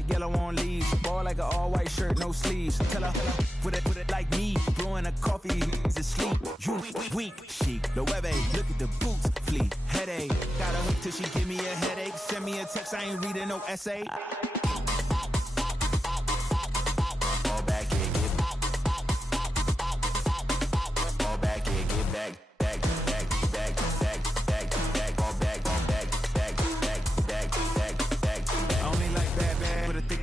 like yellow on leaves. Ball like an all-white shirt, no sleeves. Tell her, put it like me. Blowing a coffee, he's asleep. You weak, chic. The web look at the boots, fleet. Headache, gotta wait till she give me a headache. Send me a text, I ain't reading no essay. Fall back here, get fall back here, get back.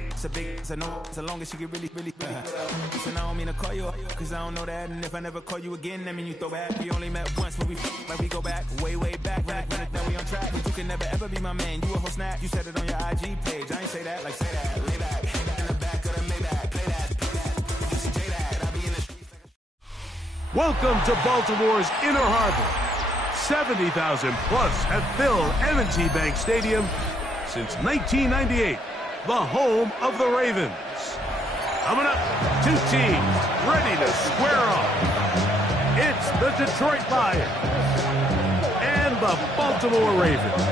It's a big, it's a no, so long as she get really Listen, I don't mean to call you, cause I don't know that. And if I never call you again, that mean you throw back. We only met once, but we go back, way back. Now we on track, but you can never ever be my man. You a whole snap, you said it on your IG page. I ain't say that, like say that, lay back. In the back of the Maybach, play that. You see J that, I be in the streets. Welcome to Baltimore's Inner Harbor. 70,000 plus have filled M&T Bank Stadium since 1998. The home of the Ravens. Coming up, two teams ready to square off. It's the Detroit Lions and the Baltimore Ravens.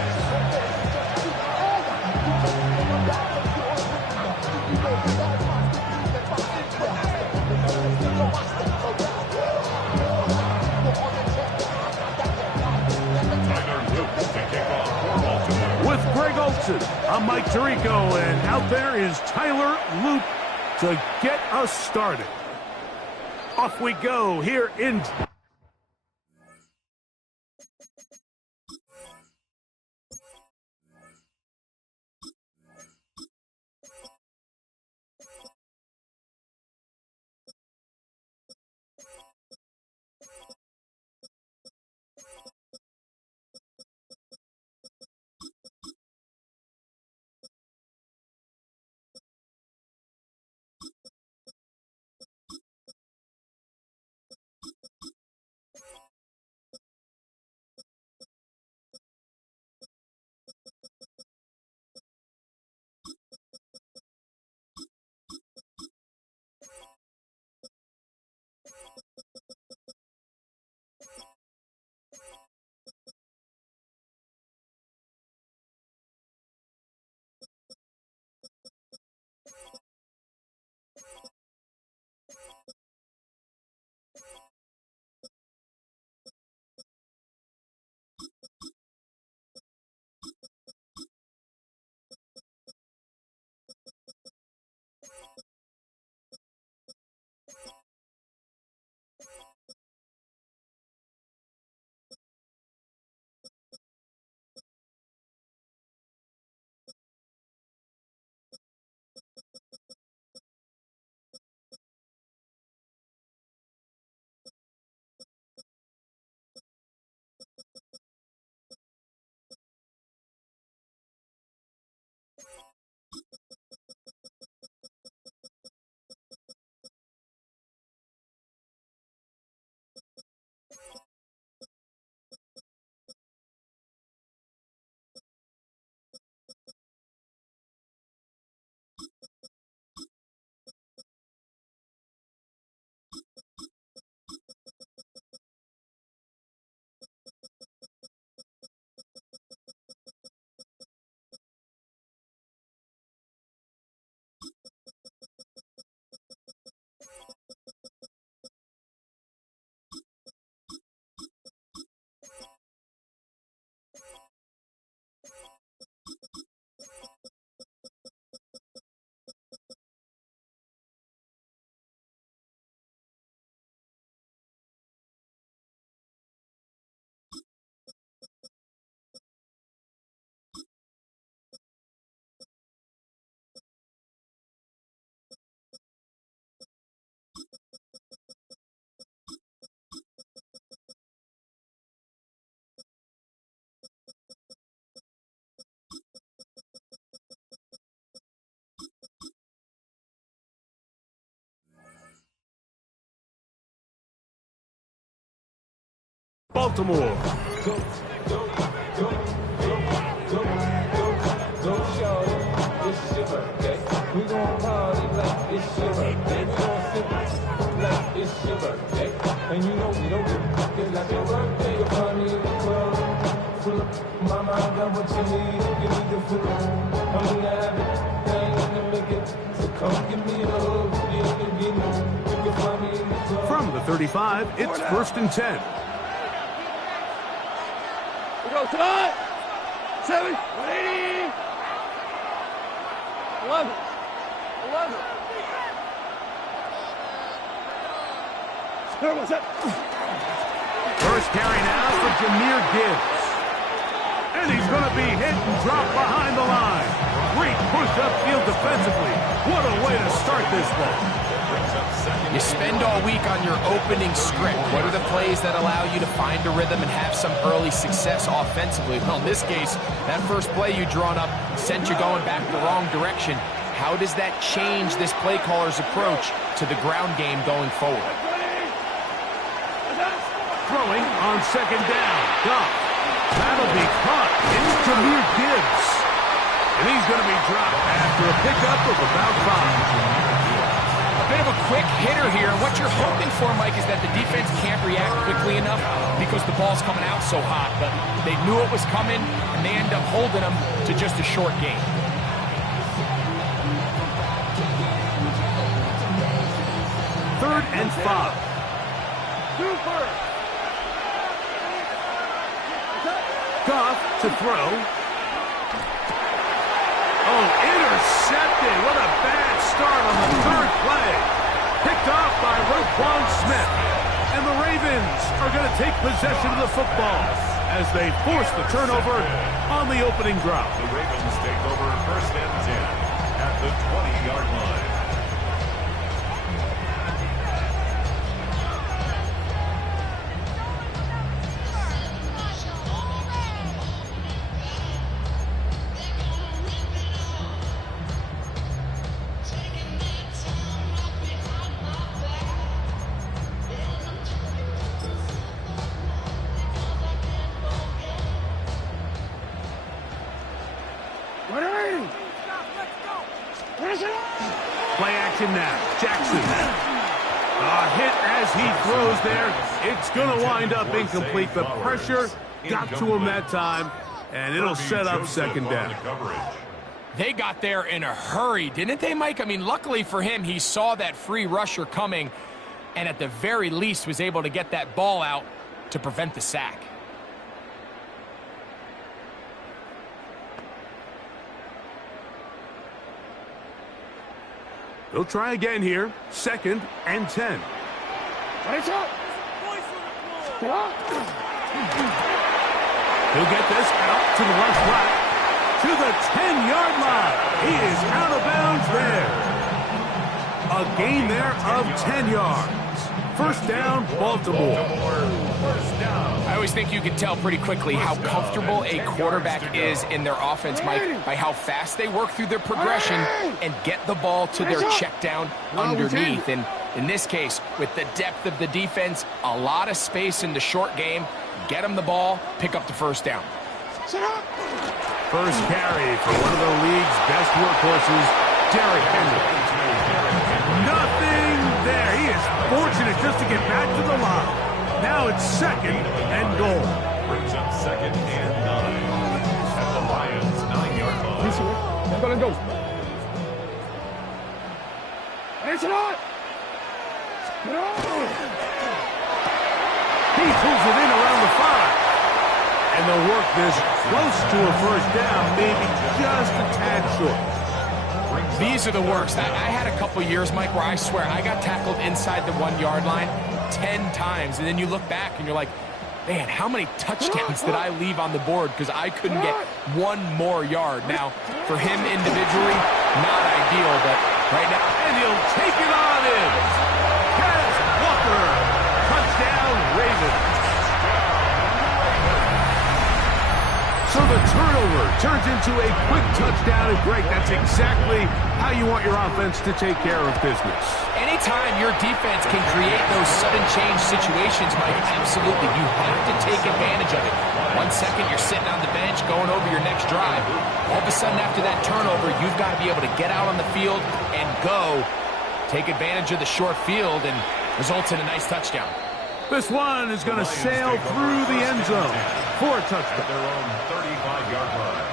With Greg Olson, I'm Mike Tirico, and out there is Tyler Loop to get us started. Off we go here in... Baltimore. Go, shorty, it's your birthday. We gon' party like it's your birthday. We gon' sip like it's your birthday. And you know we don't get like your birthday. Your party in the club, full of mama, I got what you need. If you need to fill up, I'm gonna have it. Thing in the mix. Come give me a hug, you can find me in the club. From the 35, it's 1st and 10. We go time. 7, 180. 11. 11. What's up? First carry now for Jahmyr Gibbs. And he's going to be hit and dropped behind the line. Great push upfield defensively. What a way to start this ball. You spend all week on your opening script. What are the plays that allow you to find a rhythm and have some early success offensively? Well, in this case, that first play you drawn up sent you going back the wrong direction. How does that change this play caller's approach to the ground game going forward? Throwing on 2nd down. Goff. That'll be caught. It's Jahmyr Gibbs. And he's going to be dropped after a pickup of about 5. A bit of a quick hitter here. And what you're hoping for, Mike, is that the defense can't react quickly enough because the ball's coming out so hot. But they knew it was coming, and they end up holding them to just a short game. Third and 5. Goff to throw. Oh, intercepted. What a bad start on the 3rd play. Picked off by Roquan Smith. And the Ravens are going to take possession of the football as they force the turnover on the opening drop. The Ravens take over 1st and 10 at the 20-yard line. Play action now. Jackson. A hit as he throws there. It's going to wind up incomplete. The pressure got to him that time, and it'll set up 2nd down. They got there in a hurry, didn't they, Mike? I mean, luckily for him, he saw that free rusher coming, and at the very least was able to get that ball out to prevent the sack. They'll try again here. 2nd and 10. He'll He'll get this out to the left flat. To the 10-yard line. He is out of bounds there. A gain there of 10 yards. 1st down, Baltimore. I always think you can tell pretty quickly how comfortable a quarterback is in their offense, Mike, by how fast they work through their progression and get the ball to their check down underneath. And in this case, with the depth of the defense, a lot of space in the short game, get them the ball, pick up the 1st down. First carry for one of the league's best workhorses, Derrick Henry. Nothing there. He is fortunate just to get back to the line. Now it's 2nd and goal. Brings up 2nd and 9 at the Lions' 9-yard line. He pulls it in around the 5. And they'll work this close to a 1st down, maybe just a tad short. These are the worst. I had a couple years, Mike, where I swear I got tackled inside the 1-yard line 10 times. And then you look back and you're like, man, how many touchdowns did I leave on the board because I couldn't get one more yard? Now, for him individually, not ideal, but right now. And he'll take it on in. Kenneth Walker. Touchdown, Ravens. So the turnover turns into a quick touchdown, and Greg, that's exactly how you want your offense to take care of business. Anytime your defense can create those sudden change situations, Mike, absolutely, you have to take advantage of it. 1 second, you're sitting on the bench going over your next drive. All of a sudden, after that turnover, you've got to be able to get out on the field and go. Take advantage of the short field, and results in a nice touchdown. This one is going to sail through the end zone for a touchdown. Their own 35-yard line.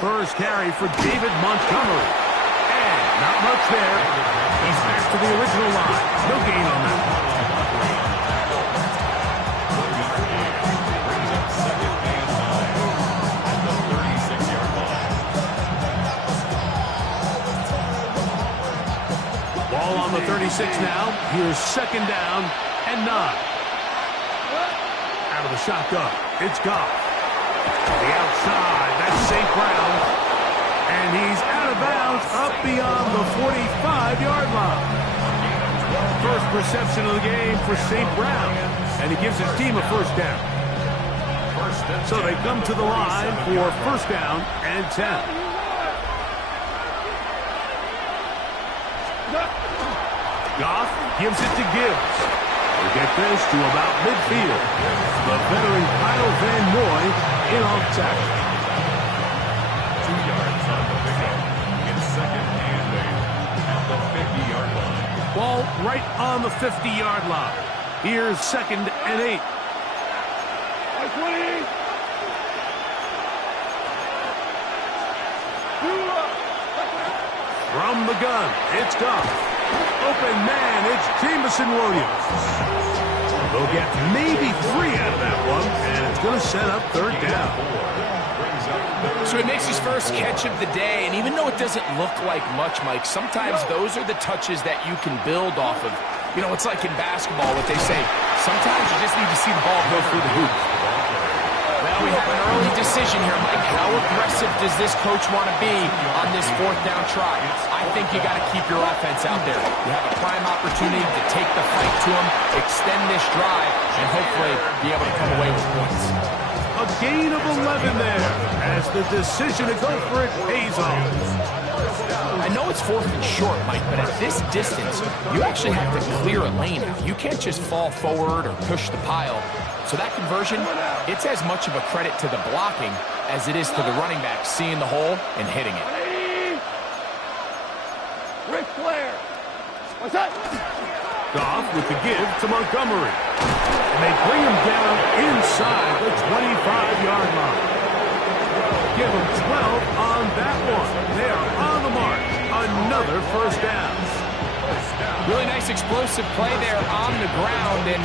First carry for David Montgomery. And not much there. He's back to the original line. No gain on that. Ball on the 36 now. Here's second down and 9. Out of the shotgun, it's Goff. The outside, that's St. Brown. And he's out of bounds up beyond the 45-yard line. First reception of the game for St. Brown. And he gives his team a first down. So they come to the line for first down and 10. Goff gives it to Gibbs. We get this to about midfield. The veteran Kyle Van Noy in off tackle. 2 yards on the pickup. It's second and 8 at the 50-yard line. Ball right on the 50-yard line. Here's second and 8. From the gun, it's Goff. Open man, it's Jameson Williams. They'll get maybe 3 out of that one, and it's going to set up third down. So he makes his first catch of the day, and even though it doesn't look like much, Mike, sometimes those are the touches that you can build off of. You know, it's like in basketball, what they say, sometimes you just need to see the ball go through the hoop. Well, we have an early decision here, Mike. How aggressive does this coach want to be on this fourth down try? I think you got to keep your offense out there. You have a prime opportunity to take the fight to them, extend this drive, and hopefully be able to come away with points. A gain of 11 there as the decision to go for it pays off. I know it's fourth and short, Mike, but at this distance, you actually have to clear a lane. You can't just fall forward or push the pile. So that conversion, it's as much of a credit to the blocking as it is to the running back seeing the hole and hitting it. Ric Flair. What's that? Goff with the give to Montgomery. And they bring him down inside the 25-yard line. Give him 12 on that one. They are on the mark. Another first down. Really nice explosive play there on the ground. And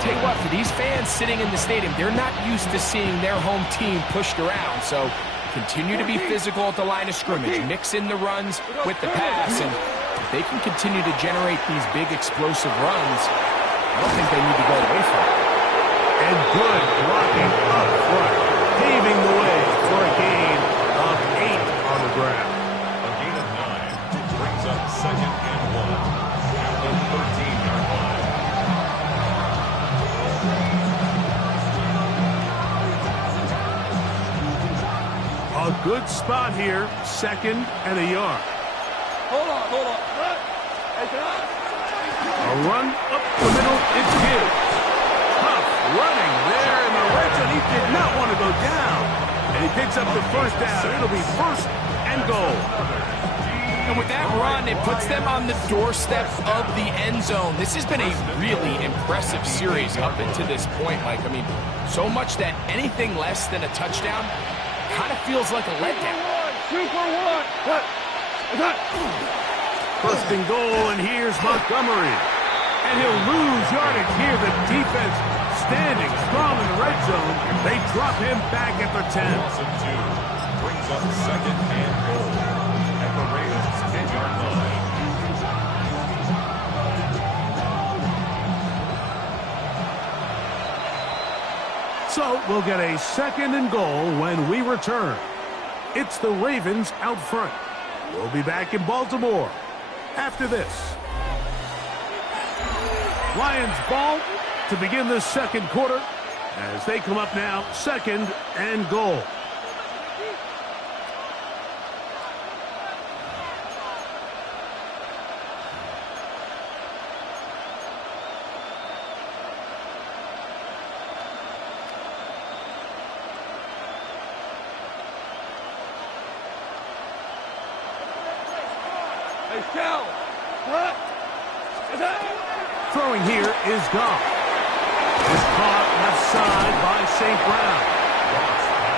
tell you what, for these fans sitting in the stadium, they're not used to seeing their home team pushed around. So continue to be physical at the line of scrimmage. Mix in the runs with the pass. And if they can continue to generate these big explosive runs, I don't think they need to go away from it. And good blocking up front, paving the way for a gain of 8 on the ground. A gain of 9 brings up second and 1 at the 13-yard line. A good spot here, second and a yard. Hold on. Hey, John. A run up the middle, it's Gibbs. Tough running there in the red zone. He did not want to go down. And he picks up the first down. It'll be first and goal. And with that run, it puts them on the doorstep of the end zone. This has been a really impressive series up until this point, Mike. I mean, so much that anything less than a touchdown kind of feels like a letdown. Super one. What? First and goal, and here's Montgomery. And he'll lose yardage here. The defense standing strong in the red zone. They drop him back at the 10. Loss of 2 brings up second and goal at the Ravens 10-yard line. So we'll get a second and goal when we return. It's the Ravens out front. We'll be back in Baltimore after this. Lions ball to begin the second quarter as they come up now, second and goal. Hey, Cal. What? Is that? Throwing here is Goff. Is caught left side by St. Brown.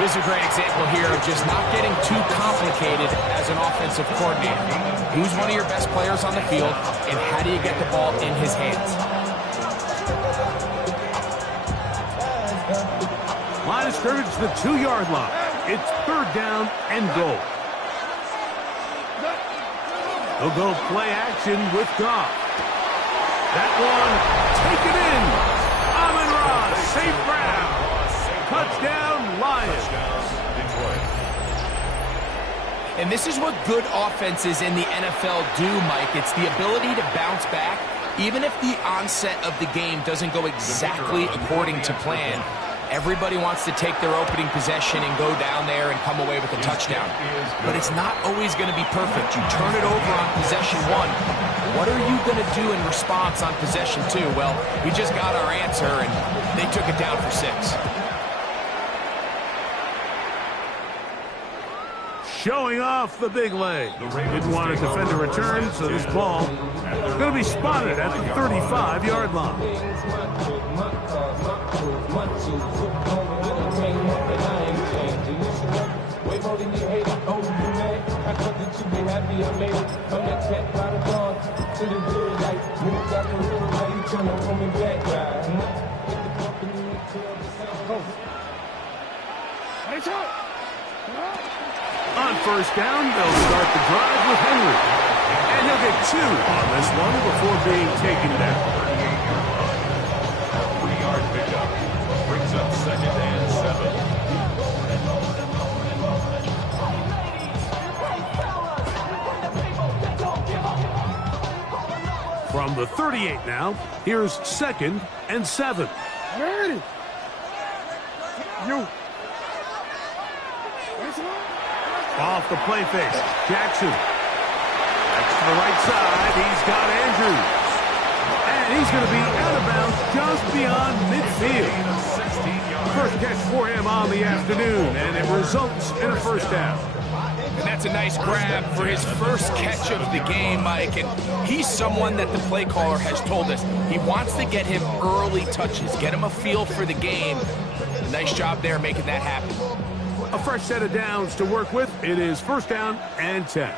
This is a great example here of just not getting too complicated as an offensive coordinator. Who's one of your best players on the field, and how do you get the ball in his hands? Line of scrimmage to the 2-yard line. It's 3rd down and goal. They'll go play action with Goff. That one taken in. Amon-Ra, safe ground. Touchdown, Lions. And this is what good offenses in the NFL do, Mike. It's the ability to bounce back, even if the onset of the game doesn't go exactly according to plan. Everybody wants to take their opening possession and go down there and come away with a touchdown. But it's not always going to be perfect. You turn it over on possession 1. What are you going to do in response on possession 2? Well, we just got our answer, and they took it down for 6. Showing off the big leg. Didn't want to defend a return, so this ball is going to be spotted at the 35-yard line. On 1st down, they'll start the drive with Henry. And he'll get 2 on this one before being taken down. 3-yard pickup. Brings up 2nd and 7. From the 38 now, here's 2nd and 7. Ready. You. Off the play fake, Jackson. That's to the right side. He's got Andrews. And he's going to be out of bounds just beyond midfield. First catch for him on the afternoon, and it results in a 1st down. And that's a nice grab for his first catch of the game, Mike. And he's someone that the play caller has told us he wants to get him early touches, get him a feel for the game. Nice job there making that happen. A fresh set of downs to work with. It is 1st down and 10.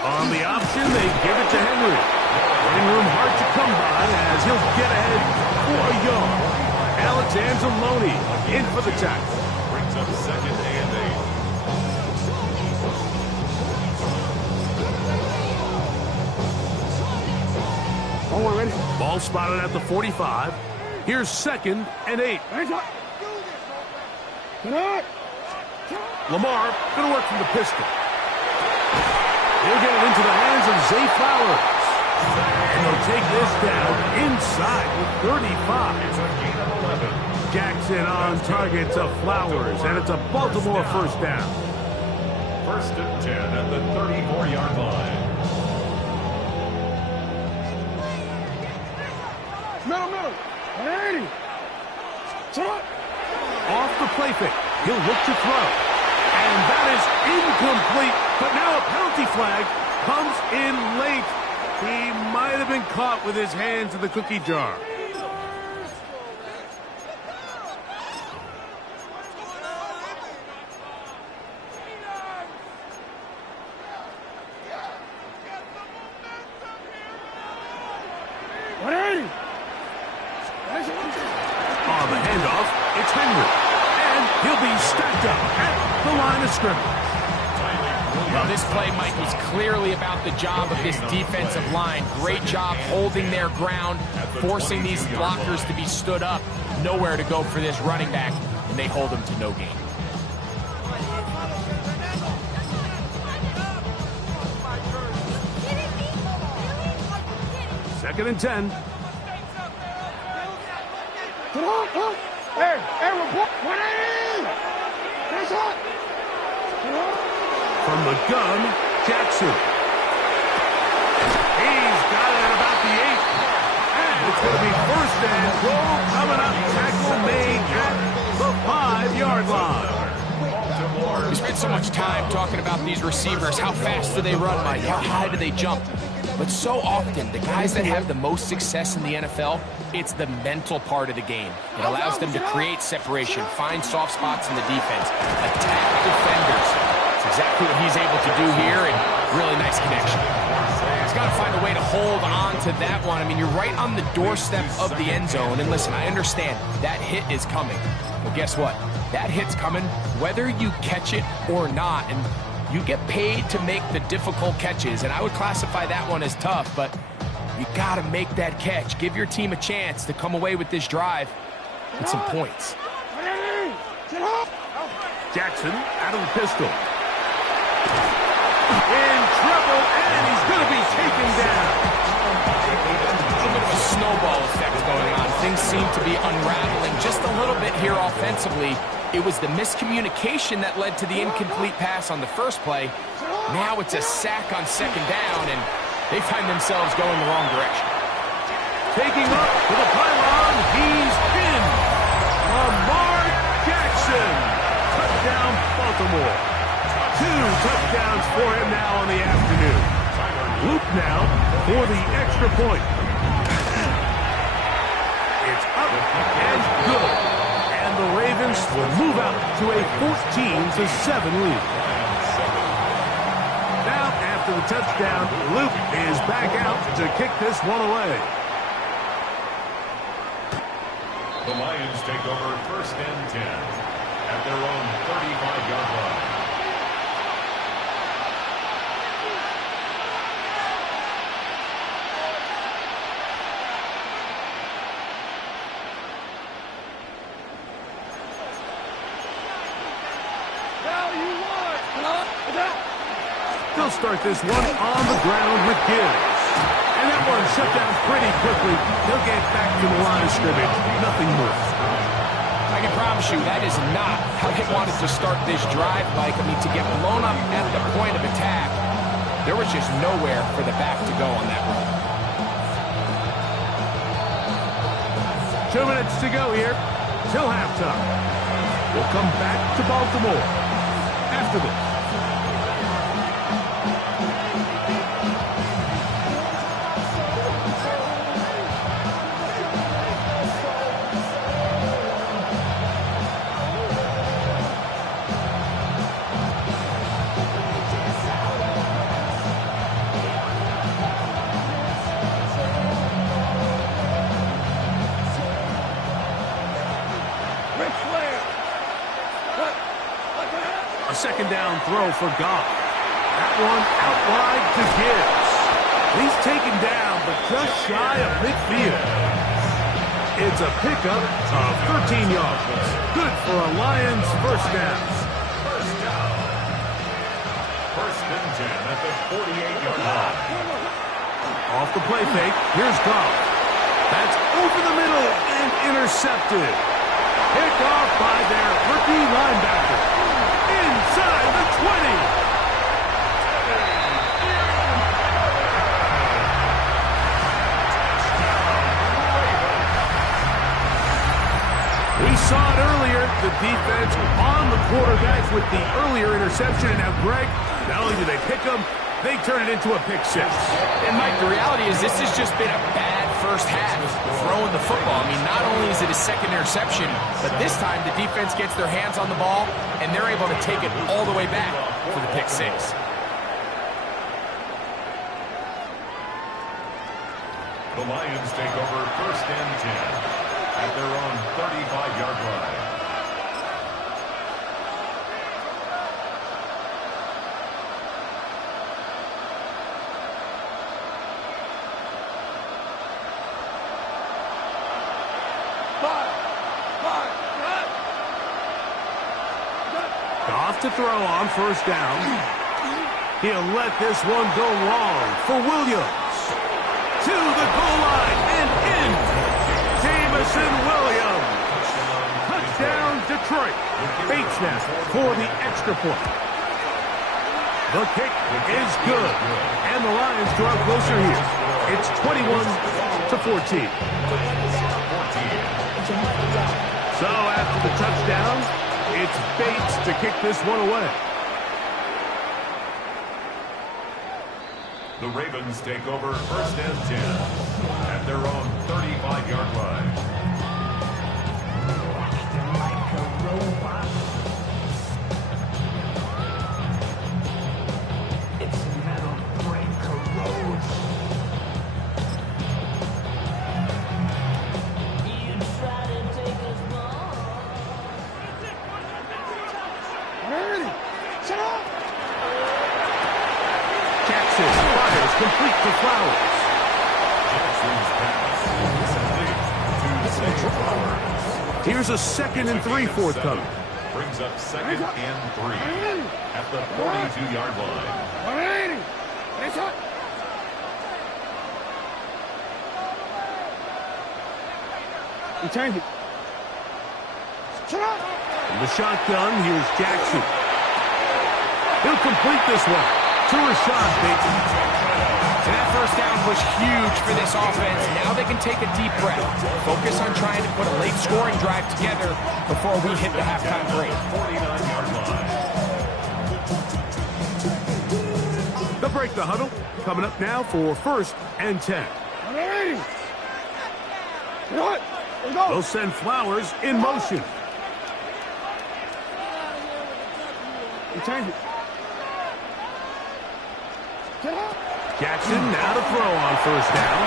On the option, they give it to Henry. Running room hard to come by as he'll get ahead for a yard. Alex Anzalone in for the tackle. Brings up 2nd and 8. Ball spotted at the 45. Here's 2nd and 8. Lamar going to work from the pistol. He'll get it into the hands of Zay Flowers. And they'll take this down inside the 35. It's a gain of 11. Jackson on target to Flowers, and it's a Baltimore 1st down. 1st and 10 at the 34-yard line. Middle. 80. Off the play fake. He'll look to throw. And that is incomplete. But now a penalty flag comes in late. He might have been caught with his hands in the cookie jar. On the handoff, it's Henry. And he'll be stacked up at the line of scrimmage. Well, this play, Mike, was clearly about the job of this defensive line. Great job holding their ground, forcing these blockers to be stood up. Nowhere to go for this running back, and they hold him to no gain. Second and 10. Hey, report. 180. That's hot. From the gun, Jackson. He's got it at about the 8. And it's going to be 1st and goal coming up. Tackle made at the 5-yard line. We spent so much time talking about these receivers. How fast do they run, Mike? How high do they jump? But so often, the guys that have the most success in the NFL, it's the mental part of the game. It allows them to create separation, find soft spots in the defense, attack defenders. It's exactly what he's able to do here, and really nice connection. He's got to find a way to hold on to that one. I mean, you're right on the doorstep of the end zone, and listen, I understand that hit is coming. But guess what? That hit's coming whether you catch it or not, and you get paid to make the difficult catches, and I would classify that one as tough, but you got to make that catch. Give your team a chance to come away with this drive with some points. Jackson out of the pistol. In trouble, and he's going to be taken down. A little bit of a snowball effect going on. Things seem to be unraveling just a little bit here offensively. It was the miscommunication that led to the incomplete pass on the first play. Now it's a sack on second down, and they find themselves going the wrong direction. Taking up to the pylon, he's pinned. Lamar Jackson. Touchdown, Baltimore. 2 touchdowns for him now on the afternoon. Loop now for the extra point. It's up and good. And the Ravens will move out to a 14-7 lead. Now, after the touchdown, Luke is back out to kick this one away. The Lions take over 1st and 10 at their own 35-yard line. They'll start this one on the ground with Gibbs. And that one shut down pretty quickly. They'll get back to the line of scrimmage. Nothing more. I can promise you that is not how they wanted to start this drive, Mike. I mean, to get blown up at the point of attack, there was just nowhere for the back to go on that run. 2 minutes to go here till halftime. We'll come back to Baltimore after this. Second down throw for Goff. That one out wide to Gibbs. He's taken down, but just shy of midfield. It's a pickup of 13 yards. Good for a Lions first down. First and 10 at the 48-yard line. Off the play fake, here's Goff. That's over the middle and intercepted. Pick off by their rookie linebacker. Inside the 20. We saw it earlier, the defense on the quarterback with the earlier interception. And now, Greg, not only do they pick him, they turn it into a pick six. And, Mike, the reality is this has just been a bad first half throwing the football. I mean, not only is it a second interception, but this time the defense gets their hands on the ball, and they're able to take it all the way back for the pick six. The Lions take over 1st and 10 at their own 35-yard line. Goff to throw on first down. He'll let this one go long for Williams. To the goal line and in. Jameson Williams. Touchdown, Detroit. Bates now for the extra point. The kick is good. And the Lions draw closer here. It's 21-14. So after the touchdown, it's Bates to kick this one away. The Ravens take over first and 10 at their own 35-yard line. Jackson fires complete to Flowers. Jackson's pass is complete to Zay Flowers. Here's a 2nd and 3 forthcoming. Brings up 2nd and 3 at the 42-yard line. You change it. In the shotgun, here's Jackson. He'll complete this one to Rashad Bateman. And that first down was huge for this offense. Now they can take a deep breath. Focus on trying to put a late scoring drive together before we hit the halftime break. 49-yard line. They'll break the huddle. Coming up now for 1st and 10. They'll send Flowers in motion. You change it. Jackson now to throw on 1st down.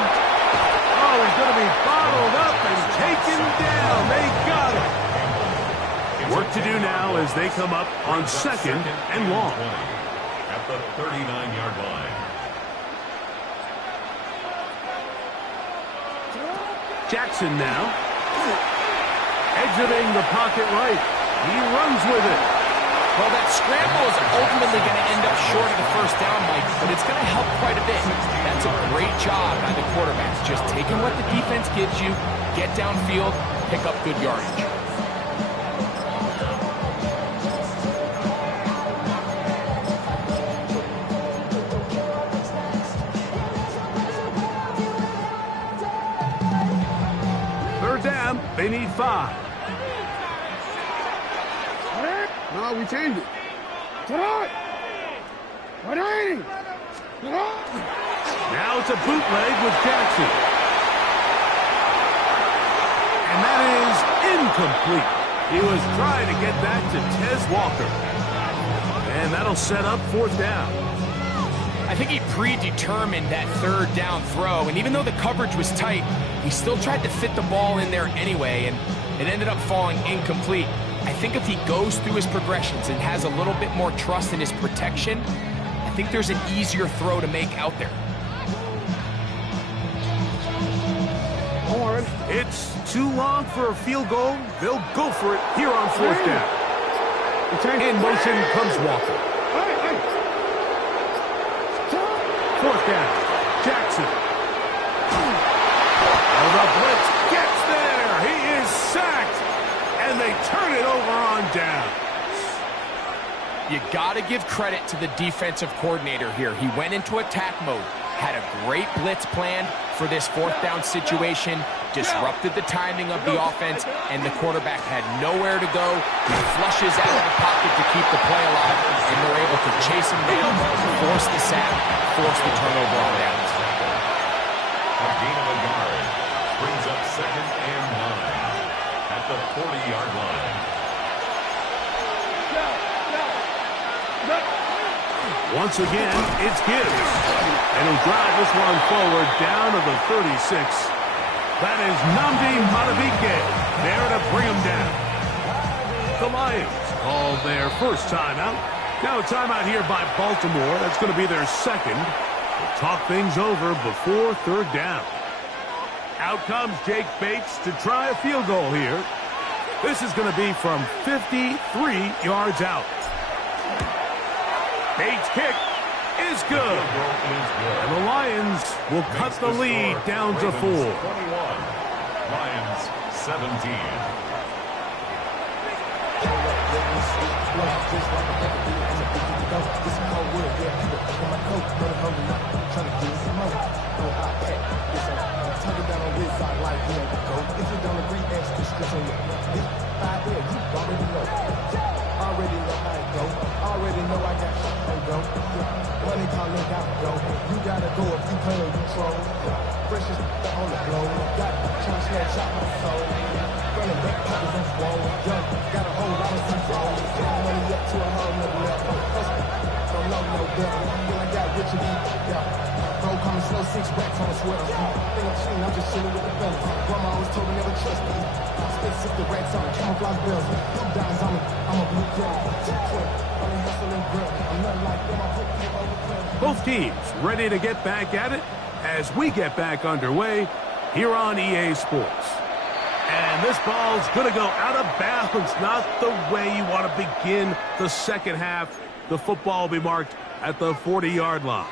Oh, he's going to be bottled up and taken down. They got him. Work to do now as they come up on 2nd and long. At the 39-yard line. Jackson now. Exiting the pocket right. He runs with it. Well, that scramble is ultimately going to end up short of the first down, Mike, but it's going to help quite a bit. That's a great job by the quarterback. Just taking what the defense gives you, get downfield, pick up good yardage. Third down, they need 5. No, we changed it. Now it's a bootleg with Jackson. And that is incomplete. He was trying to get that to Tez Walker. And that'll set up 4th down. I think he predetermined that 3rd down throw, and even though the coverage was tight, he still tried to fit the ball in there anyway, and it ended up falling incomplete. I think if he goes through his progressions and has a little bit more trust in his protection, I think there's an easier throw to make out there. It's too long for a field goal. They'll go for it here on 4th down. In motion comes Walker. 4th down. Jackson. Oh, the blitz gets there. He is sacked. And they turn it over on down. You got to give credit to the defensive coordinator here. He went into attack mode, had a great blitz planned for this 4th down situation, disrupted the timing of the offense, and the quarterback had nowhere to go. He flushes out of the pocket to keep the play alive, and they're able to chase him down, force the sack, force the turnover on downs. A gain of a yard brings up 2nd and 9 at the 40-yard line. Once again, it's Gibbs. And he'll drive this one forward down to the 36. That is Nnamdi Madubuike there to bring him down. The Lions called their first timeout. Now a timeout here by Baltimore. That's going to be their 2nd. They'll talk things over before 3rd down. Out comes Jake Bates to try a field goal here. This is going to be from 53 yards out. Bates' kick is good. And the Lions will cut the lead down to 4. 21. Lions 17. Already know I got go. Money can't look out, though. You gotta go if you play or you troll. Fresh as on the blow. Got trying to snatch out my soul. Running back pockets and swole. Young, got a whole lot of control. Getting money up to a whole nother level. Don't know no devil. Feel like I got rich and deep. Yeah. Bro, coming slow, 6 racks on a sweater. Think I'm cheating, I'm just chilling with the fellas. Grandma always told me never trust me. I'm spit 6 racks on camouflage bells. Blue diamonds, I'm a blue killer. I'm a hustling girl. I'm nothing like them. I put people over club. Both teams ready to get back at it as we get back underway here on EA Sports. And this ball's going to go out of bounds, not the way you want to begin the second half. The football will be marked at the 40-yard line.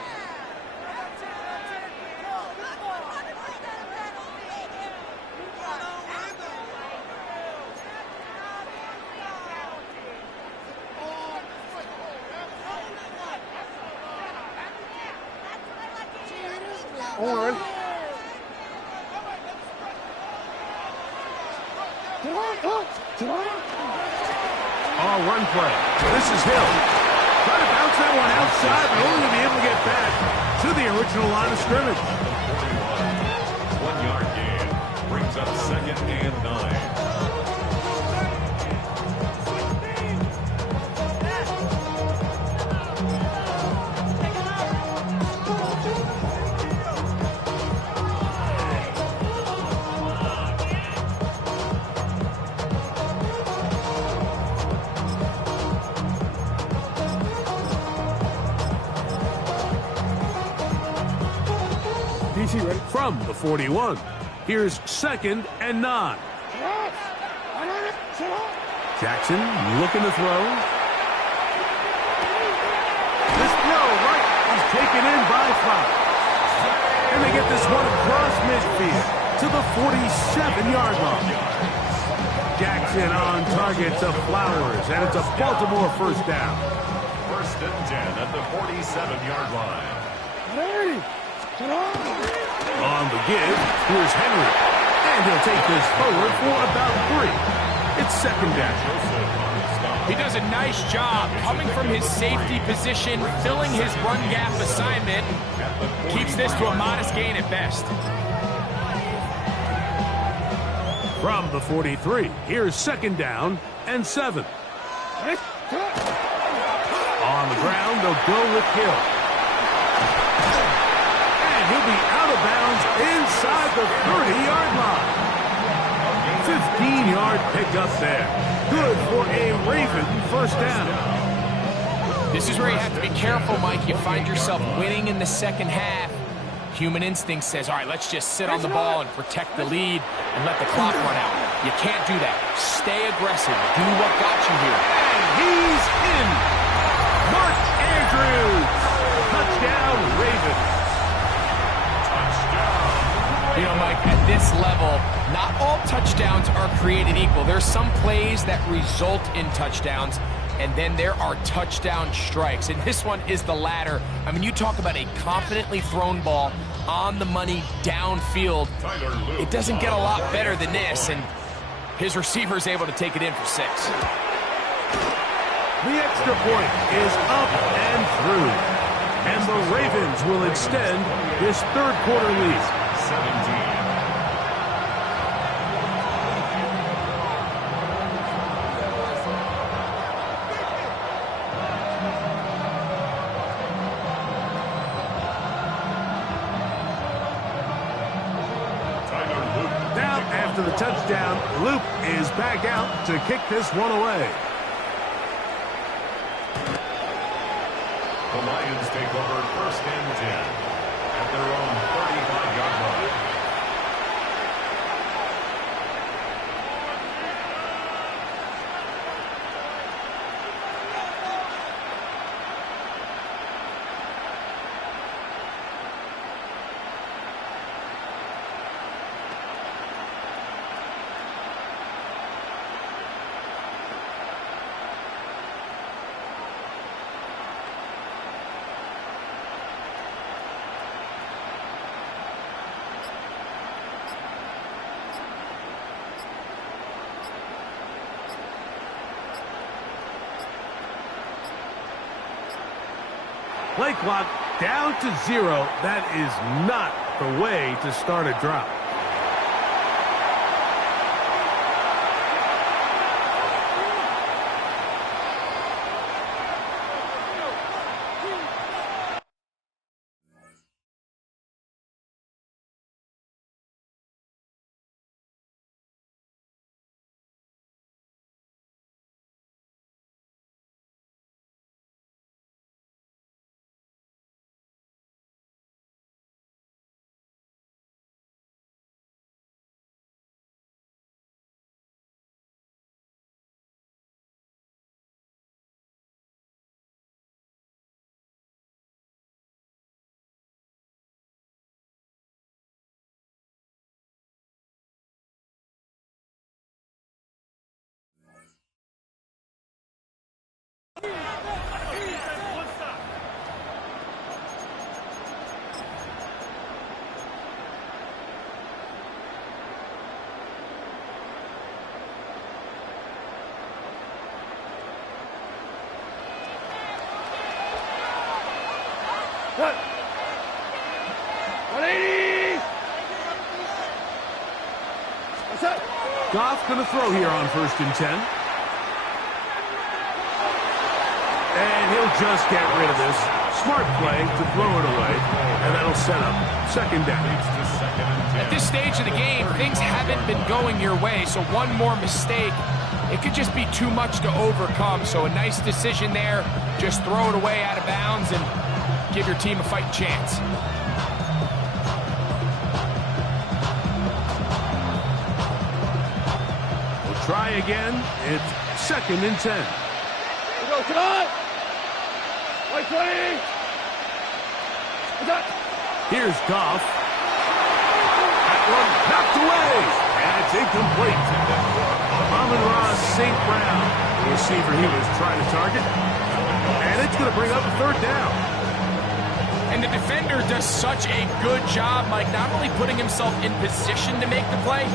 Run play. This is Hill. Trying to bounce that one outside, but only to be able to get back to the original line of scrimmage. 1-yard gain brings up 2nd and 9. From the 41, here's 2nd and 9. Jackson looking to throw. This throw right is taken in by Flowers. And they get this one across midfield to the 47-yard line. Jackson on target to Flowers, and it's a Baltimore first down. 1st and 10 at the 47-yard line. On the give, here's Henry. And he'll take this forward for about 3. It's 2nd down. He does a nice job coming from his safety position, filling his run gap assignment. Keeps this to a modest gain at best. From the 43, here's 2nd down and 7. On the ground, they'll go with Hill. He'll be out of bounds inside the 30-yard line. 15-yard pickup there. Good for a Raven first down. This is where you have to be careful, Mike. You find yourself winning in the second half. Human instinct says, all right, let's just sit on the ball and protect the lead and let the clock run out. You can't do that. Stay aggressive. Do what got you here. And he's in. Mark Andrews. Touchdown, Ravens. You know, Mike, at this level, not all touchdowns are created equal. There's some plays that result in touchdowns, and then there are touchdown strikes. And this one is the latter. I mean, you talk about a confidently thrown ball on the money downfield. It doesn't get a lot better than this, and his receiver is able to take it in for 6. The extra point is up and through. And the Ravens will extend this third quarter lead. 17. Now, after the touchdown, Luke is back out to kick this one away. The Lions take over 1st and 10 at their own 35-yard line. Play clock down to 0. That is not the way to start a drive. Cut. 180. What's up? Goff going to throw here on 1st and 10. And he'll just get rid of this. Smart play to throw it away. And that'll set up 2nd down. At this stage of the game, things haven't been going your way, so one more mistake, it could just be too much to overcome. So a nice decision there. Just throw it away out of bounds and give your team a fighting chance. We'll try again. It's 2nd and 10. Let's go, come on! 120! What's up? Here's Goff. That one knocked away. And it's incomplete. Amon-Ra St. Brown, the receiver he was trying to target. And it's going to bring up 3rd down. And the defender does such a good job, Mike, not only putting himself in position to make the play,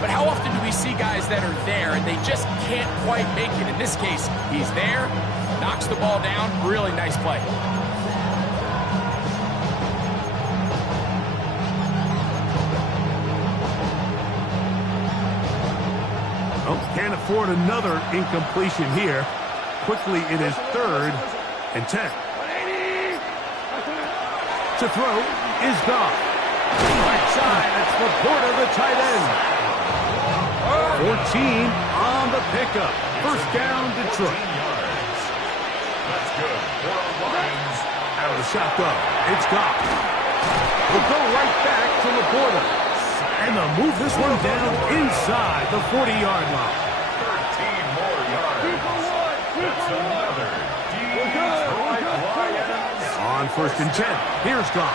but how often do we see guys that are there and they just can't quite make it? In this case, he's there, knocks the ball down, really nice play. Oh, can't afford another incompletion here. Quickly, it is 3rd and 10. To throw is Goff. Right side, it's Laporta, the tight end. 14 on the pickup. 1st down, Detroit. That's good for the Lions. Out of the shotgun, it's Goff. We'll go right back to Laporta. And they'll move this one down inside the 40-yard line. 13 more yards. That's another Detroit Lions. On 1st and 10, here's Goff.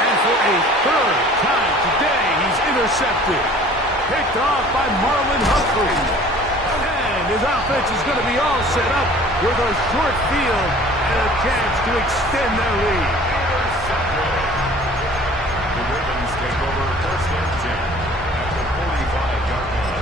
And for a 3rd time today, he's intercepted. Picked off by Marlon Humphrey. And his offense is going to be all set up with a short field and a chance to extend their lead. The Ravens take over 1st and 10 at the 45-yard line.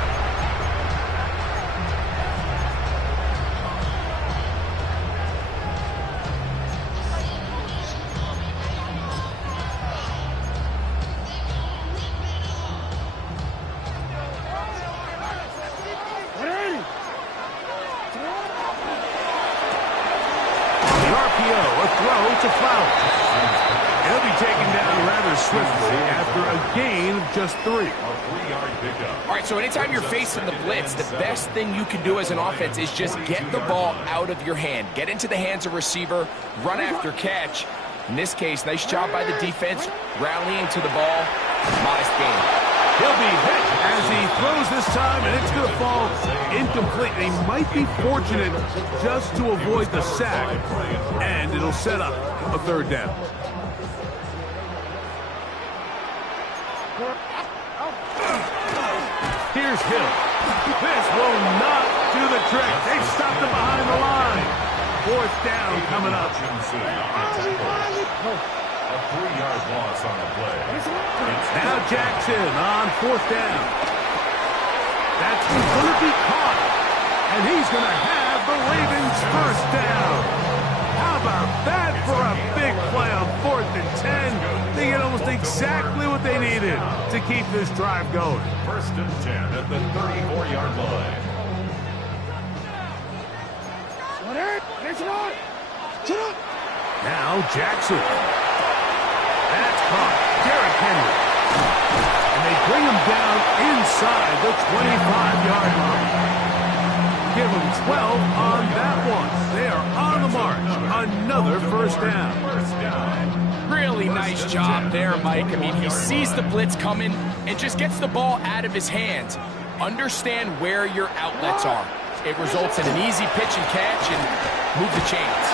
To Flowers. He'll be taken down rather swiftly after a gain of just 3. A 3-yard pickup. All right, so anytime you're facing the blitz, the best thing you can do as an offense is just get the ball out of your hand. Get into the hands of receiver, run after catch. In this case, nice job by the defense, rallying to the ball. Modest gain. He'll be hit as he throws this time, and it's going to fall incomplete. He might be fortunate just to avoid the sack, and it'll set up a 3rd down. Here's Hill. This will not do the trick. They've stopped him behind the line. 4th down coming up. A 3-yard loss on the play. Now Jackson on 4th down. That's going to be caught. And he's going to have the Ravens 1st down. How about that for a big play on 4th and 10? They get almost exactly what they needed to keep this drive going. 1st and 10 at the 34-yard line. Now Jackson. That's caught. Derrick Henry. And they bring him down inside the 25-yard line. Give them 12 on that one. They are on the march. Another first down. Really nice job there, Mike. I mean, he sees the blitz coming and just gets the ball out of his hands. Understand where your outlets are. It results in an easy pitch and catch and move the chains.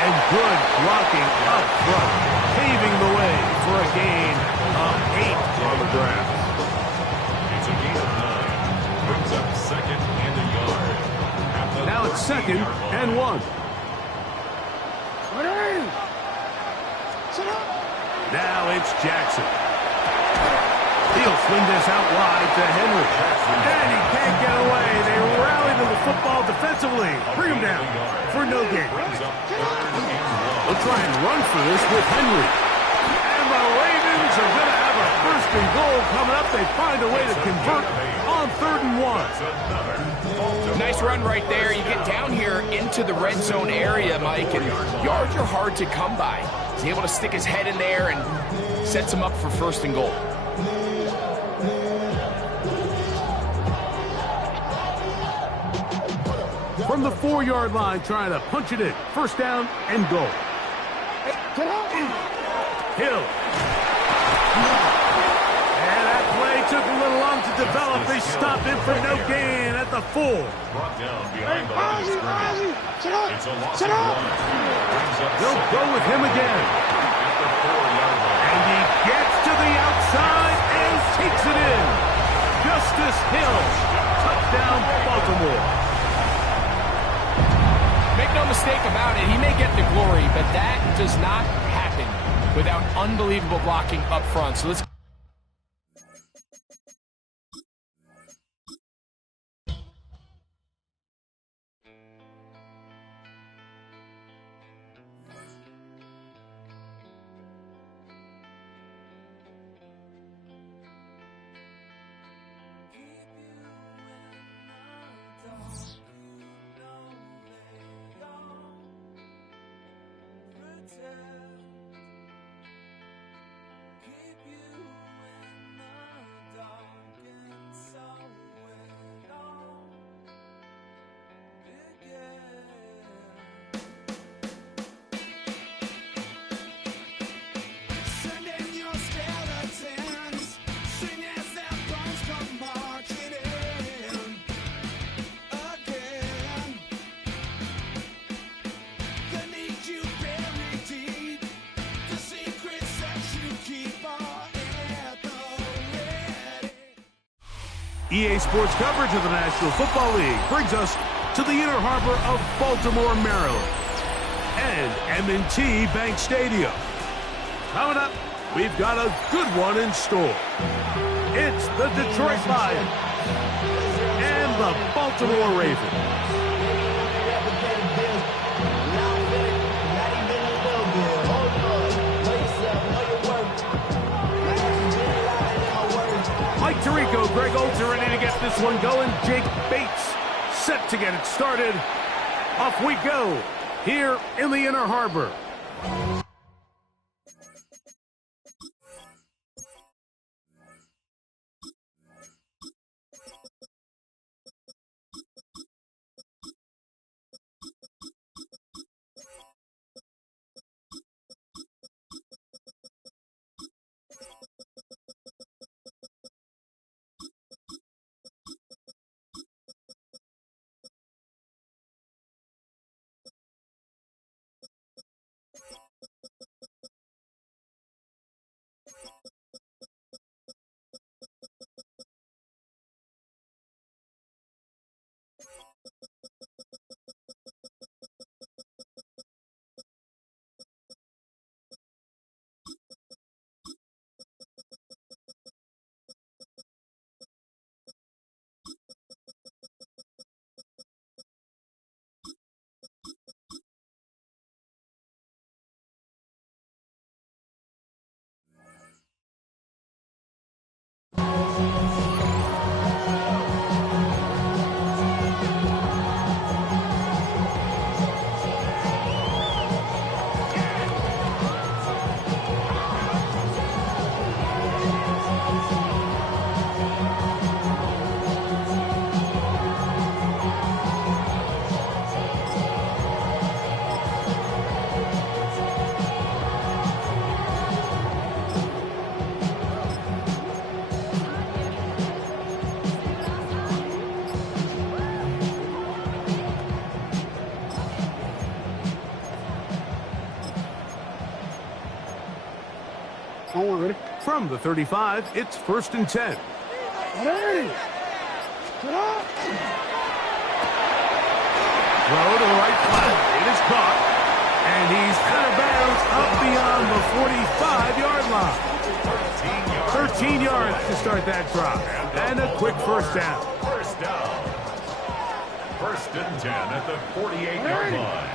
And good blocking up front, paving the way for a gain of 8 on the draft. It's a gain of 9. Brings up 2nd and a yard. Now it's 2nd and 1. Now it's Jackson. He'll swing this out wide to Henry. And he can't get away. They rally to the football defensively. Bring him down for no gain. They'll try and run for this with Henry. And the Ravens are going to have a 1st and goal coming up. They find a way to convert on 3rd and 1. Nice run right there. You get down here into the red zone area, Mike, and yards are hard to come by. He's able to stick his head in there and sets him up for 1st and goal. From the 4-yard line, trying to punch it in. 1st down and goal. Hill. And that play took a little long to develop. They stopped him for no gain at the 4. Brought down behind the line of scrimmage. It's a loss of 1. They'll go with him again. And he gets to the outside and takes it in. Justice Hill. Touchdown, Baltimore. Make no mistake about it, he may get the glory, but that does not happen without unbelievable blocking up front. So let's EA Sports coverage of the National Football League brings us to the inner harbor of Baltimore, Maryland, and M&T Bank Stadium. Coming up, we've got a good one in store. It's the Detroit Lions and the Baltimore Ravens. Mike Tirico, Greg Olsen ready to get this one going. Jake Bates set to get it started. Off we go here in the Inner Harbor. From the 35, it's 1st and 10. Throw to the right flat. It is caught. And he's out of bounds up beyond the 45-yard line. 13 yards to start that drive. And a quick first down. First down. 1st and 10 at the 48-yard line.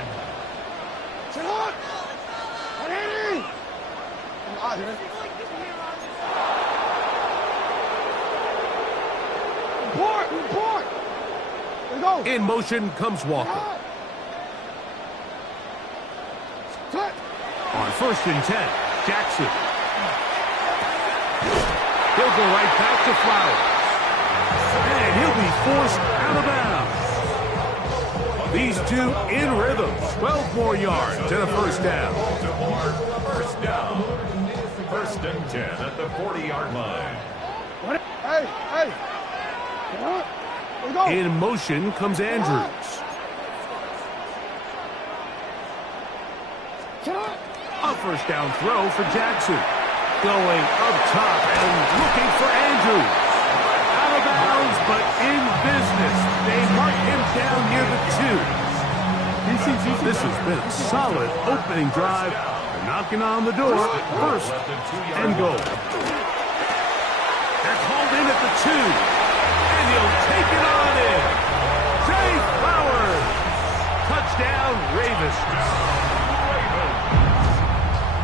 In motion comes Walker. On 1st and 10, Jackson. He'll go right back to Flowers. And he'll be forced out of bounds. These two in rhythm. 12 more yards and a first down. Baltimore, first down. 1st and 10 at the 40-yard line. In motion comes Andrews. A first down throw for Jackson. Going up top and looking for Andrews. Out of bounds, but in business. They mark him down near the 2. This has been a solid opening drive. They're knocking on the door. 1st and goal. They're called in at the 2. And he'll take it on in. Zay Flowers. Touchdown, Ravens.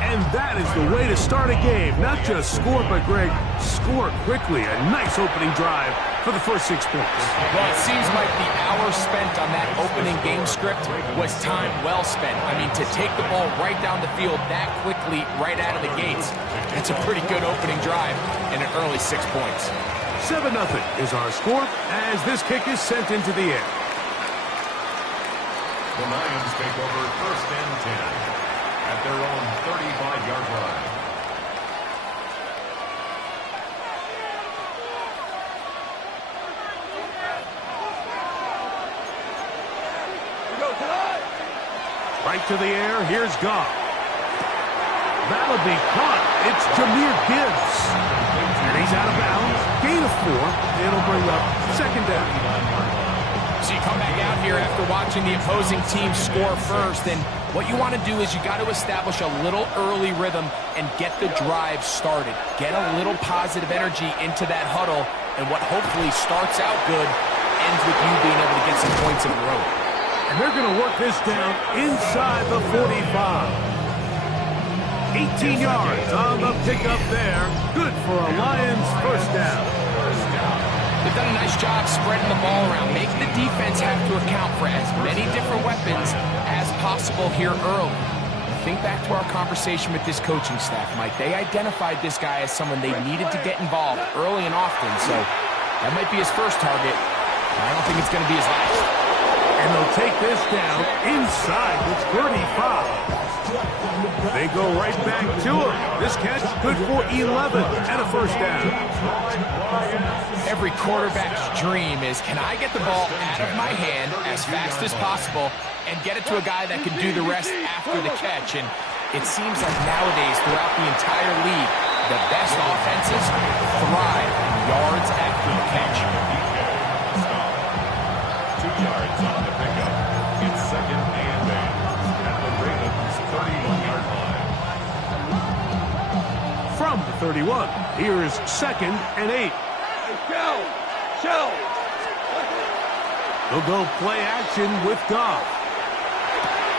And that is the way to start a game. Not just score, but, Greg, score quickly. A nice opening drive for the first 6 points. Well, it seems like the hour spent on that opening game script was time well spent. I mean, to take the ball right down the field that quickly, right out of the gates, it's a pretty good opening drive and an early 6 points. 7-0 is our score as this kick is sent into the air. The Lions take over 1st and 10 at their own 35-yard line. Right to the air, here's Goff. That'll be caught. It's Jahmyr Gibbs. And he's out of bounds. Gain of 4. It'll bring up 2nd down. So you come back out here after watching the opposing team score first, and what you want to do is you got to establish a little early rhythm and get the drive started. Get a little positive energy into that huddle, and what hopefully starts out good ends with you being able to get some points in a row. And they're going to work this down inside the 45. 18 yards on the pickup there. Good for a Lions first down. They've done a nice job spreading the ball around. Make the defense have to account for as many different weapons as possible here early. Think back to our conversation with this coaching staff, Mike. They identified this guy as someone they needed to get involved early and often, so that might be his first target. I don't think it's going to be his last. And they'll take this down inside the 35. They go right back to him. This catch good for 11 and a first down. Every quarterback's dream is, can I get the ball out of my hand as fast as possible and get it to a guy that can do the rest after the catch? And it seems like nowadays throughout the entire league, the best offenses thrive in yards after the catch. 2 yards on the pickup. It's 2nd and 8 at the Ravens' 31-yard line. From the 31, here's 2nd and 8. They'll go play action with Goff.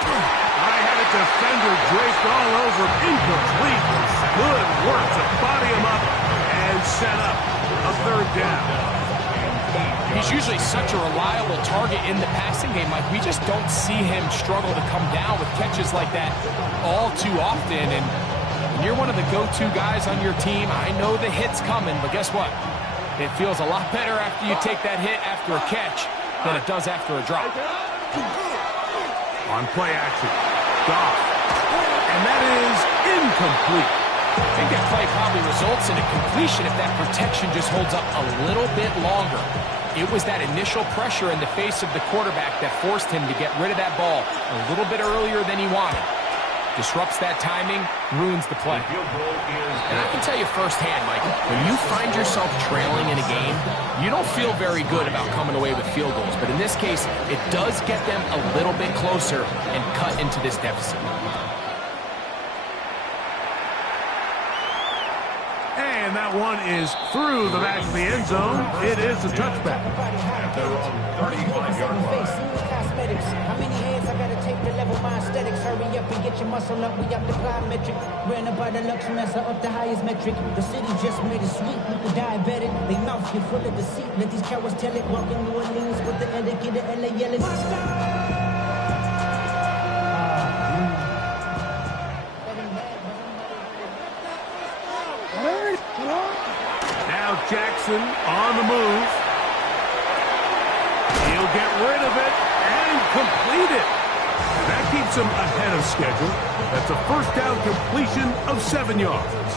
I had a defender draped all over, incomplete. Good work to body him up and set up a 3rd down. He's usually such a reliable target in the passing game. Like, we just don't see him struggle to come down with catches like that all too often. And when you're one of the go-to guys on your team, I know the hit's coming, but guess what? It feels a lot better after you take that hit after a catch than it does after a drop. On play action, Goff. And that is incomplete. I think that play probably results in a completion if that protection just holds up a little bit longer. It was that initial pressure in the face of the quarterback that forced him to get rid of that ball a little bit earlier than he wanted. Disrupts that timing, ruins the play. And I can tell you firsthand, Mike, when you find yourself trailing in a game, you don't feel very good about coming away with field goals. But in this case, it does get them a little bit closer and cut into this deficit. And that one is through the back of the end zone. It is a touchback. At their own 35-yard line. How many hands I gotta take to level my aesthetics? Hurry up and get your muscle up. We up the plyometric. Ran up by the luxury master up the highest metric. The city just made it sweet. People diabetic. They mouth get full of deceit. Let these cowards tell it. Walking New Orleans with the etiquette of LA yelling. Now Jackson on the move. He'll get rid of it and complete it. And that keeps him ahead of schedule. That's a first down completion of 7 yards.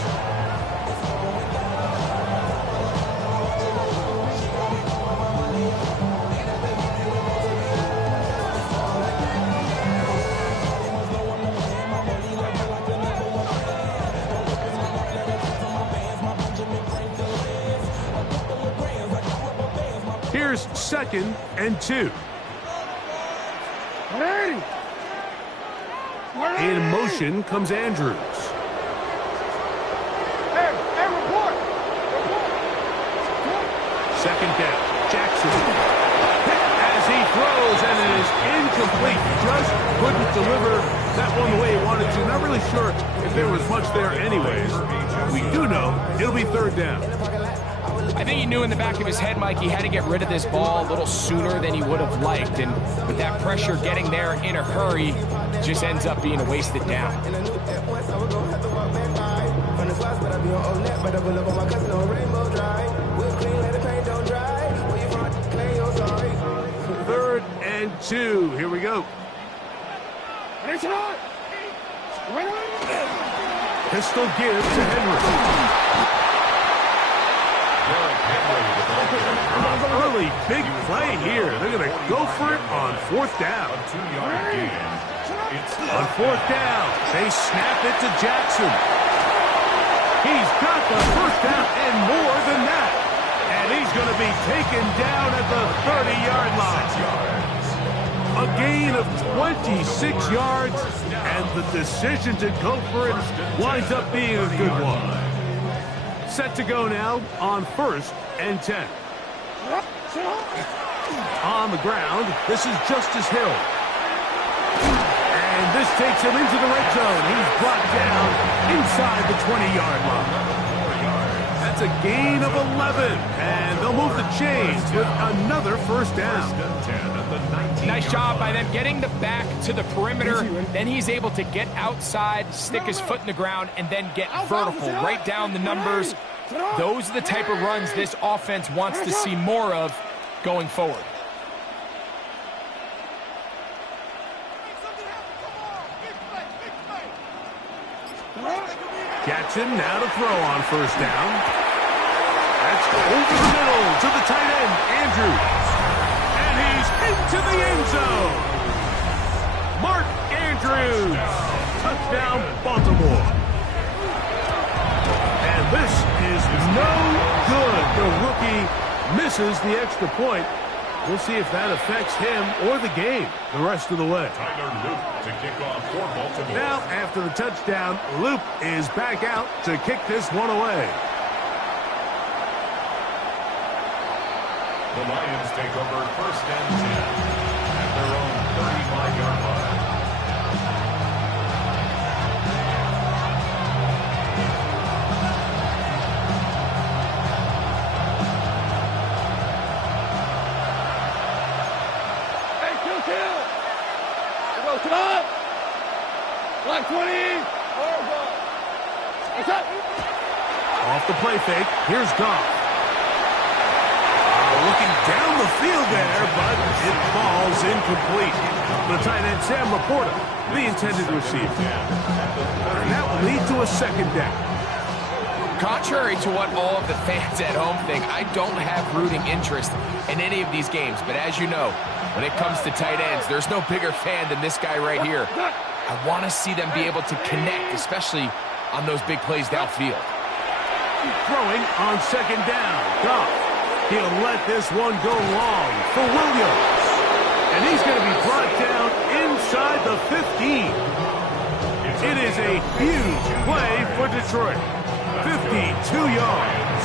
Here's 2nd and 2. In motion comes Andrews. Second down, Jackson. As he throws, and it is incomplete. Just couldn't deliver that one the way he wanted to. Not really sure if there was much there anyways. We do know it'll be 3rd down. I think he knew in the back of his head, Mike, he had to get rid of this ball a little sooner than he would have liked. And with that pressure getting there in a hurry, just ends up being a wasted down. 3rd and 2. Here we go. Pistol gives to Henry. Early big play here. They're going to go for it on 4th down. On 4th down, they snap it to Jackson. He's got the first down and more than that. And he's going to be taken down at the 30-yard line. A gain of 26 yards, and the decision to go for it winds up being a good one. Set to go now on 1st and 10. On the ground, this is Justice Hill. And this takes him into the red zone. He's brought down inside the 20-yard line. That's a gain of 11. And they'll move the chains with another first down. Nice job by them getting the back to the perimeter. Then he's able to get outside, stick his foot in the ground, and then get vertical right down the numbers. Those are the type of runs this offense wants to see more of going forward. Jackson now to throw on first down. That's over the middle to the tight end, Andrews. And he's into the end zone. Mark Andrews. Touchdown, Baltimore. And this is no good. The rookie misses the extra point. We'll see if that affects him or the game the rest of the way. Tyler Loop to kick off for Baltimore. Now, after the touchdown, Loop is back out to kick this one away. The Lions take over 1st and 10 at their own 35-yard line. Line 20. What's up? Off the play fake, here's Goff. Looking down the field there, but it falls incomplete. The tight end, Sam Laporta, the intended receiver. And that will lead to a 2nd down. Contrary to what all of the fans at home think, I don't have rooting interest in any of these games. But as you know, when it comes to tight ends, there's no bigger fan than this guy right here. I want to see them be able to connect, especially on those big plays downfield. Throwing on second down. Goff. He'll let this one go long for Williams. And he's going to be brought down inside the 15. It is a huge play for Detroit. 52 yards.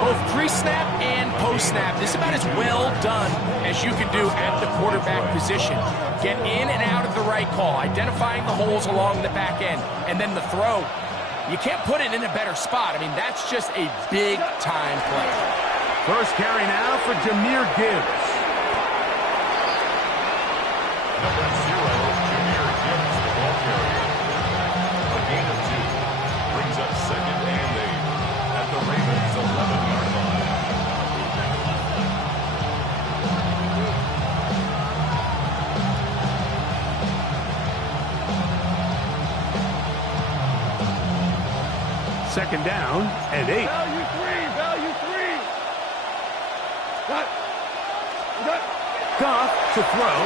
Both pre-snap and post-snap, this is about as well done as you can do at the quarterback position. Get in and out of the right call, identifying the holes along the back end, and then the throw. You can't put it in a better spot. I mean, that's just a big-time play. First carry now for Jahmyr Gibbs. Number 0, Jahmyr Gibbs, the ball carrier. A gain of 2. Brings up second and 8 at the Ravens' 11-yard line. Second down and 8. Value 3, value 3. Got. Goff to throw.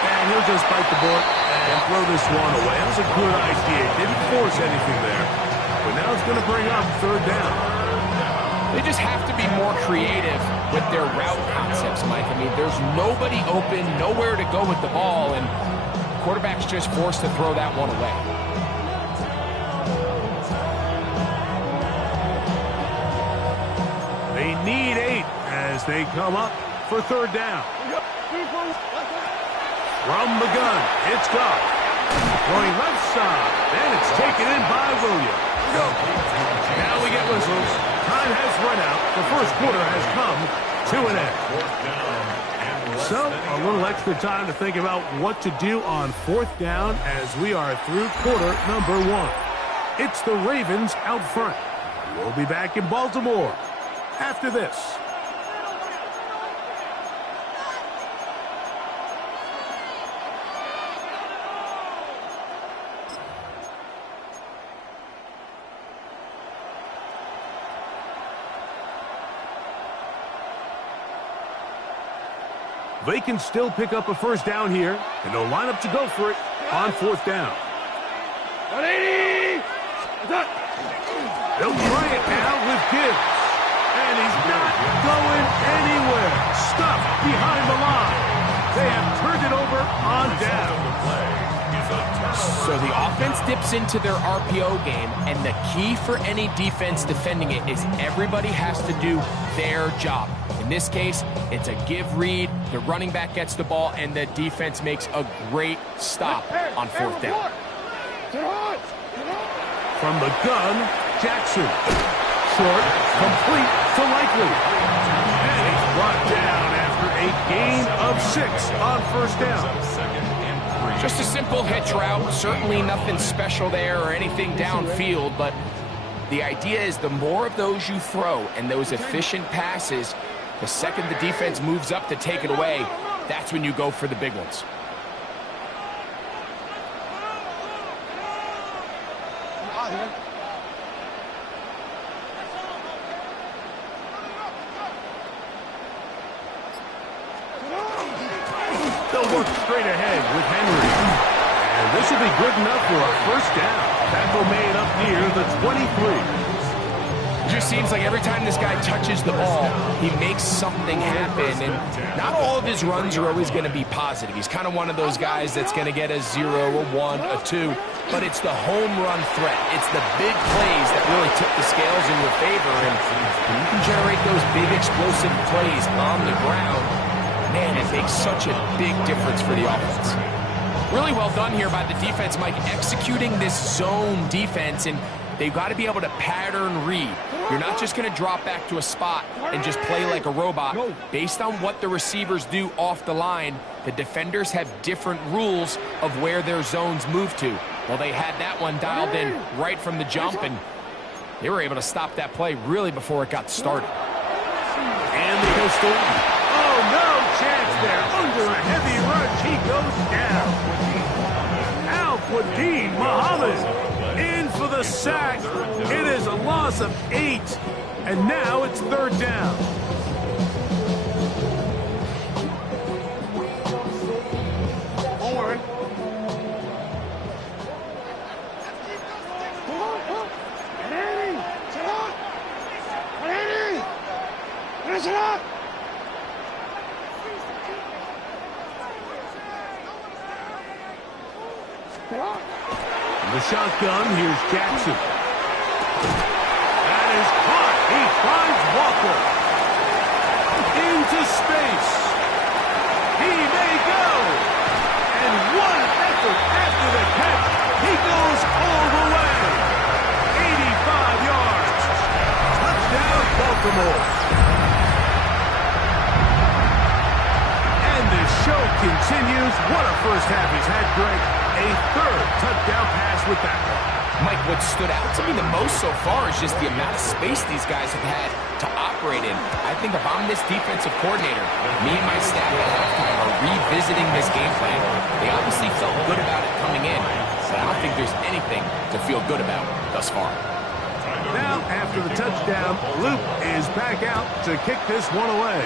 And he'll just bite the bullet and throw this one away. That was a good idea. Didn't force anything there. But now it's going to bring up third down. They just have to be more creative with their route concepts, Mike. I mean, there's nobody open, nowhere to go with the ball, and the quarterback's just forced to throw that one away. They need 8 as they come up for third down. From the gun, it's Goff. Going left side, and it's taken in by Williams. Now we get whistles. Time has run out. The first quarter has come to an end. So, a little extra time to think about what to do on fourth down as we are through quarter number 1. It's the Ravens out front. We'll be back in Baltimore after this. They can still pick up a first down here, and they'll line up to go for it on fourth down. 180! They'll try it now with Gibbs. And he's not going anywhere. Stuffed behind the line. They have turned it over on down. So the offense dips into their RPO game, and the key for any defense defending it is everybody has to do their job. In this case, it's a give read, the running back gets the ball, and the defense makes a great stop on fourth down. From the gun, Jackson. Short, complete to Likely. And he's brought down after a gain of 6 on first down. Just a simple hitch route, certainly nothing special there or anything downfield, but the idea is the more of those you throw and those efficient passes, the second the defense moves up to take it away, that's when you go for the big ones. They'll work straight ahead with Henry. And this will be good enough for a first down. Tackle made up near the 23. It just seems like every time this guy touches the ball, he makes something happen. And not all of his runs are always going to be positive. He's kind of one of those guys that's going to get a 0, a 1, a 2. But it's the home run threat. It's the big plays that really tip the scales in your favor. And when you can generate those big explosive plays on the ground, man, it makes such a big difference for the offense. Really well done here by the defense, Mike, executing this zone defense, and they've got to be able to pattern read. You're not just going to drop back to a spot and just play like a robot. Based on what the receivers do off the line, the defenders have different rules of where their zones move to. Well, they had that one dialed in right from the jump, and they were able to stop that play really before it got started. And the pistol. Oh, no chance there. Under a heavy rush, he goes down. the sack. It is a loss of 8. And now it's 3rd down. Forward. Finish it up! The shotgun, here's Jackson. That is caught. He finds Walker. Into space. He may go. And one effort after the catch. He goes all the way. 85 yards. Touchdown, Baltimore. And the show continues. What a first half he's had, Greg. A 3rd touchdown pass with that one. Mike, what stood out to me the most so far is just the amount of space these guys have had to operate in. I think if I'm this defensive coordinator, me and my staff at halftime are revisiting this game plan. They obviously felt good about it coming in, but I don't think there's anything to feel good about thus far. Now, after the touchdown, Luke is back out to kick this one away.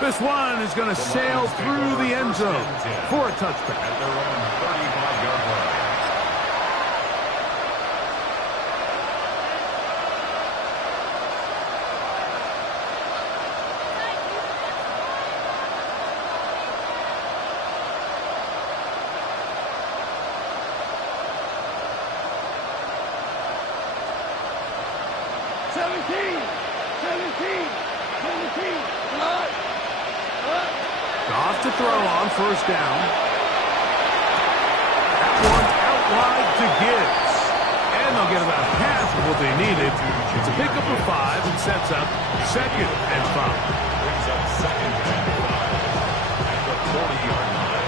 This one is going to sail through the end zone for a touchdown. At their own 35-yard line. Off to throw on 1st down. That one out wide to Gibbs. And they'll get about half of what they needed. It's a pickup of 5 and sets up 2nd and 5. Brings up 2nd and 5 at the 40-yard line.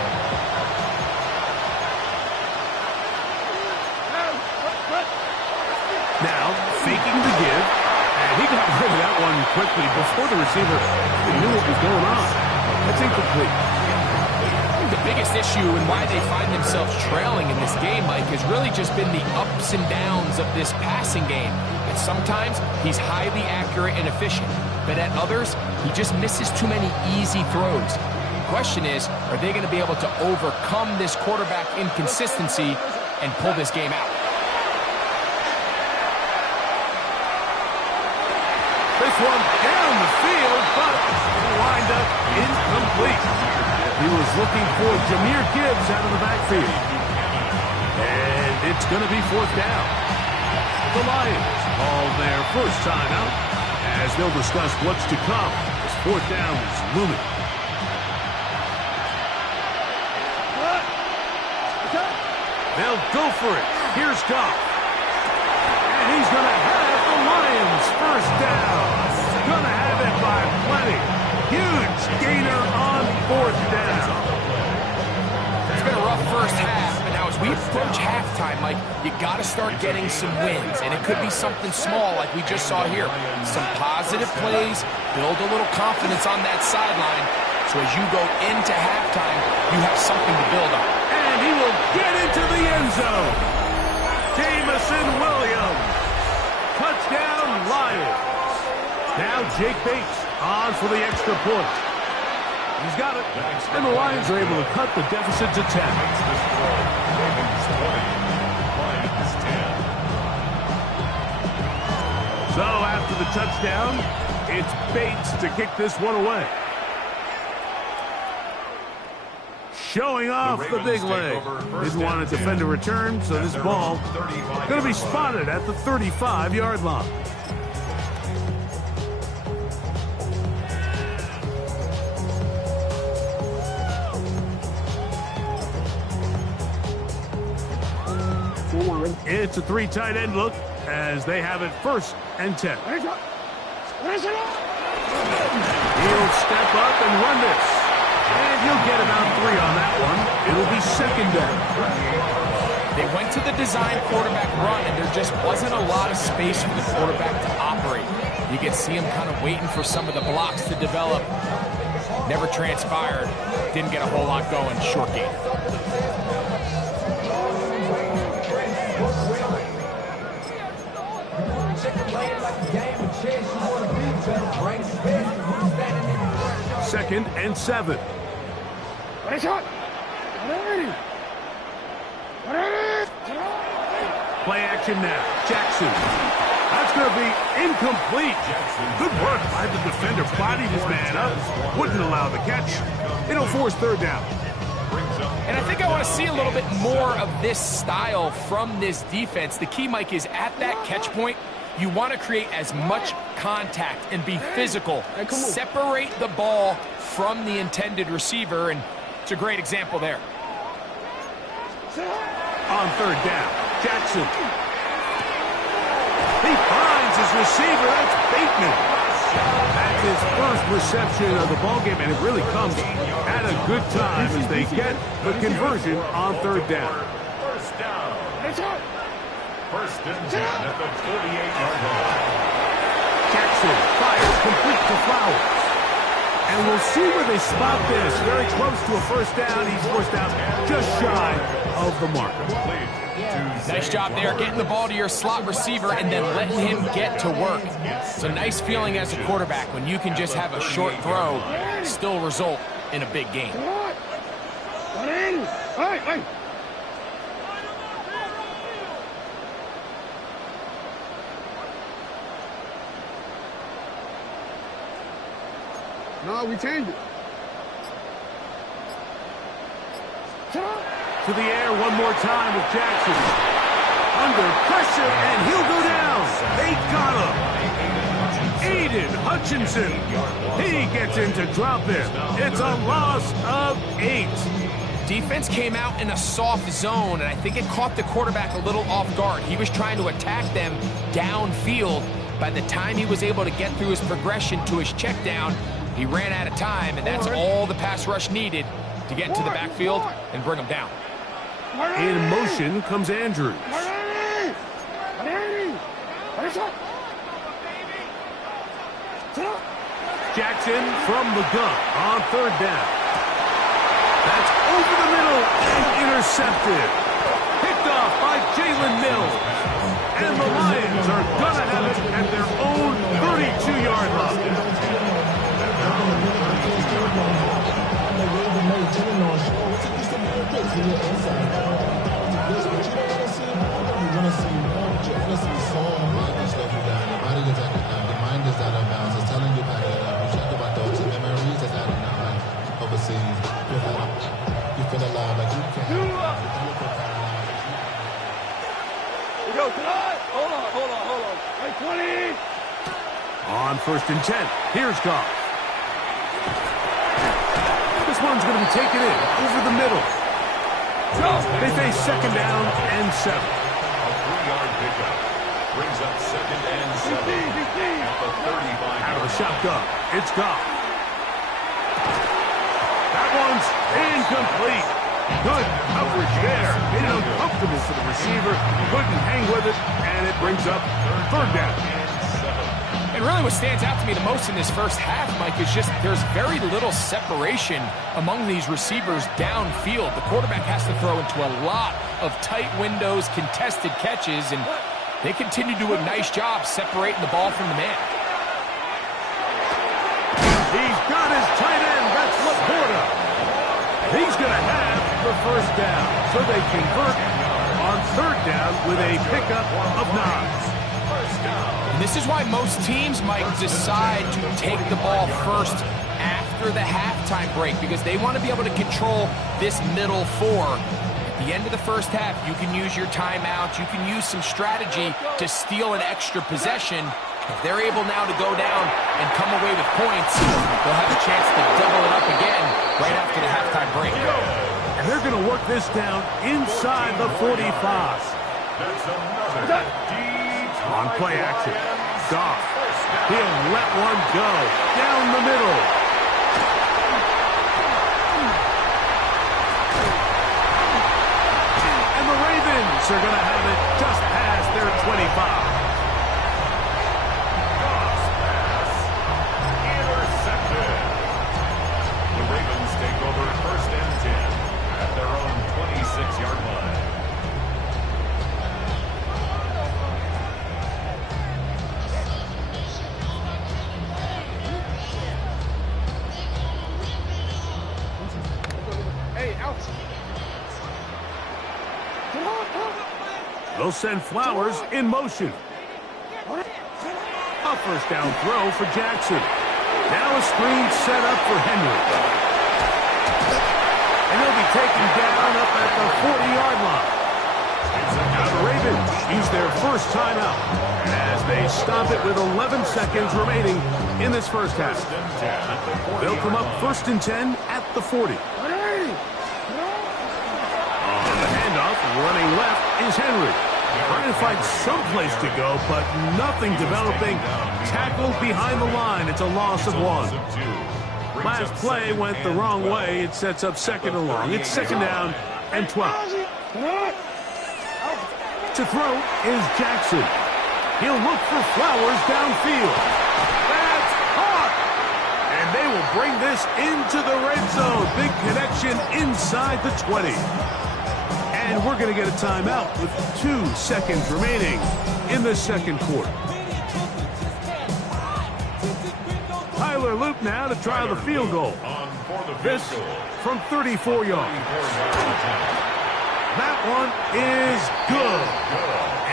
Now, faking the give. And he got rid of that one quickly before the receiver even knew what was going on. That's incomplete. I think the biggest issue and why they find themselves trailing in this game, Mike, has really just been the ups and downs of this passing game. And sometimes he's highly accurate and efficient, but at others, he just misses too many easy throws. The question is, are they going to be able to overcome this quarterback inconsistency and pull this game out? This one down the field, but lined up incomplete. He was looking for Jahmyr Gibbs out of the backfield. And it's going to be 4th down. The Lions call their first timeout as they'll discuss what's to come as 4th down is looming. They'll go for it. Here's Goff. And he's going to have the Lions first down. Going to have it by plenty. Huge gainer on 4th down. It's been a rough first half, but now as we approach halftime, Mike, you got to start getting some wins, and it could be something small like we just saw here. Some positive plays, build a little confidence on that sideline, so as you go into halftime, you have something to build on. And he will get into the end zone. Jameson Williams. Touchdown, Lions. Now Jake Bates on for the extra point. He's got it. And the Lions are able to cut the deficit to 10. So after the touchdown, it's Bates to kick this one away. Showing off the big leg. Didn't want a defender return, so this ball going to be spotted at the 35-yard line. It's a 3 tight end look as they have it 1st and 10. He'll step up and run this. And he'll get about 3 on that one. It'll be 2nd down. They went to the design quarterback run, and there just wasn't a lot of space for the quarterback to operate. You could see him kind of waiting for some of the blocks to develop. Never transpired. Didn't get a whole lot going. Short game. 2nd and 7. Play action now. Jackson. That's going to be incomplete. Good work by the defender. Bodied his man up. Wouldn't allow the catch. It'll force 3rd down. And I think I want to see a little bit more of this style from this defense. The key, Mike, is at that catch point, you want to create as much contact and be physical. Separate the ball from the intended receiver, and it's a great example there. On 3rd down, Jackson. He finds his receiver. That's Bateman. That's his first reception of the ballgame, and it really comes at a good time as they get the conversion on 3rd down. First down. First and 10 at the 48-yard line. Jackson fires complete to Flowers. And we'll see where they spot this. Very close to a first down. He's forced out just shy of the mark. Nice job there, getting the ball to your slot receiver and then letting him get to work. It's a nice feeling as a quarterback when you can just have a short throw, still result in a big game. No, we changed it. To the air one more time with Jackson. Under pressure, and he'll go down. They got him. Aiden Hutchinson. He gets in to drop it. It's a loss of 8. Defense came out in a soft zone, and I think it caught the quarterback a little off guard. He was trying to attack them downfield. By the time he was able to get through his progression to his check down, he ran out of time, and that's all the pass rush needed to get into the backfield and bring him down. In motion comes Andrews. Jackson from the gun on 3rd down. That's over the middle and intercepted. Picked off by Jalen Mills. And the Lions are going to have it at their own 32-yard line. On 1st and 10, here's Goff. This one's going to be taken in over the middle. They face 2nd down and 7. A 3-yard pickup brings up 2nd and 7 at the 35. Out of the shotgun, it's Goff. That one's incomplete. Good coverage there. Made it uncomfortable for the receiver. Couldn't hang with it, and it brings up 3rd down. And really what stands out to me the most in this first half, Mike, is just there's very little separation among these receivers downfield. The quarterback has to throw into a lot of tight windows, contested catches, and they continue to do a nice job separating the ball from the man. He's got his tight end. That's Laporta. He's going to have the first down. So they convert on 3rd down with a pickup of 9. And this is why most teams, Mike, decide to take the ball first after the halftime break because they want to be able to control this middle 4. At the end of the first half, you can use your timeout. You can use some strategy to steal an extra possession. If they're able now to go down and come away with points, they'll have a chance to double it up again right after the halftime break. And they're going to work this down inside the 45. On play action, Goff. He'll let one go down the middle. And the Ravens are going to have it just past their 25. Goff's pass intercepted. The Ravens take over 1st and 10 at their own 26-yard line. They'll send Flowers in motion. A first down throw for Jackson. Now a screen set up for Henry. And he'll be taken down up at the 40-yard line. Now the Ravens use their first timeout as they stop it with 11 seconds remaining in this first half. They'll come up 1st and 10 at the 40. On the handoff, running left is Henry. Trying to find someplace to go, but nothing developing. Tackled behind the line. It's a loss of 1. Last play went the wrong way. It sets up 2nd and long. It's 2nd down and 12. To throw is Jackson. He'll look for Flowers downfield. That's caught! And they will bring this into the red zone. Big connection inside the 20. And we're going to get a timeout with 2 seconds remaining in the second quarter. Tyler Loop now to try the field goal. This from 34 yards. That one is good.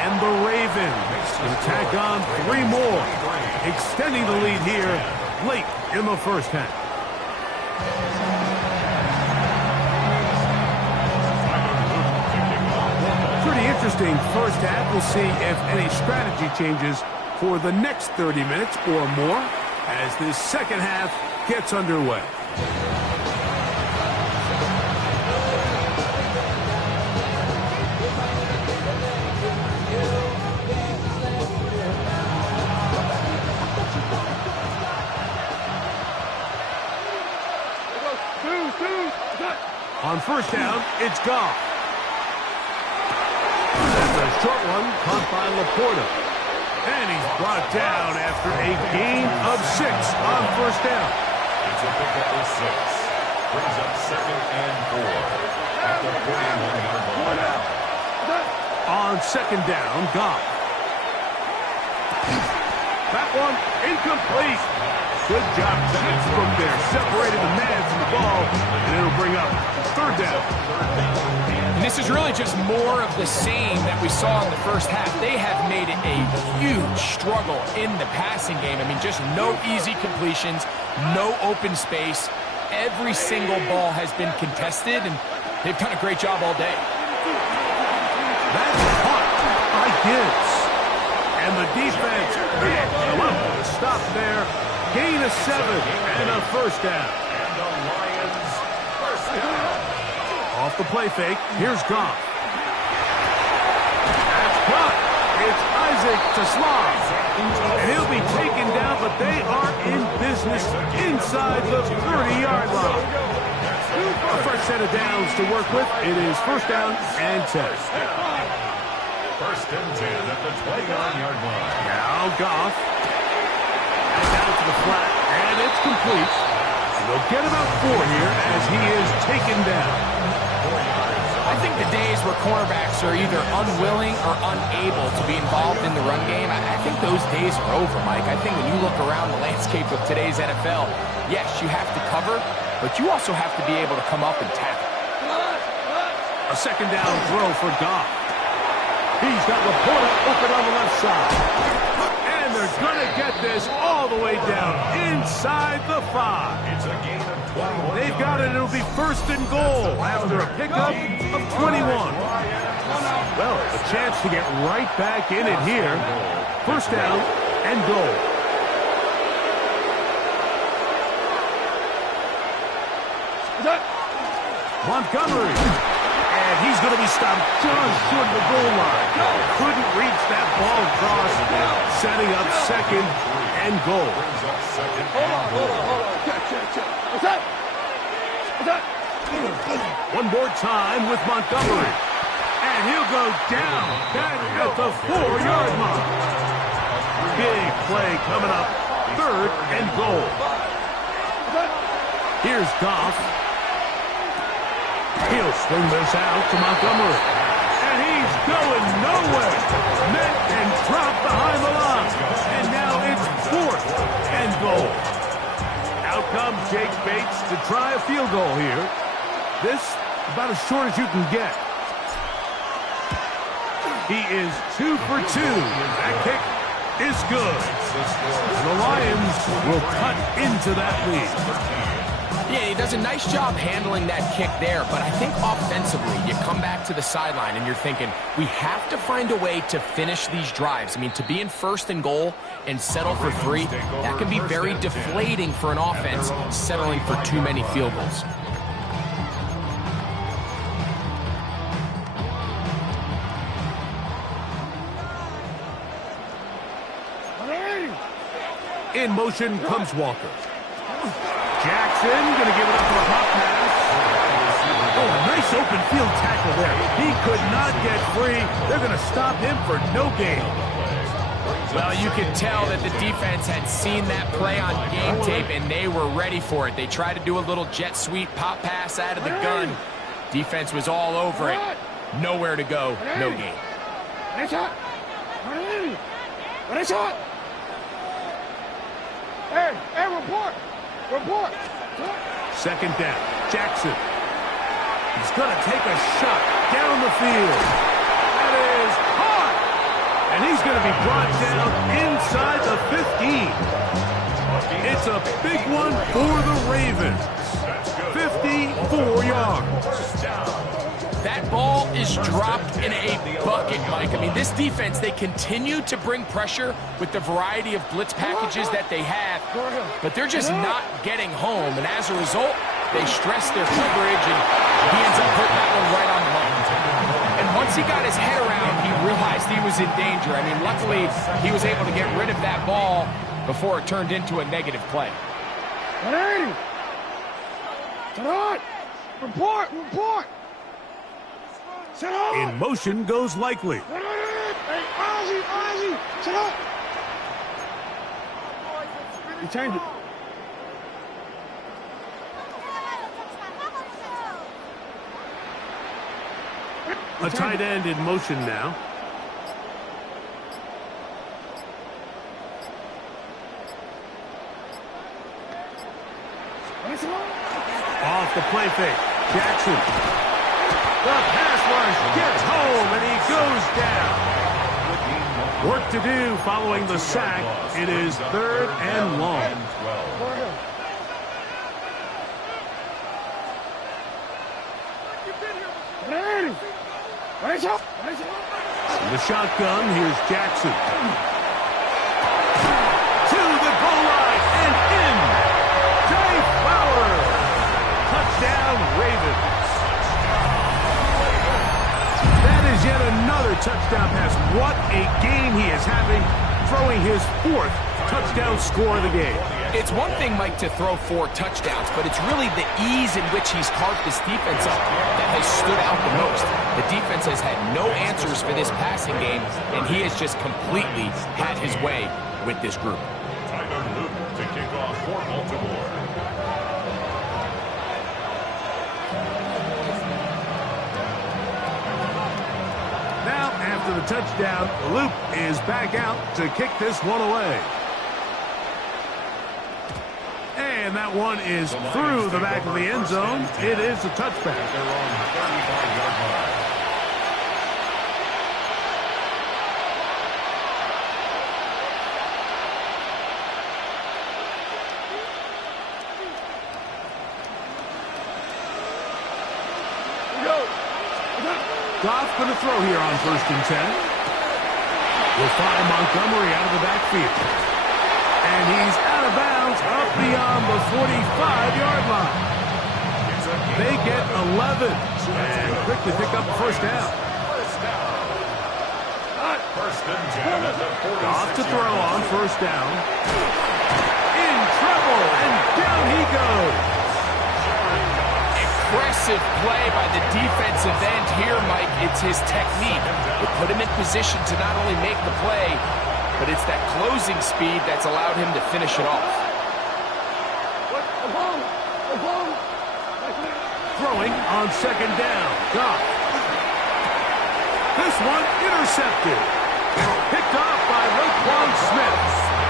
And the Ravens will tack on 3 more, extending the lead here late in the first half. Pretty interesting first half. We'll see if any strategy changes for the next 30 minutes or more as this second half gets underway. On first down, it's Goff. That's a short one caught by Laporta. And he's brought down after a gain of 6 on first down. It's a pickup of 6. Brings up 2nd and 4 at the 41-yard line. On 2nd down, Goff. That one incomplete. Good job, Jacksbrook there. Separated the man from the ball, and it'll bring up 3rd down. And this is really just more of the same that we saw in the first half. They have made it a huge struggle in the passing game. I mean, just no easy completions, no open space. Every single ball has been contested, and they've done a great job all day. That's caught by Gibbs. And the defense, stop there. Gain of 7 and a first down. And the Lions first down. Off the play fake, here's Goff. That's caught. It's Isaac to Slav. And he'll be taken down, but they are in business inside the 30-yard line. A fresh set of downs to work with. It is 1st down and 10. 1st and 10 at the 29-yard line. Now Goff. And down to the flat, and it's complete. They'll get about 4 here as he is taken down. I think the days where cornerbacks are either unwilling or unable to be involved in the run game, I think those days are over, Mike. I think when you look around the landscape of today's NFL, yes, you have to cover, but you also have to be able to come up and tackle. A 2nd down throw for Goff. He's got Laporta open on the left side. And they're going to get this all the way down inside the 5. It's a gain of 21. They've got it. It'll be 1st and goal after a pickup of 21. Well, a chance to get right back in it here. 1st down and goal. Montgomery. And he's going to be stopped just short of the goal line. Couldn't reach that ball across, setting up 2nd and goal. Hold on. What's that? One more time with Montgomery. And he'll go down back at the 4-yard mark. Big play coming up. 3rd and goal. Here's Goff. He'll swing this out to Montgomery. And he's going nowhere. Met and dropped behind the line. And now it's 4th and goal. Out comes Jake Bates to try a field goal here. This about as short as you can get. He is 2 for 2. That kick is good. And the Lions will cut into that lead. Yeah, he does a nice job handling that kick there, but I think offensively, you come back to the sideline and you're thinking, we have to find a way to finish these drives. I mean, to be in 1st and goal and settle for 3, that can be very deflating for an offense settling for too many field goals. In motion comes Walker. Jackson going to give it up for a pop pass. Oh, a nice open field tackle there. He could not get free. They're going to stop him for no gain. Well, you can tell that the defense had seen that play on game tape, and they were ready for it. They tried to do a little jet sweep pop pass out of the gun. Defense was all over it. Nowhere to go, no gain. Hey, report! Report! 2nd down. Jackson. He's going to take a shot down the field. That is hot! And he's going to be brought down inside the 15. It's a big one for the Ravens. 54 yards. That ball is dropped in a bucket, Mike. I mean, this defense, they continue to bring pressure with the variety of blitz packages that they have, but they're just not getting home. And as a result, they stress their coverage, and he ends up putting that one right on the money. And once he got his head around, he realized he was in danger. I mean, luckily, he was able to get rid of that ball before it turned into a negative play. Report! Report! In motion goes Likely. Hey, Ozzie! Sit up! He changed it. A tight end in motion now. Off the play fake. Jackson. The pass rush gets home, and he goes down. Work to do following the sack. It is 3rd and long. In the shotgun, here's Jackson. To the goal line and in. Dave Flowers. Touchdown, Ravens. Yet another touchdown pass. What a game he is having, throwing his 4th touchdown score of the game. It's one thing, Mike, to throw 4 touchdowns, but it's really the ease in which he's carved this defense up that has stood out the most. The defense has had no answers for this passing game, and he has just completely had his way with this group. Tyler Luke to kick off for Baltimore. After the touchdown, Luke is back out to kick this one away. And that one is through the back of the end zone. It is a touchback. They're on the 35-yard line. Goff going to throw here on 1st and 10. We'll find Montgomery out of the backfield. And he's out of bounds up beyond the 45-yard line. They get 11 and quickly pick up a 1st down. Goff to throw on 1st down. In trouble, and down he goes. Impressive play by the defensive end here, Mike. It's his technique. It put him in position to not only make the play, but it's that closing speed that's allowed him to finish it off. Throwing on 2nd down. Goff. This one intercepted. Picked off by Roquan Smith.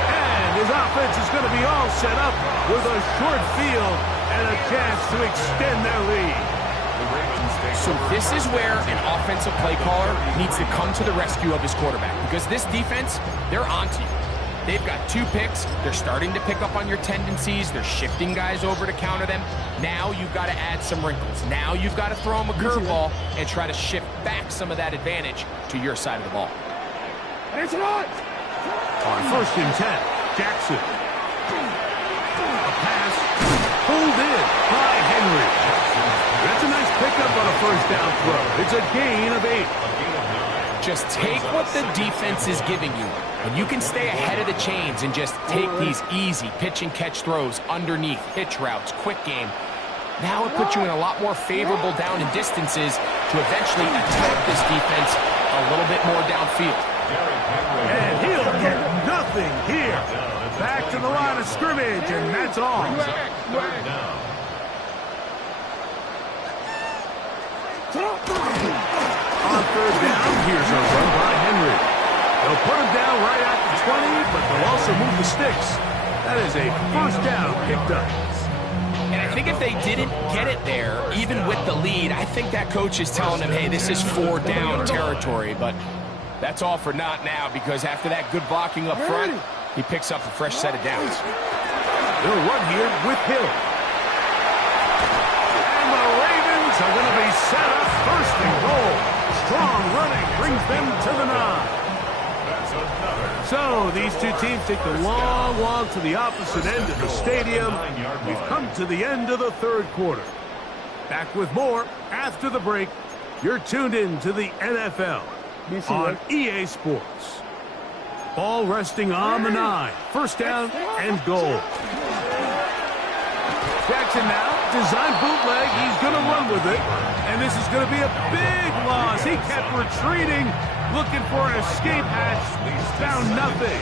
And his offense is going to be all set up with a short field and a chance to extend their lead. The Ravens So this is where an offensive play caller needs to come to the rescue of his quarterback, because this defense, they're onto you. They've got 2 picks. They're starting to pick up on your tendencies. They're shifting guys over to counter them. Now you've got to add some wrinkles. Now you've got to throw them a curveball and try to shift back some of that advantage to your side of the ball. On 1st and 10, Jackson. A pass pulled in by Henry. That's a nice pickup on a 1st down throw. It's a gain of 8. Just take what the defense is giving you, and you can stay ahead of the chains and just take these easy pitch and catch throws underneath, hitch routes, quick game. Now it puts you in a lot more favorable down and distances to eventually attack this defense a little bit more downfield. And he'll get nothing here. Back to the line of scrimmage, and that's all. On 3rd down, here's a run by Henry. They'll put him down right at the 20, but they'll also move the sticks. That is a 1st down picked up. And I think if they didn't get it there, even with the lead, I think that coach is telling them, hey, this is 4 down territory. But that's all for not now, because after that good blocking up front, he picks up a fresh set of downs. They'll run here with Hill. And the Ravens are going to be set up 1st and goal. Strong running brings them to the 9. So these 2 teams take the long walk to the opposite end of the stadium. We've come to the end of the 3rd quarter. Back with more after the break. You're tuned in to the NFL on EA Sports. Ball resting on the 9. 1st down and goal. Jackson now, design bootleg. He's going to run with it. And this is going to be a big loss. He kept retreating, looking for an escape hatch. Found nothing.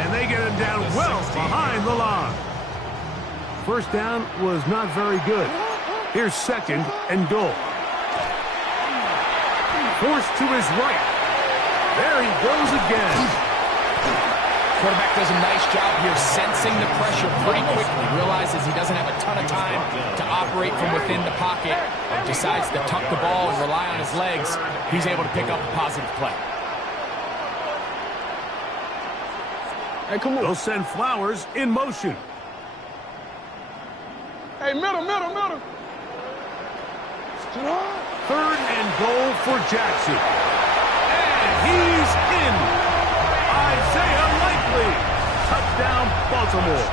And they get him down well behind the line. 1st down was not very good. Here's 2nd and goal. Forced to his right. There he goes again. Quarterback does a nice job here sensing the pressure pretty quickly. Realizes he doesn't have a ton of time to operate from within the pocket. Decides to tuck the ball and rely on his legs. He's able to pick up a positive play. Hey, come on. They'll send Flowers in motion. Hey, middle. 3rd and goal for Jackson. And he's in. Isaiah Likely. Touchdown, Baltimore.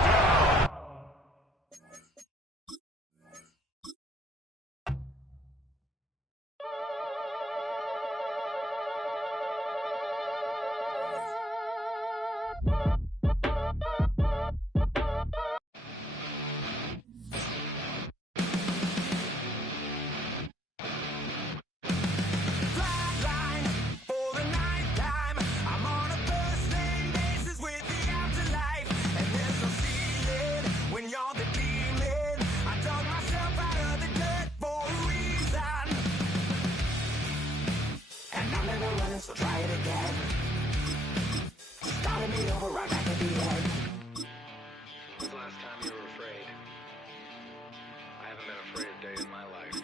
So try it again. Started me over right back at the end. When's the last time you were afraid? I haven't been afraid a day in my life.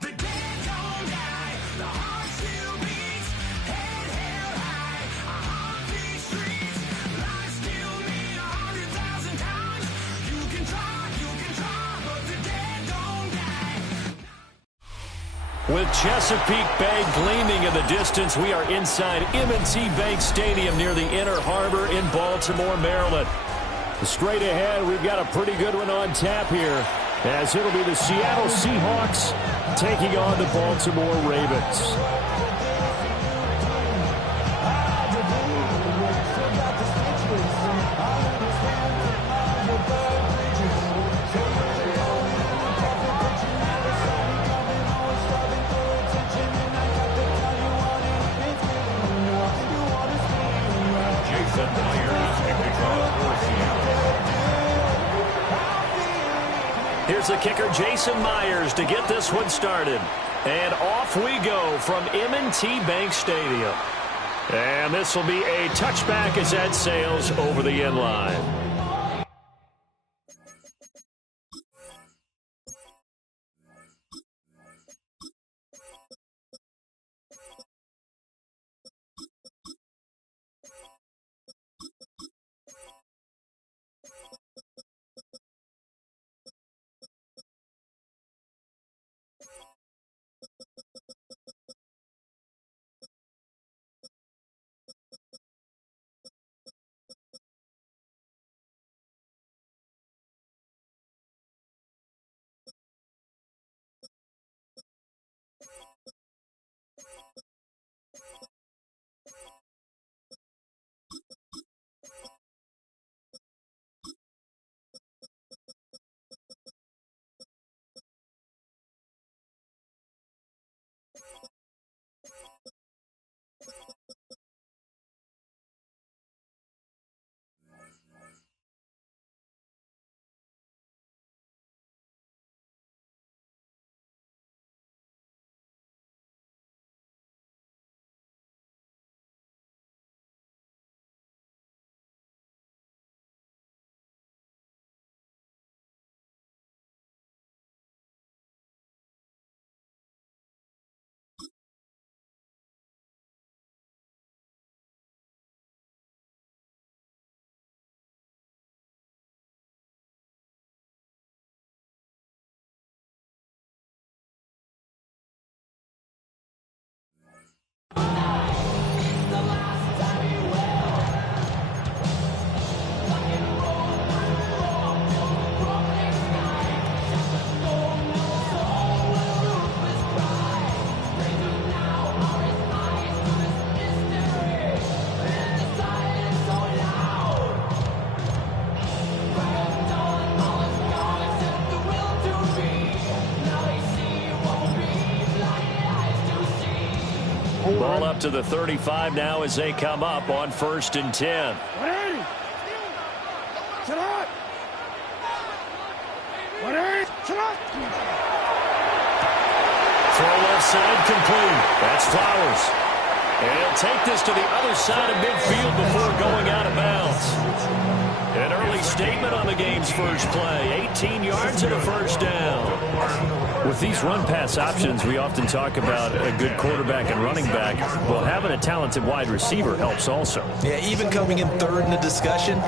The dead don't die, the heart still beats, head held high, I haunt these streets, life still me 100,000 times. You can try, but the dead don't die. With Chesapeake Bay gleaming in the distance, we are inside M&T Bank Stadium near the Inner Harbor in Baltimore, Maryland. Straight ahead, we've got a pretty good one on tap here, as it'll be the Seattle Seahawks taking on the Baltimore Ravens. Here's the kicker, Jason Myers, to get this one started. And off we go from M&T Bank Stadium. And this will be a touchback as that sails over the end line. to the 35 now as they come up on 1st and 10. Throw left side complete. That's Flowers. And he'll take this to the other side of midfield before going out of bounds. An early statement on the game's first play. 18 yards and a first down. With these run-pass options, we often talk about a good quarterback and running back. Well, having a talented wide receiver helps also. Yeah, even coming in third in the discussion,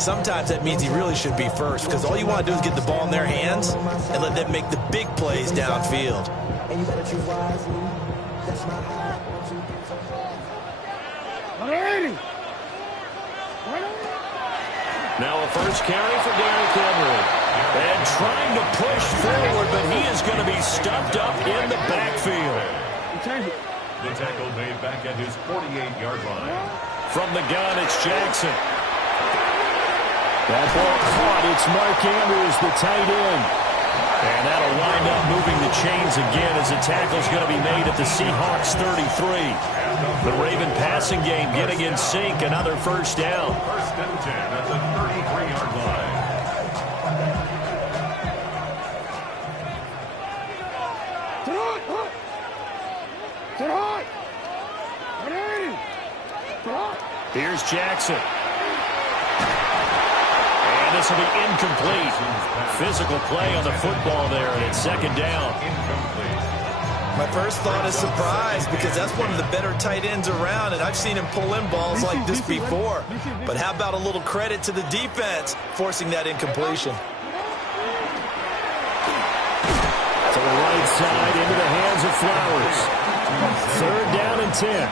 sometimes that means he really should be first, because all you want to do is get the ball in their hands and let them make the big plays downfield. And you better choose wisely. That's not hard. Now a first carry for Derrick Henry. And trying to push forward, but he is going to be stuffed up in the backfield. The tackle made back at his 48-yard line. From the gun, it's Jackson. That ball caught. It's Mark Andrews, the tight end. And that'll wind up moving the chains again as the tackle's going to be made at the Seahawks 33. The Raven passing game getting in sync. Another first down. 1st and 10 at the 33-yard line. Here's Jackson. And this will be incomplete. Physical play on the football there, and it's 2nd down. My first thought is surprise, because that's one of the better tight ends around, and I've seen him pull in balls like this before. But how about a little credit to the defense forcing that incompletion? To the right side, into the hands of Flowers. 3rd down and 10.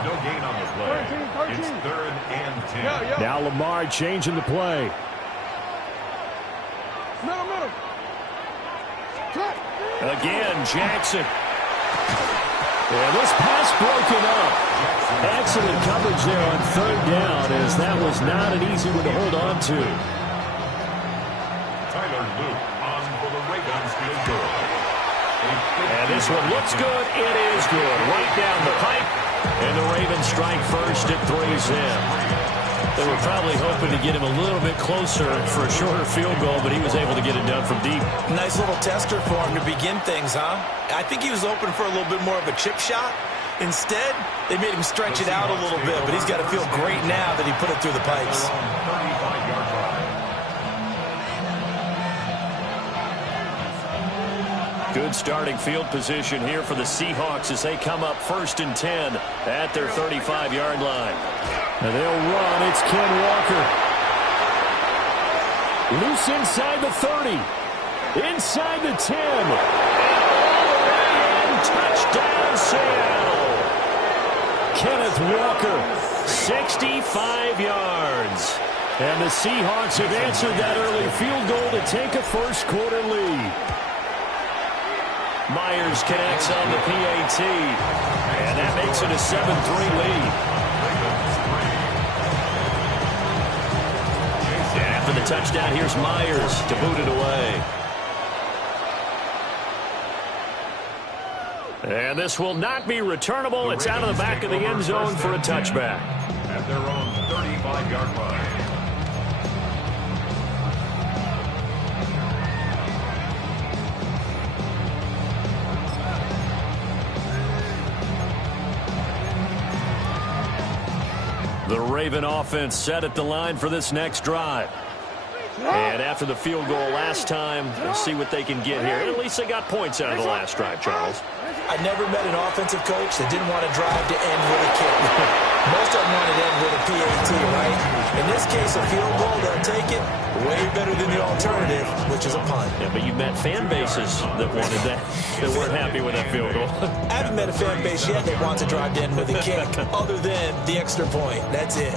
No gain on the play. It's 3rd and 10. Now Lamar changing the play. Again, Jackson. Yeah, this pass broken up. Excellent coverage there on 3rd down, as that was not an easy one to hold on to. Tyler Luke on for the Ravens field goal. And this one looks good. It is good. Right down the pipe. And the Ravens strike first at 3-zip. They were probably hoping to get him a little bit closer for a shorter field goal, but he was able to get it done from deep. Nice little tester for him to begin things, huh? I think he was open for a little bit more of a chip shot. Instead, they made him stretch it out a little bit, but he's got to feel great now that he put it through the pipes. 35-yard line. Good starting field position here for the Seahawks as they come up 1st and 10 at their 35-yard line. And they'll run. It's Ken Walker. Loose inside the 30. Inside the 10. And all the way in. Touchdown, Seattle. Kenneth Walker, 65 yards. And the Seahawks have answered that early field goal to take a first-quarter lead. Myers connects on the PAT, and that makes it a 7-3 lead. And after the touchdown, here's Myers to boot it away. And this will not be returnable. It's out of the back of the end zone for a touchback. At their own 35-yard line. The Raven offense set at the line for this next drive. And after the field goal last time, we'll see what they can get here. At least they got points out of the last drive, Charles. I never met an offensive coach that didn't want to drive to end with a kick. Most of them want to end with a PAT, right? In this case, a field goal, they'll take it. Way better than the alternative, which is a punt. Yeah, but you met fan bases that wanted that, that weren't happy with that field goal. I haven't met a fan base yet that wants to drive to end with a kick, other than the extra point. That's it.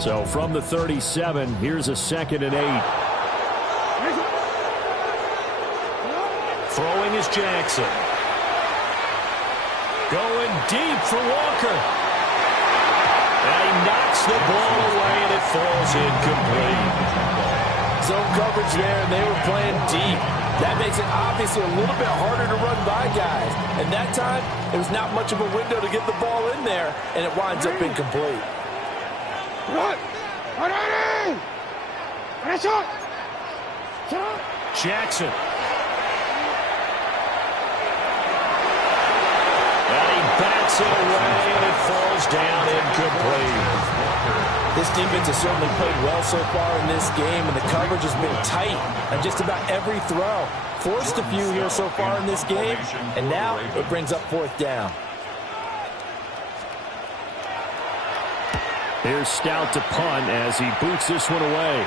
So from the 37, here's a 2nd and 8. Throwing is Jackson. Going deep for Walker. And he knocks the ball away, and it falls incomplete. zone coverage there, and they were playing deep. That makes it obviously a little bit harder to run by guys. And that time, there was not much of a window to get the ball in there, and it winds up incomplete. Jackson. And he bats it away, and it falls down incomplete. This defense has certainly played well so far in this game, and the coverage has been tight on just about every throw. Forced a few here so far in this game, and now it brings up fourth down. Here's Stout to punt as he boots this one away.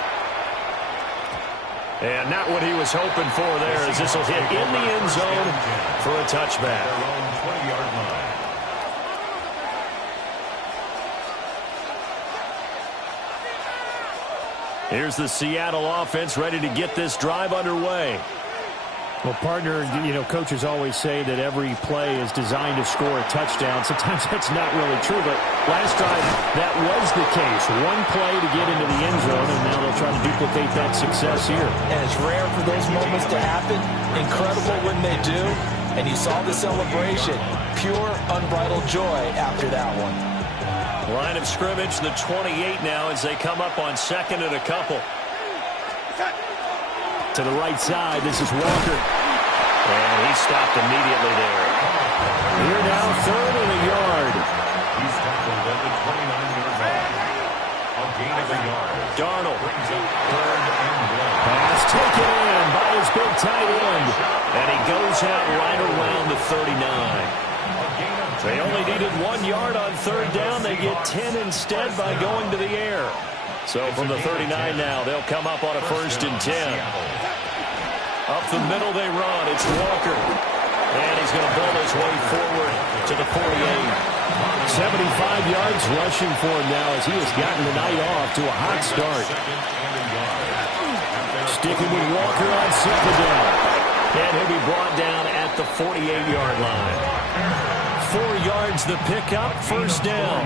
And not what he was hoping for there, as this will hit in the end zone for a touchback. Their own 20-yard line. Here's the Seattle offense ready to get this drive underway. Well, partner, you know, coaches always say that every play is designed to score a touchdown. Sometimes that's not really true, but last drive, that was the case. One play to get into the end zone, and now they'll try to duplicate that success here. And it's rare for those moments to happen. Incredible when they do. And you saw the celebration. Pure, unbridled joy after that one. Line of scrimmage, the 28 now as they come up on second and a couple. To the right side, this is Walker. And he stopped immediately there. Here now, third and a yard. He's tackled at the 29-yard line. A gain of a yard. Darnold. Brings up third and one. Pass taken in by his big tight end. And he goes out right around the 39. They only needed 1 yard on third down. They get 10 instead by going to the air. So from the 39 now, they'll come up on a 1st and 10. Up the middle they run. It's Walker. And he's going to build his way forward to the 48. 75 yards rushing for him now as he has gotten the night off to a hot start. Sticking with Walker on second down. And he'll be brought down at the 48-yard line. 4 yards the pickup, first down.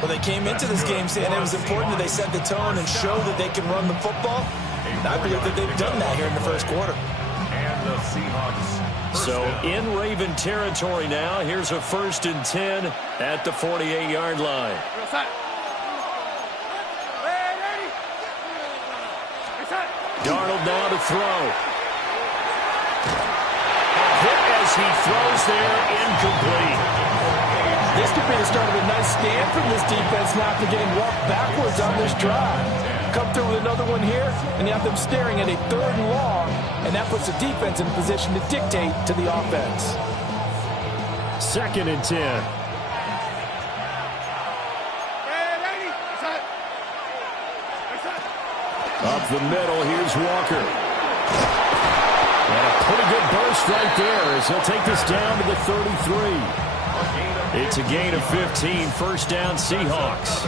Well, they came into this game saying it was important that they set the tone and show that they can run the football. And I believe that they've done that here in the first quarter. And the Seahawks. So in Raven territory now, here's a 1st and 10 at the 48-yard line. Darnold now to throw. Hit as he throws there, incomplete. This could be the start of a nice stand from this defense now after getting walked backwards on this drive. Come through with another one here, and you have them staring at a 3rd and long, and that puts the defense in a position to dictate to the offense. 2nd and 10. Up the middle, here's Walker. And a pretty good burst right there as he'll take this down to the 33. It's a gain of 15, first down Seahawks.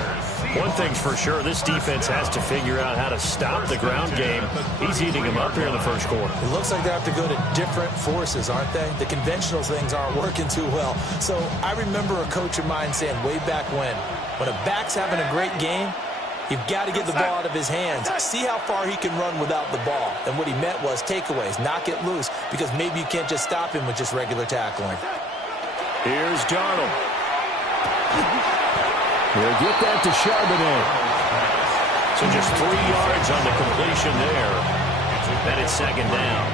One thing's for sure, this defense has to figure out how to stop the ground game. He's eating them up here in the first quarter. It looks like they have to go to different forces, aren't they? The conventional things aren't working too well. So I remember a coach of mine saying way back when a back's having a great game, you've got to get the ball out of his hands. See how far he can run without the ball. And what he meant was takeaways, knock it loose, because maybe you can't just stop him with just regular tackling. Here's Darnold. He'll get that to Charbonnet. So just 3 yards on the completion there. Then it's second down.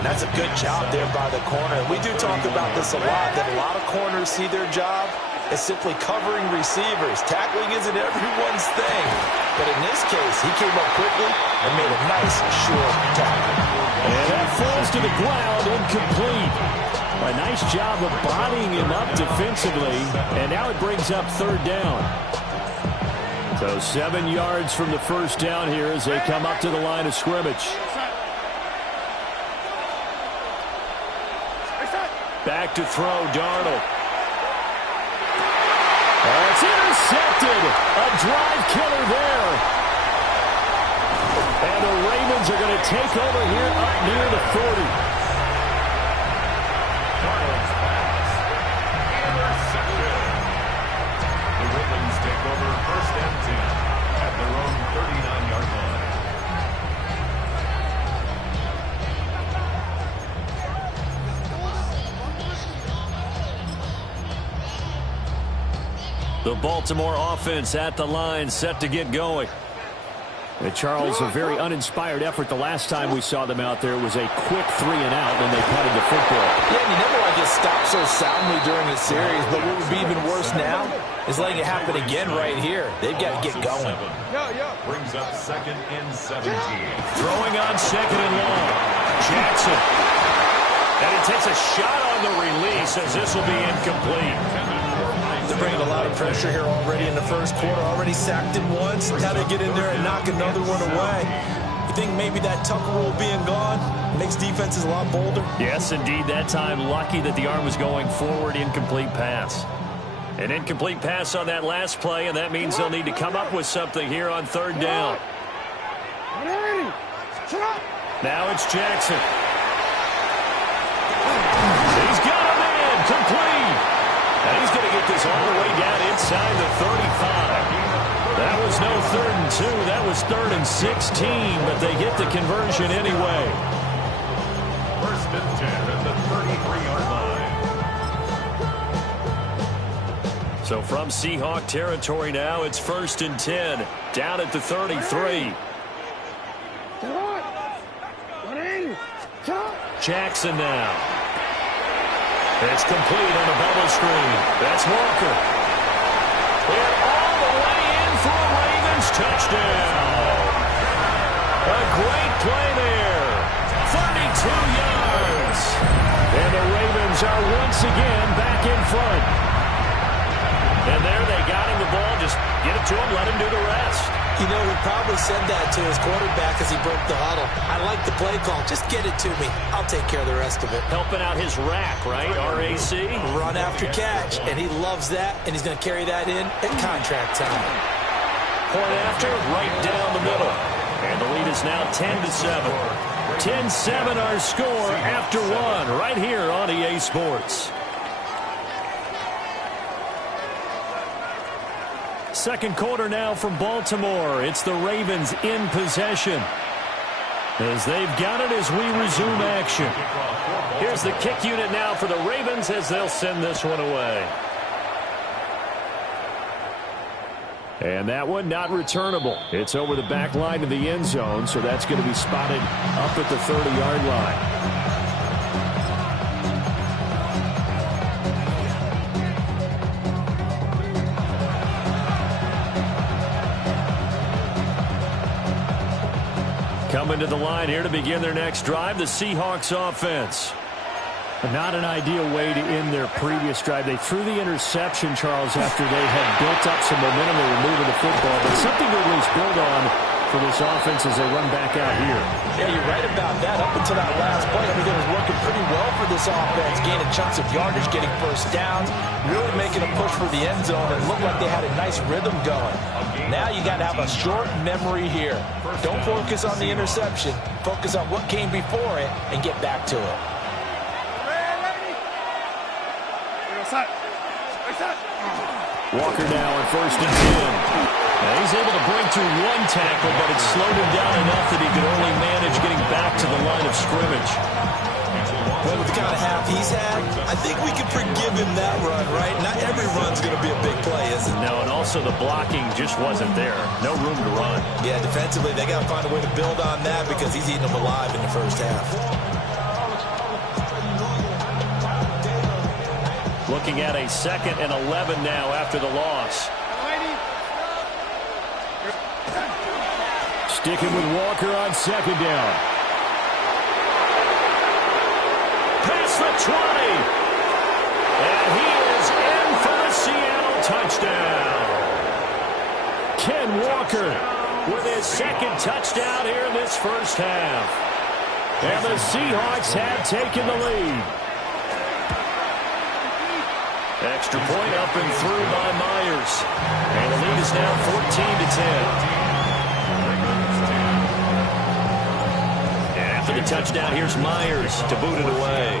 That's a good job there by the corner. We do talk about this a lot, that a lot of corners see their job as simply covering receivers. Tackling isn't everyone's thing. But in this case, he came up quickly and made a nice, short tackle. And that falls to the ground, incomplete. A nice job of bodying him up defensively, and now it brings up 3rd down. So 7 yards from the first down here as they come up to the line of scrimmage. Back to throw, Darnold. It's intercepted. A drive killer there. And the Ravens are going to take over here up near the 40. Darnold's pass. Intercepted. The Ravens take over 1st and 10 at their own 39-yard line. The Baltimore offense at the line, set to get going. And Charles, a very uninspired effort the last time we saw them out there. It was a quick 3-and-out when they punted the football. Yeah, and you never want to get stopped so soundly during the series, but what would be even worse now is letting it happen again right here. They've got to get going. Brings up 2nd and 17. Throwing on 2nd and long. Jackson. And he takes a shot on the release as this will be incomplete. They're bringing a lot of pressure here already in the first quarter. Already sacked him once. Now they get in there and knock another one away. You think maybe that Tucker rule being gone makes defenses a lot bolder? Yes, indeed. That time, lucky that the arm was going forward. Incomplete pass. An incomplete pass on that last play, and that means they'll need to come up with something here on 3rd down. Now it's Jackson. He's got him in. Complete. And he's going to get this all the way down inside the 35. That was no 3rd and 2. That was 3rd and 16, but they get the conversion anyway. 1st and 10 at the 33-yard line. So from Seahawk territory now, it's 1st and 10, down at the 33. Jackson now. It's complete on a bubble screen. That's Walker. And all the way in for a Ravens touchdown. A great play there. 32 yards. And the Ravens are once again back in front. And there they got him the ball. Just get it to him, let him do the rest. You know, he probably said that to his quarterback as he broke the huddle. I like the play call. Just get it to me. I'll take care of the rest of it. Helping out his rack, right? R-A-C? Run after catch. And he loves that, and he's going to carry that in at contract time. Point after, right down the middle. And the lead is now 10-7. 10-7 our score after one right here on EA Sports. Second quarter now from Baltimore. It's the Ravens in possession as they've got it as we resume action. Here's the kick unit now for the Ravens as they'll send this one away. And that one not returnable. It's over the back line of the end zone, so that's going to be spotted up at the 30-yard line. Coming to the line here to begin their next drive, the Seahawks offense. Not an ideal way to end their previous drive. They threw the interception, Charles, after they had built up some momentum. They were moving the football, but something to at least build on for this offense as they run back out here. Yeah, you're right about that. Up until that last play, everything was working pretty well for this offense, gaining chunks of yardage, getting first downs, really making a push for the end zone, and looked like they had a nice rhythm going. Now you got to have a short memory here. Don't focus on the interception. Focus on what came before it and get back to it. Walker now on 1st and 10. Now he's able to break through one tackle, but it slowed him down enough that he could only manage getting back to the line of scrimmage. Well, with the kind of half he's had, I think we can forgive him that run, right? Not every run's going to be a big play, is it? No, and also the blocking just wasn't there. No room to run. Yeah, defensively, they got to find a way to build on that because he's eating them alive in the first half. Looking at a 2nd and 11 now after the loss. Sticking with Walker on 2nd down. Past the 20. And he is in for the Seattle touchdown. Ken Walker with his 2nd touchdown here in this first half. And the Seahawks have taken the lead. Extra point up and through by Myers. And the lead is now 14-10. And after the touchdown, here's Myers to boot it away.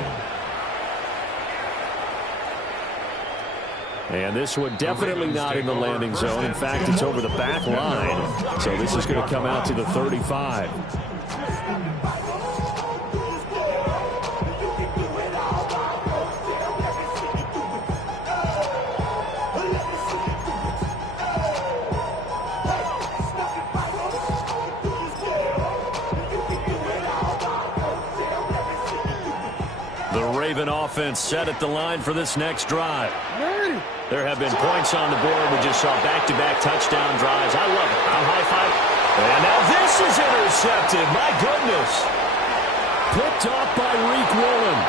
And this one definitely not in the landing zone. In fact, it's over the back line. So this is going to come out to the 35. The Raven offense set at the line for this next drive. There have been points on the board. We just saw back-to-back touchdown drives. I love it. I'm high-five. And now this is intercepted. My goodness. Picked off by Reek Woolen.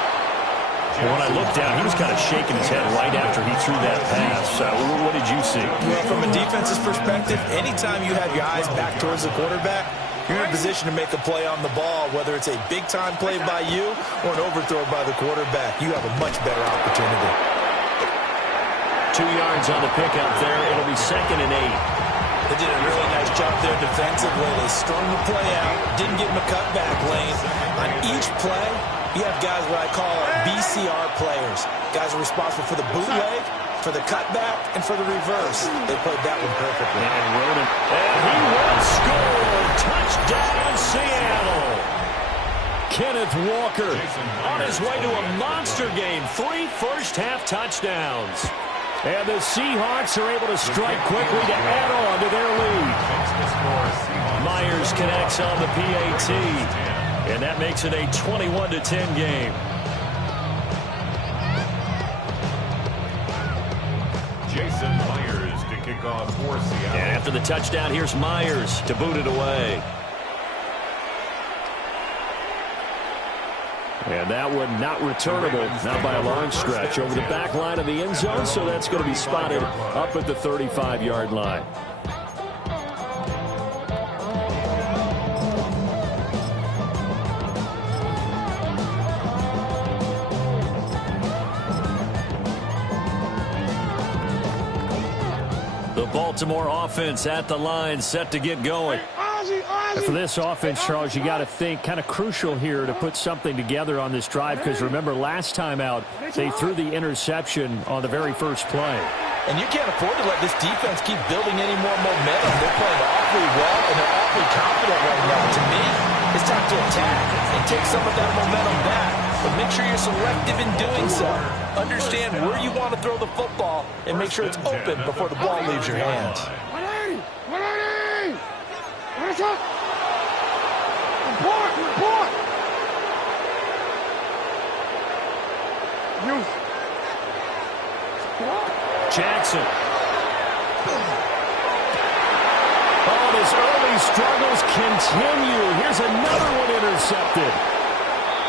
And when I looked down, he was kind of shaking his head right after he threw that pass. What did you see? Well, from a defense's perspective, anytime you have your eyes back towards the quarterback, you're in a position to make a play on the ball, whether it's a big-time play by you or an overthrow by the quarterback. You have a much better opportunity. 2 yards on the pickup there. It'll be 2nd and 8. They did a really nice job there defensively. They strung the play out, didn't give him a cutback lane. On each play, you have guys what I call BCR players. Guys are responsible for the bootleg, for the cutback, and for the reverse. They played that one perfectly. And he will score. Touchdown, Seattle. Kenneth Walker on his way to a monster game. 3 first-half touchdowns. And the Seahawks are able to strike quickly to add on to their lead. Myers connects on the PAT. And that makes it a 21-10 game. Jason Myers to kick off for Seattle. And after the touchdown, here's Myers to boot it away. And that one not returnable, not by a long stretch, over the back line of the end zone, so that's going to be spotted up at the 35-yard line. The Baltimore offense at the line, set to get going. And for this offense, Charles, you got to think kind of crucial here to put something together on this drive, because remember last time out they threw the interception on the very first play. And you can't afford to let this defense keep building any more momentum. They're playing awfully well, and they're awfully confident right now. To me, it's time to attack and take some of that momentum back. But make sure you're selective in doing so. Understand where you want to throw the football and make sure it's open before the ball leaves your hands. 180! 180! What's up? Report! Report! You. Jackson. Oh, his early struggles continue. Here's another one intercepted.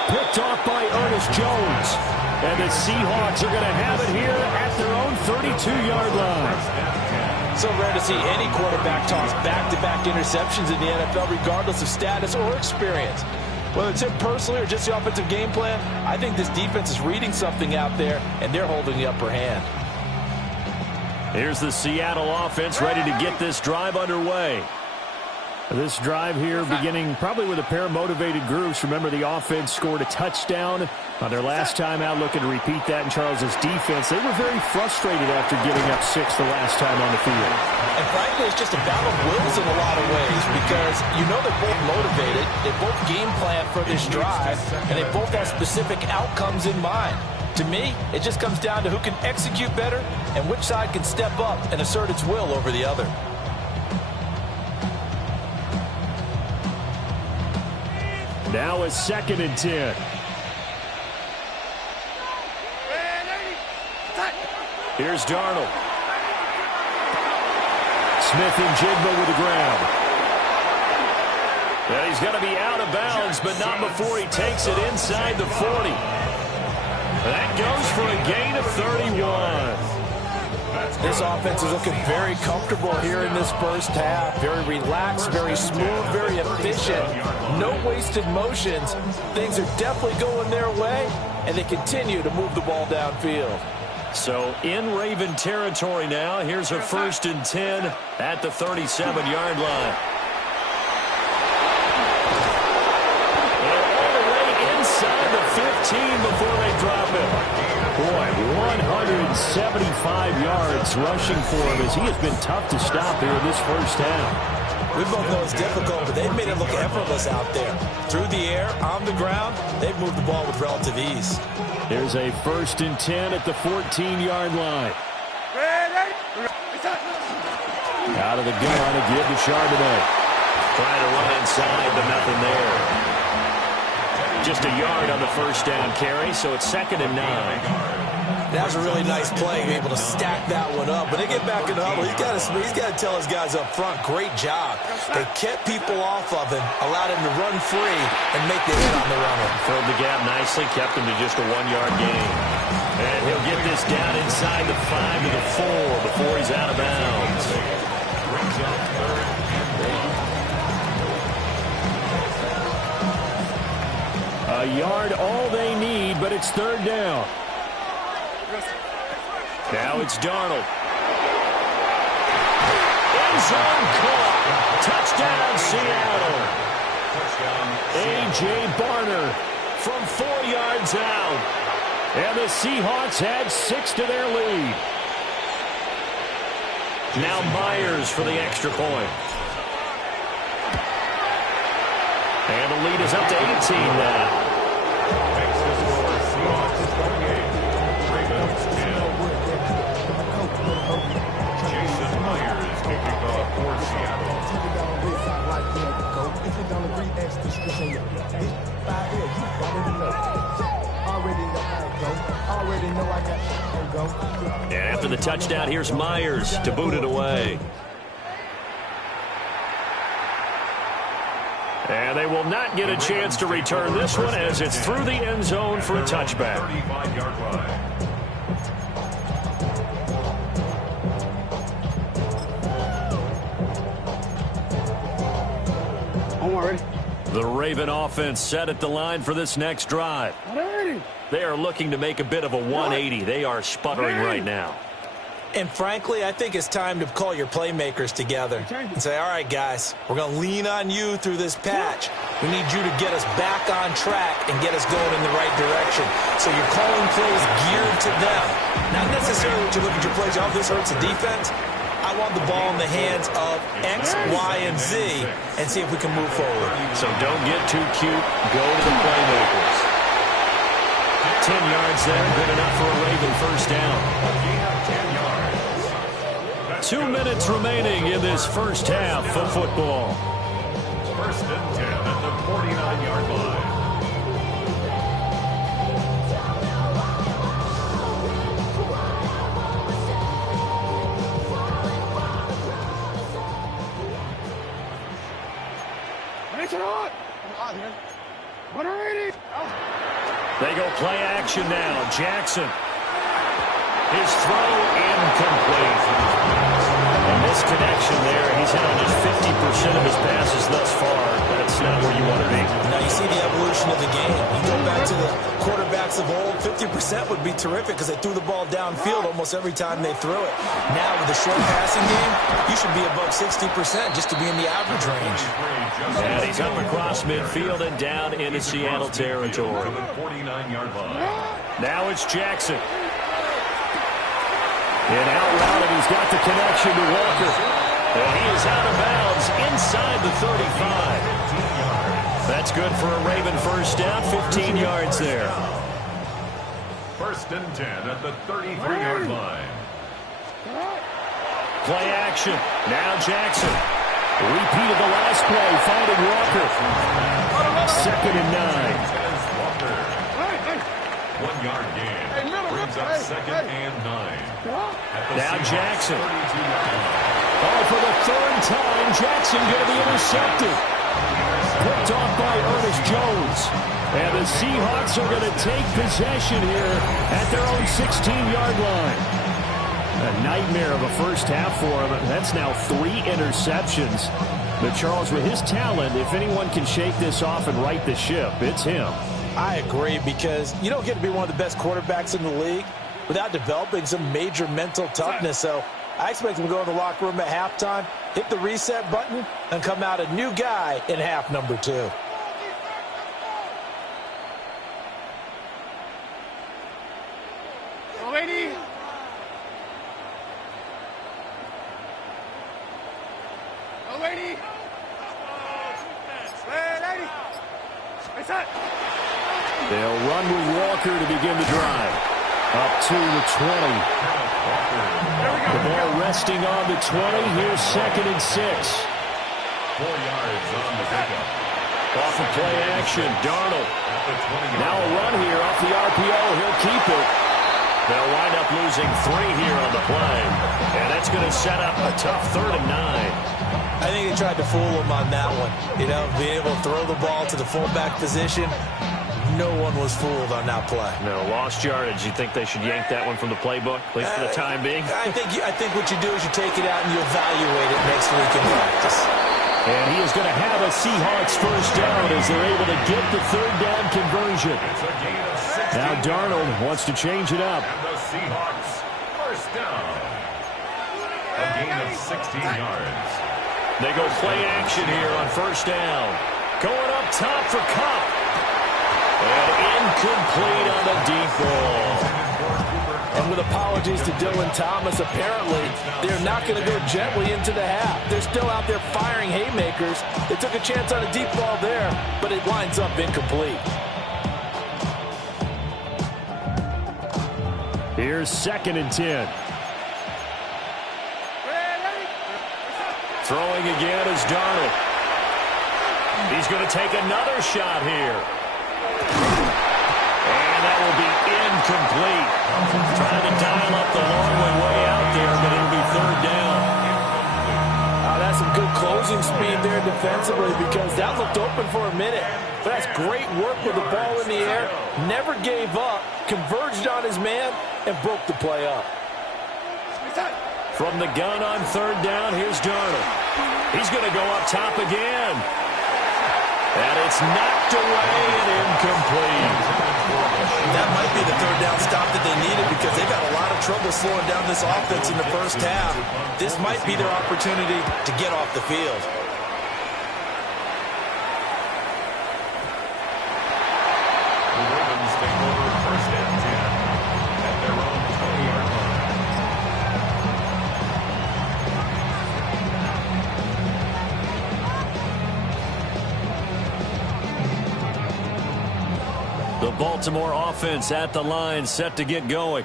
Picked off by Ernest Jones. And the Seahawks are going to have it here at their own 32-yard line. So rare to see any quarterback toss back-to-back interceptions in the NFL, regardless of status or experience. Whether it's him personally or just the offensive game plan, I think this defense is reading something out there, and they're holding the upper hand. Here's the Seattle offense ready to get this drive underway. This drive here beginning probably with a pair of motivated groups. Remember, the offense scored a touchdown on their last time out, looking to repeat that in Charles's defense. They were very frustrated after giving up 6 the last time on the field. And frankly, it's just a battle of wills in a lot of ways, because you know they're both motivated, they both game plan for this drive, and they both have specific outcomes in mind. To me, it just comes down to who can execute better and which side can step up and assert its will over the other. Now a 2nd and 10. Here's Darnold. Smith and Jigba with the grab. And he's going to be out of bounds, but not before he takes it inside the 40. That goes for a gain of 31. This offense is looking very comfortable here in this first half. Very relaxed, very smooth, very efficient. No wasted motions. Things are definitely going their way, and they continue to move the ball downfield. So in Raven territory now. Here's a 1st and 10 at the 37-yard line. And all the way inside the 15 before they drop it. Boy, 175 yards rushing for him, as he has been tough to stop here in this first half. We both know it's difficult, but they've made it look effortless out there. Through the air, on the ground, they've moved the ball with relative ease. There's a 1st and 10 at the 14-yard line. Out of the gun to give to Charbonnet. Trying to run inside, but nothing there. just a yard on the first down carry, so it's 2nd and 9. That was a really nice play, able to stack that one up. But they get back in the huddle. He's got to tell his guys up front, great job. They kept people off of him, allowed him to run free, and make the hit on the runner. Filled the gap nicely, kept him to just a 1-yard gain. And he'll get this down inside the 5 to the 4 before he's out of bounds. Brings up 3rd and 1. A yard all they need, but it's 3rd down. Now it's Darnold. End zone caught. Touchdown, Seattle. A.J. Barner from 4 yards out. And the Seahawks add 6 to their lead. Now Myers for the extra point. And the lead is up to 18 now. Makes the score Seahawks 28. Ravens 10. Jason Myers kicking off for Seattle. And after the touchdown, here's Myers to boot it away. And they will not get a chance to return this one as it's through the end zone for a touchback. 35-yard line. The Raven offense set at the line for this next drive. They are looking to make a bit of a 180. They are sputtering right now. And frankly, I think it's time to call your playmakers together and say, all right, guys, we're going to lean on you through this patch. We need you to get us back on track and get us going in the right direction. So you're calling plays geared to them. Not necessarily to look at your plays, oh, this hurts the defense. I want the ball in the hands of X, Y, and Z and see if we can move forward. So don't get too cute. Go to the playmakers. 10 yards there, good enough for a Raven first down. 2 minutes remaining in this first half of football. 1st and 10 at the 49-yard line. They go play action now. Jackson. His throw incomplete. A misconnection there. He's hit on just 50% of his passes thus far. That's not where you want to be. Now you see the evolution of the game. You go back to the quarterbacks of old, 50% would be terrific because they threw the ball downfield almost every time they threw it. Now with the short passing game, you should be above 60% just to be in the average range. And he's up across midfield and down into Seattle territory. Now it's Jackson. And out route, and he's got the connection to Walker. And he is out of bounds inside the 35. That's good for a Raven first down, 15 yards there. 1st and 10 at the 33-yard line. Play action. Now Jackson. Repeat of the last play, finding Walker. 2nd and 9. 1-yard gain. Brings up 2nd and 9. Now Jackson. Oh, for the 3rd time, Jackson going to be intercepted. Picked off by Ernest Jones. And the Seahawks are going to take possession here at their own 16-yard line. A nightmare of a first half for him. That's now 3 interceptions. But Charles, with his talent, if anyone can shake this off and right the ship, it's him. I agree, because you don't get to be one of the best quarterbacks in the league without developing some major mental toughness. So I expect him to go in the locker room at halftime, hit the reset button, and come out a new guy in half number 2. They'll run with Walker to begin the drive. Up to the 20. The ball resting on the 20. Here's 2nd and 6. 4 yards on the pickup. Off of play action, Darnold. Now a run here off the RPO. He'll keep it. They'll wind up losing 3 here on the play. And that's going to set up a tough 3rd and 9. I think they tried to fool him on that one. You know, being able to throw the ball to the fullback position. No one was fooled on that play. No, lost yardage. You think they should yank that one from the playbook, at least for the time being? I think what you do is you take it out and you evaluate it next week in practice. And he is going to have a Seahawks first down as they're able to get the 3rd down conversion. Now Darnold wants to change it up. And the Seahawks first down. A gain of 16 yards. They go play action here on first down. Going up top for Kupp. And incomplete on the deep ball. And with apologies to Dylan Thomas, apparently they're not going to go gently into the half. They're still out there firing haymakers. They took a chance on a deep ball there, but it winds up incomplete. Here's 2nd and 10. Throwing again is Darnold. He's going to take another shot here. And that will be incomplete. Trying to dial up the long way out there, but it'll be 3rd down. That's some good closing speed there defensively because that looked open for a minute. But that's great work with the ball in the air. Never gave up, converged on his man, and broke the play up. From the gun on 3rd down, here's Darnold. He's going to go up top again. And it's knocked away and incomplete. That might be the 3rd down stop that they needed because they've had a lot of trouble slowing down this offense in the first half. This might be their opportunity to get off the field. The Ravens take over first and 10 at their own 20-yard line. The Baltimore offense at the line, set to get going.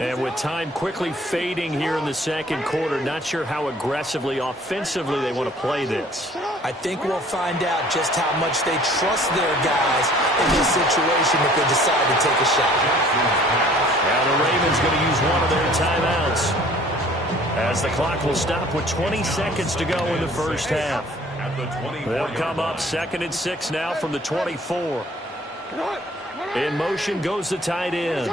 And with time quickly fading here in the 2nd quarter, not sure how aggressively, offensively they want to play this. I think we'll find out just how much they trust their guys in this situation if they decide to take a shot. Now the Ravens going to use one of their timeouts as the clock will stop with 20 seconds to go in the first half. They'll come up 2nd and 6 now from the 24. In motion goes the tight end.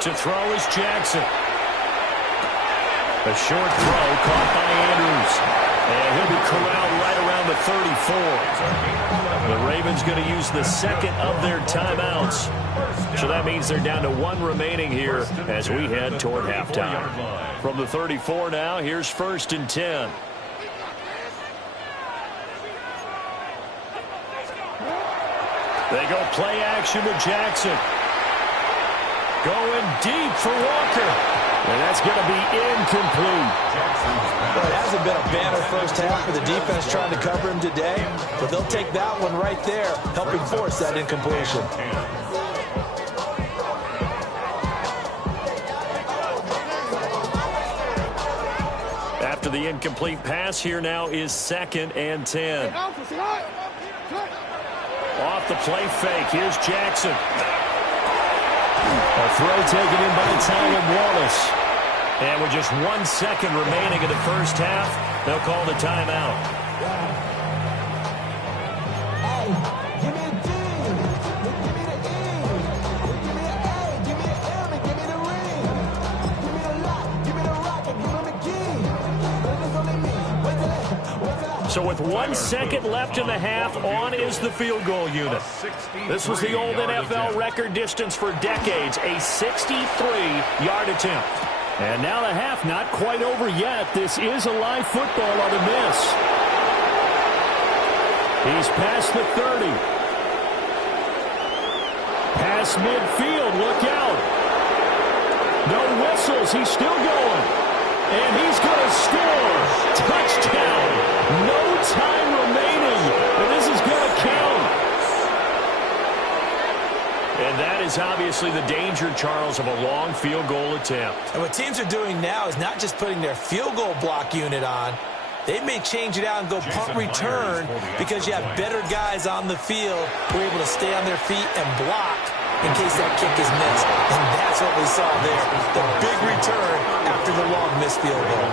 To throw is Jackson. A short throw caught by Andrews. And he'll be corralled right around the 34. The Ravens going to use the 2nd of their timeouts. So that means they're down to 1 remaining here as we head toward halftime. From the 34 now, here's 1st and 10. They go play action with Jackson. Going deep for Walker. And that's going to be incomplete. Well, it hasn't been a banner first half for the defense trying to cover him today, but they'll take that one right there, helping force that incompletion. After the incomplete pass, here now is 2nd and 10. Off the play fake, here's Jackson. A throw taken in by Tylan Wallace. And with just 1 second remaining in the first half, they'll call the timeout. So with 1 second left in the half, on is the field goal unit. This was the old NFL record distance for decades, a 63-yard attempt. And now the half not quite over yet. This is a live football on the miss. He's past the 30. Past midfield, look out. No whistles, he's still going. And he's going to score. Touchdown. No time remaining. And this is going to count. And that is obviously the danger, Charles, of a long field goal attempt. And what teams are doing now is not just putting their field goal block unit on. They may change it out and go punt return because you have better guys on the field who are able to stay on their feet and block in case that kick is missed. And that's what we saw there, the big return after the long missed field goal.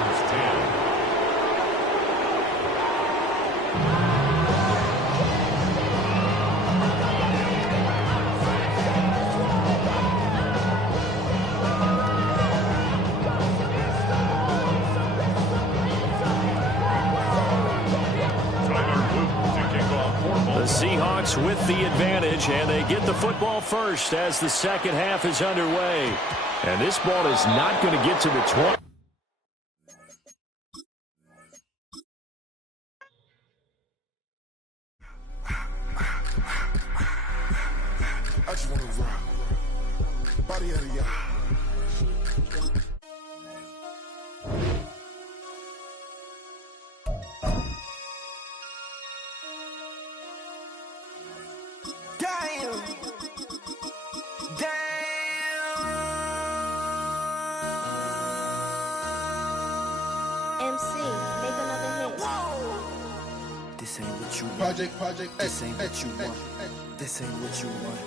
Seahawks with the advantage, and they get the football first as the second half is underway. And this ball is not going to get to the 20. I just want to rock. Body out of y'all. This ain't what you want. Project, this ain't what you want. This ain't what you want.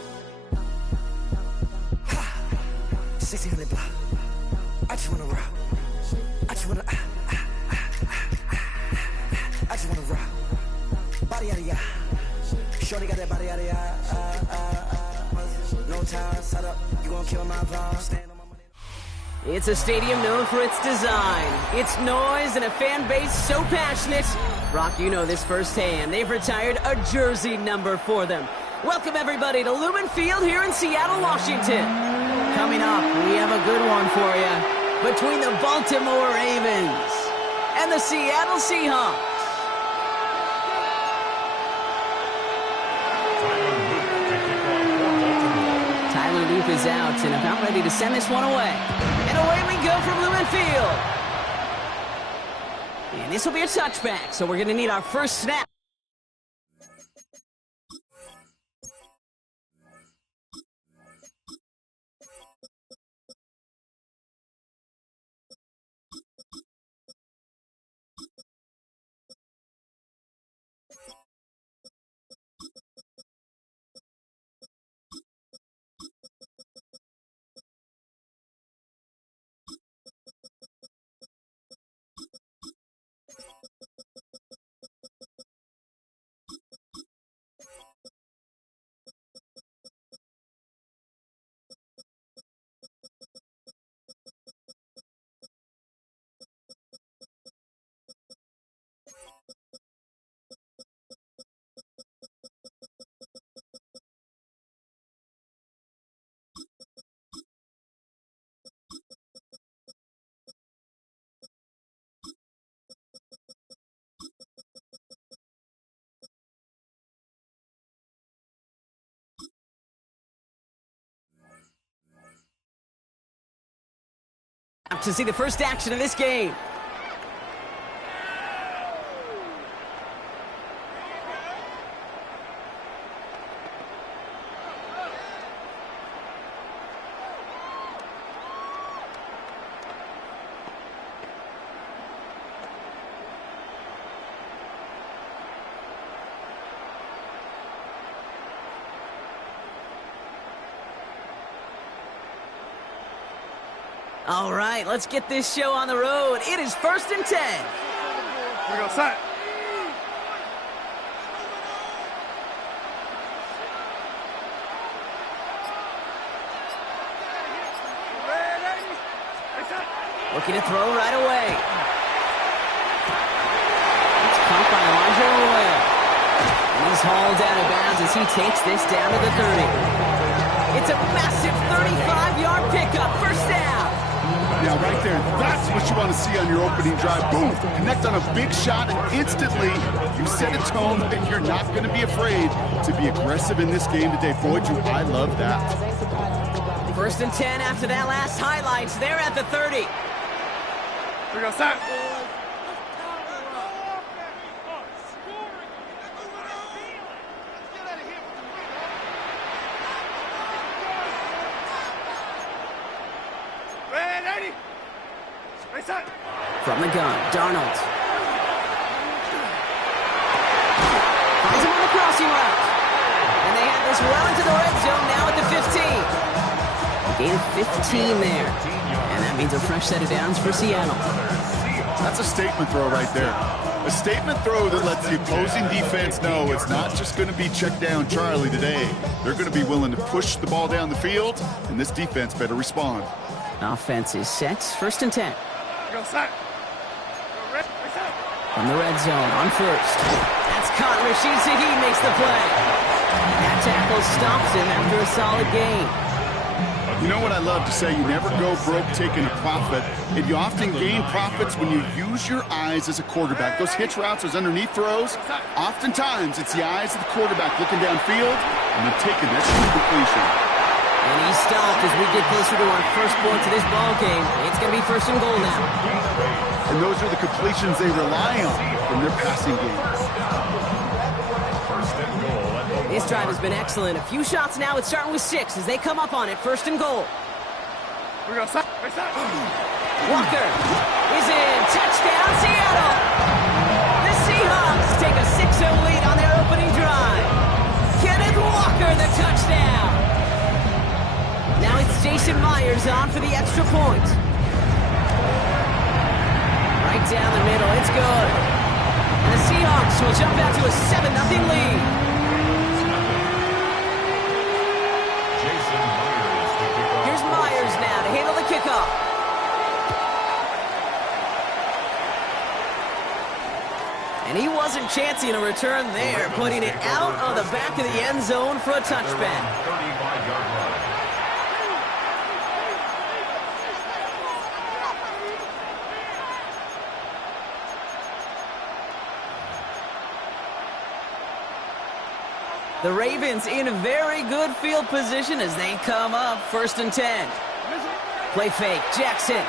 1600 block. I just wanna rock. I just wanna I just wanna rock. Body out of ya. Shorty got that body out of ya. No time, set up. You gon' kill my vibe. Stand on my money. It's a stadium known for its design, its noise, and a fan base so passionate. Brock, you know this firsthand. They've retired a jersey number for them. Welcome, everybody, to Lumen Field here in Seattle, Washington. Coming up, we have a good one for you. Between the Baltimore Ravens and the Seattle Seahawks. Tyler Loop is out and about ready to send this one away. And away we go from Lumen Field. And this will be a touchback, so we're going to need our first snap. To see the first action of this game. All right, let's get this show on the road. It is 1st and 10. We go set. Looking to throw right away. It's caught by Elijah Royal. And he's hauled out of bounds as he takes this down to the 30. It's a massive 35-yard pickup. First down. Yeah, right there. That's what you want to see on your opening drive. Boom! Connect on a big shot, and instantly you set a tone that you're not going to be afraid to be aggressive in this game today. Boy, do I love that. 1st and 10 after that last highlights. They're at the 30. We go set. From the gun, Darnold. Finds him on the crossing route. And they have this well into the red zone now at the 15. A gain of 15 there. And that means a fresh set of downs for Seattle. That's a statement throw right there. A statement throw that lets the opposing defense know it's not just going to be check down Charlie today. They're going to be willing to push the ball down the field, and this defense better respond. Offense is set. 1st and 10. Go set. From the red zone on first. That's caught. Rashid Shaheed makes the play. And that tackle stops him after a solid gain. You know what I love to say? You never go broke taking a profit, and you often gain profits when you use your eyes as a quarterback. Those hitch routes, those underneath throws, oftentimes it's the eyes of the quarterback looking downfield and then taking that true completion. And he stopped as we get closer to our first point to this ball game. It's going to be 1st and goal now. And those are the completions they rely on in their passing games. This drive has been excellent. A few shots now. It's starting with 6 as they come up on it. 1st and goal. Walker is in. Touchdown, Seattle. The Seahawks take a 6-0 lead on their opening drive. Kenneth Walker, the touchdown. Now it's Jason Myers on for the extra point. Right down the middle. It's good. And the Seahawks will jump out to a 7-0 lead. Here's Myers now to handle the kickoff. And he wasn't chancing a return there, putting it out of the back of the end zone for a touchback. 35-yard line. The Ravens in a very good field position as they come up 1st and 10. Play fake, Jackson.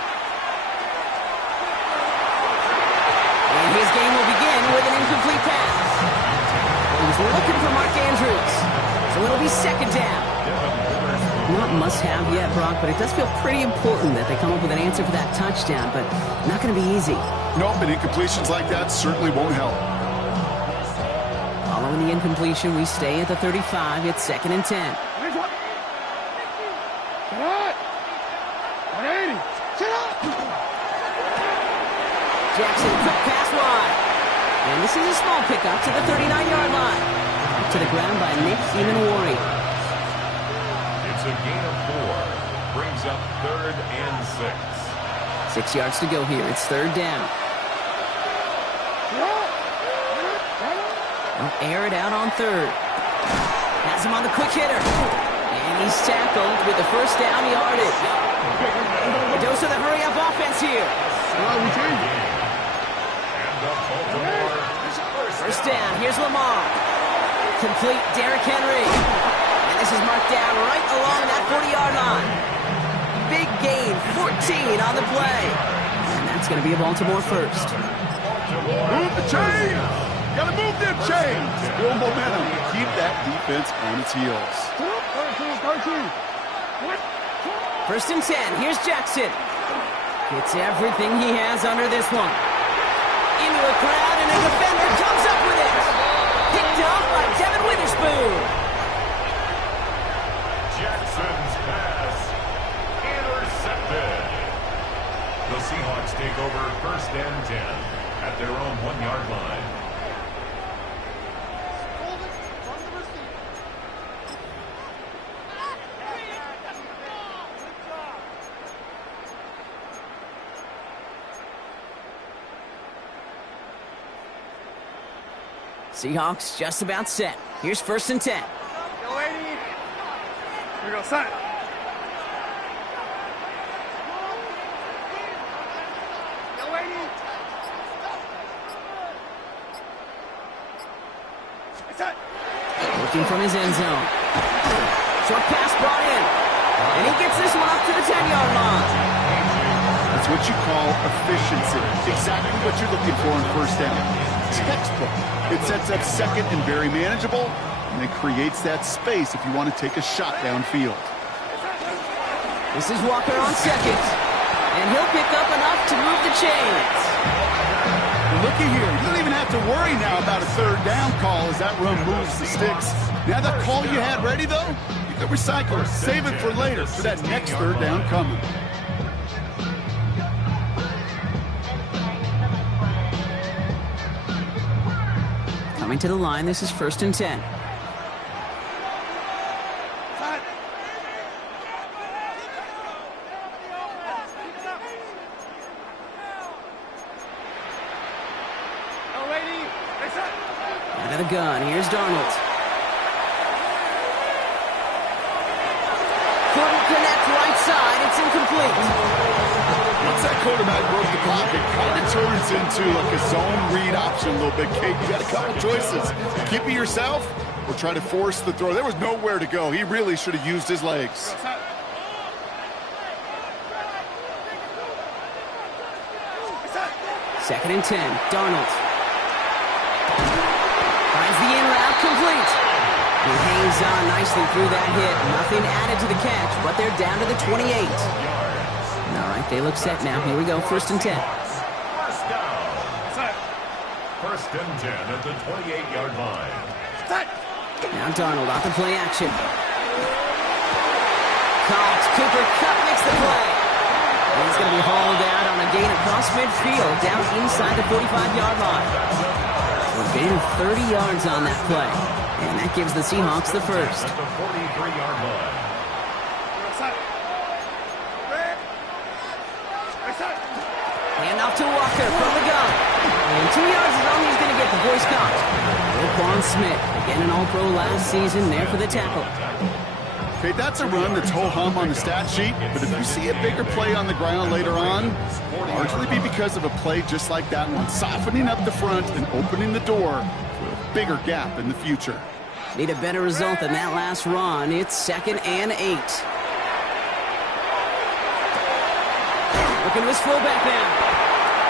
And his game will begin with an incomplete pass. He's looking for Mark Andrews. So it'll be 2nd down. Not must-have yet, Brock, but it does feel pretty important that they come up with an answer for that touchdown, but not going to be easy. Nope, and incompletions like that certainly won't help. Following the incompletion, we stay at the 35. It's 2nd and 10. Jackson, quick pass wide. And this is a small pickup to the 39-yard line. Up to the ground by Nick Emanwari. It's a gain of 4. Brings up 3rd and 6. 6 yards to go here. It's 3rd down. They'll air it out on 3rd. Has him on the quick hitter. And he's tackled with the 1st down yardage. A dose of the hurry-up offense here. 1st down. Here's Lamar. Complete Derrick Henry. And this is marked down right along that 40-yard line. Big gain, 14 on the play. And that's going to be a Baltimore 1st. Move the chains! Gotta move them chains! Build momentum. Keep that defense on its heels. 1st and 10. Here's Jackson. Gets everything he has under this one. Into a crowd, and a defender comes up with it. Picked off by Devin Witherspoon. Jackson's pass intercepted. The Seahawks take over 1st and 10 at their own 1-yard line. Seahawks just about set. Here's 1st and 10. Here we go, set. Looking from his end zone. Short pass brought in. And he gets this one up to the 10-yard line. That's what you call efficiency. Exactly what you're looking for in 1st down. Textbook. It sets up 2nd and very manageable, and it creates that space if you want to take a shot downfield. This is Walker on 2nd. And And he'll pick up enough to move the chains. Looky here. You don't even have to worry now about a third down call as that run moves the sticks. Now that call you had ready, though, you can recycle it. Save it for later for that next third down coming. Coming to the line, this is 1st and 10. Out of the gun, here's Darnold. Couldn't connect right side, it's incomplete. Once that quarterback broke the clock, it kind of turns into like a zone read option a little bit. Kate, you got a couple choices. Keep it yourself or try to force the throw. There was nowhere to go. He really should have used his legs. Second and 10, Darnold. Finds the in route, complete. He hangs on nicely through that hit. Nothing added to the catch, but they're down to the 28. All right, they look set now. Here we go, 1st and 10. First down. 1st and 10 at the 28-yard line. Now Darnold off the play action. Caught. Cooper Kupp makes the play. And he's going to be hauled out on a gain across midfield, down inside the 45-yard line. A gain of 30 yards on that play. And that gives the Seahawks the first. At the 43-yard line. Hand off to Walker from the gun. And 2 yards is all he's going to get. The boys caught. Roquan Smith, again an All-Pro last season, there for the tackle. Okay, that's a run that's ho-hum on the stat sheet, but if you see a bigger play on the ground later on, largely be because of a play just like that one, softening up the front and opening the door for a bigger gap in the future. Need a better result than that last run. It's 2nd and 8. Looking to his fullback now.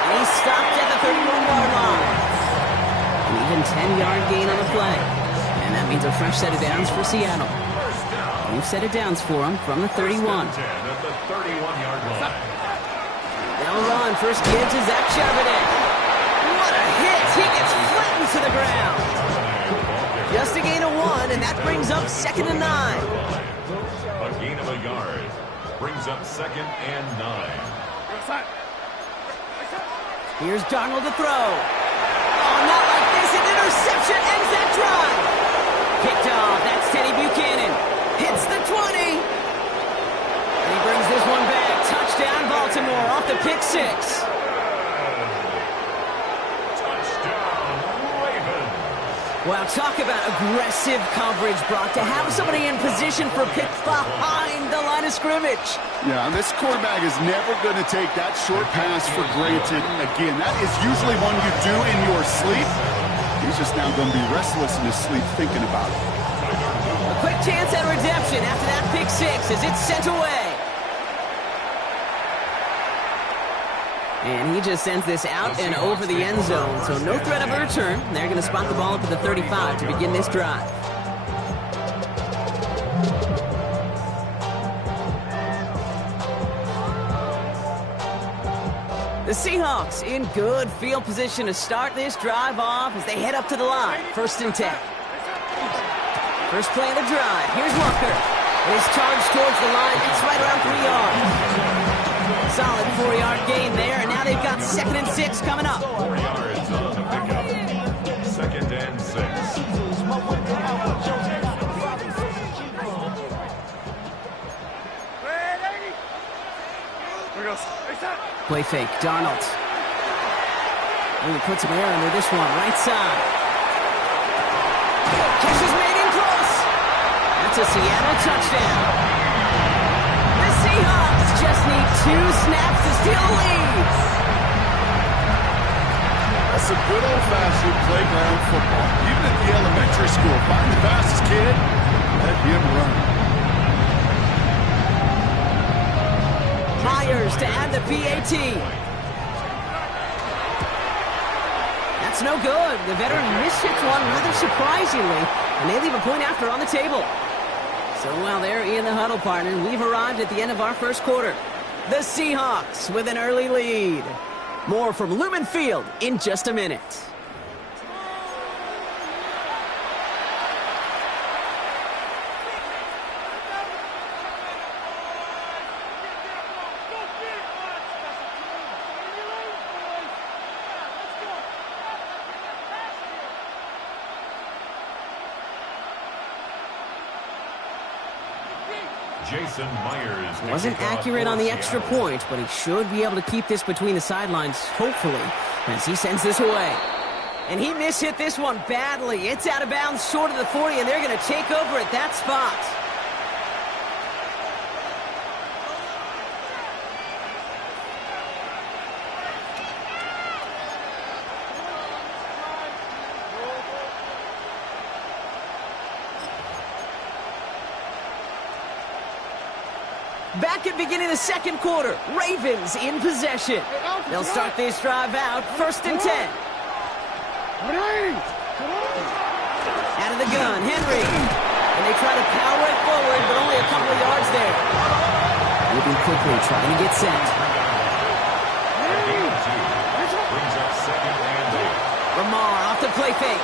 And he's stopped at the 31-yard line. An even 10-yard gain on the play. And that means a fresh set of downs for Seattle. We've set of downs for him from the 31. At the 31-yard line. They'll run. First give to Zach Charbonnet. What a hit. He gets flattened to the ground. Just a gain of 1, and that brings up 2nd and 9. A gain of a yard. Brings up 2nd and 9. Here's Darnold to throw. Oh, not like this. An interception ends that drive. Picked off. That's Teddy Buchanan. Hits the 20. And he brings this one back. Touchdown, Baltimore, off the pick 6. Touchdown, Ravens. Well, talk about aggressive coverage, Brock. To have somebody in position for pick behind the line of scrimmage. Yeah, and this quarterback is never going to take that short pass for granted again. That is usually one you do in your sleep. He's just now going to be restless in his sleep thinking about it. A quick chance at redemption after that pick 6 as it's sent away. And he just sends this out and over the end zone, so no threat of a return. They're going to spot the ball up at the 35 to begin this drive. The Seahawks in good field position to start this drive off as they head up to the line. 1st and 10. First play of the drive. Here's Walker. His charge towards the line. It's right around 3 yards. Solid 4-yard gain there, and now they've got 2nd and 6 coming up. 4 yards on the pickup. 2nd and 6. Play fake, Darnold. And he puts some air under this one, right side. Catch is made in close. That's a Seattle touchdown. The Seahawks just need 2 snaps to steal a lead. That's a good old-fashioned playground football. Even at the elementary school, find the fastest kid, let him run. Myers to add the PAT. That's no good. The veteran mishits one rather surprisingly, and they leave a point after on the table. So while they're in the huddle, partner, we've arrived at the end of our first quarter. The Seahawks with an early lead. More from Lumen Field in just a minute. Jason Myers. Wasn't accurate on the extra point, but he should be able to keep this between the sidelines, hopefully, as he sends this away. And he mishit this one badly. It's out of bounds short of the 40, and they're going to take over at that spot. Back at beginning of the second quarter, Ravens in possession. They'll start this drive out, 1st and 10. Out of the gun, Henry. And they try to power it forward, but only a couple of yards there. Moving quickly, trying to get set. Brings up 2nd and 8. Lamar off the play fake.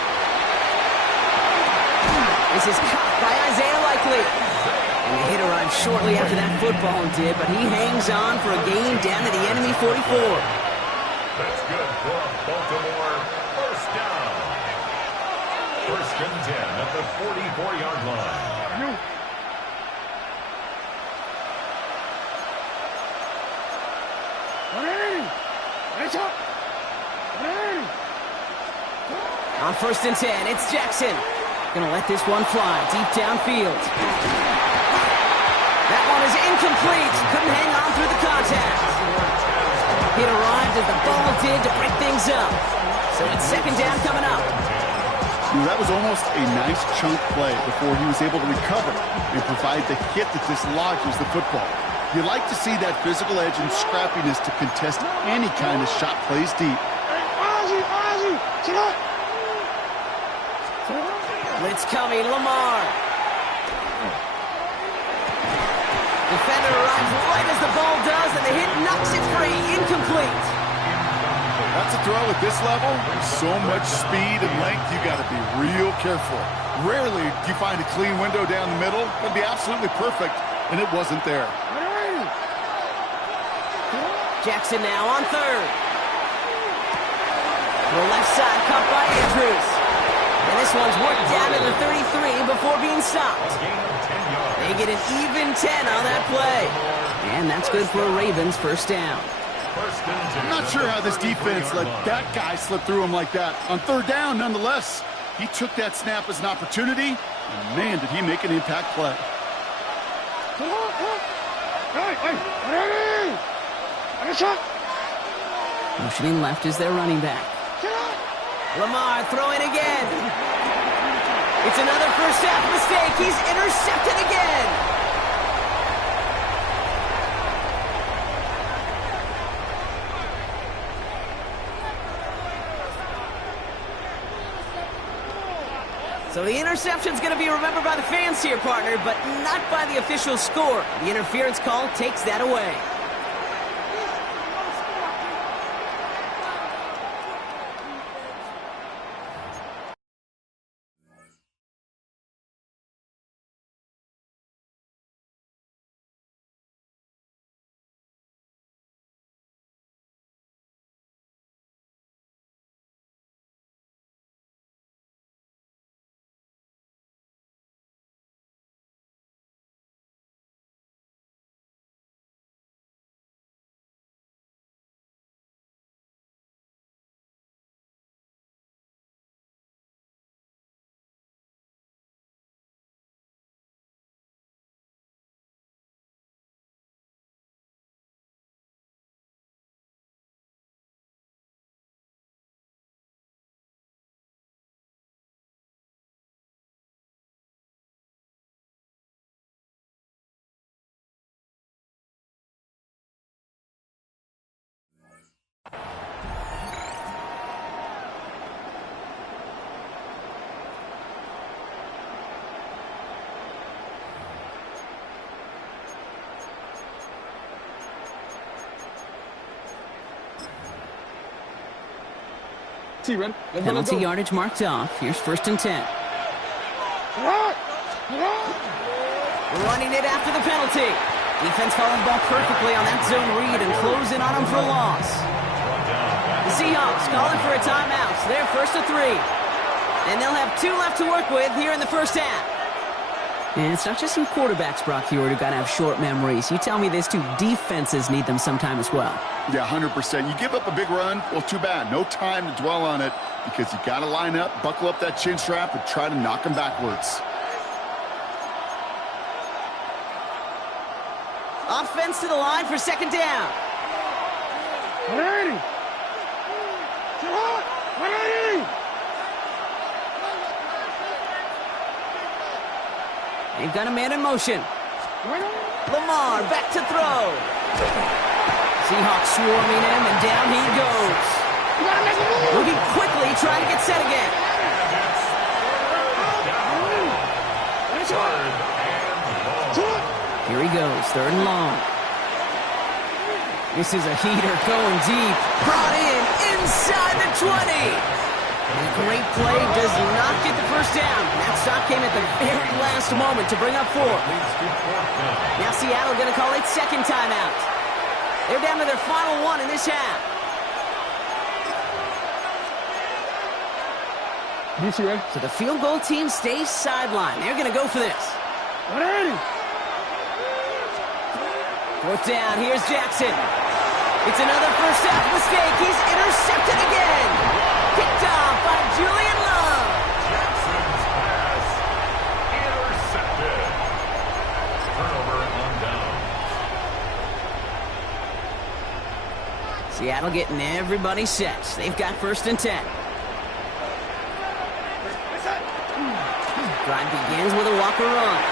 This is caught by Isaiah Likely. And the hit arrived shortly after that football did, but he hangs on for a gain down to the enemy 44. That's good for Baltimore. 1st down. 1st and 10 at the 44-yard line. On 1st and 10, it's Jackson. Gonna let this one fly deep downfield. That one is incomplete. Couldn't hang on through the contact. It arrived as the ball did to break things up. So it's 2nd down coming up. That was almost a nice chunk play before he was able to recover and provide the hit that dislodges the football. You like to see that physical edge and scrappiness to contest any kind of shot plays deep. Blitz coming, Lamar. Defender arrives right as the ball does, and the hit knocks it free. Incomplete. That's a throw at this level. So much speed and length, you got to be real careful. Rarely do you find a clean window down the middle. It'd be absolutely perfect, and it wasn't there. Jackson now on 3rd. The left side caught by Andrews. And this one's worked down to the 33 before being stopped. They get an even 10 on that play. And that's good for a Ravens 1st down. I'm not sure how this defense let that guy slip through him like that. On 3rd down, nonetheless, he took that snap as an opportunity, and man, did he make an impact play. Motioning left is their running back. Lamar throwing again. It's another 1st half mistake. He's intercepted again. So the interception's going to be remembered by the fans here, partner, but not by the official score. The interference call takes that away. T, ready? Penalty yardage marked off. Here's 1st and 10. Running it after the penalty. Defense following the ball perfectly on that zone read and closing on him for a loss. The Seahawks calling for a timeout. So they're 1st and 3. And they'll have 2 left to work with here in the first half. And it's not just some quarterbacks, Brock Huard, who got to have short memories. You tell me these 2 defenses need them sometime as well. Yeah, 100%. You give up a big run, well, too bad. No time to dwell on it because you got to line up, buckle up that chin strap, and try to knock them backwards. Offense to the line for 2nd down. 180. 180. They've got a man in motion. Lamar back to throw. Seahawks swarming him, and down he goes. Moving quickly, trying to get set again. Here he goes, 3rd and long. This is a heater going deep. Brought in inside the 20. And a great play does not get the first down. That stop came at the very last moment to bring up 4. Now Seattle going to call it 2nd timeout. They're down to their final 1 in this half. So the field goal team stays sidelined. They're going to go for this. 180. 4th down. Here's Jackson. It's another first half mistake. He's intercepted again. Picked off by Julian Love. Jackson's pass intercepted. Turnover on down. Seattle getting everybody set. They've got 1st and 10. Drive begins with a Walker run.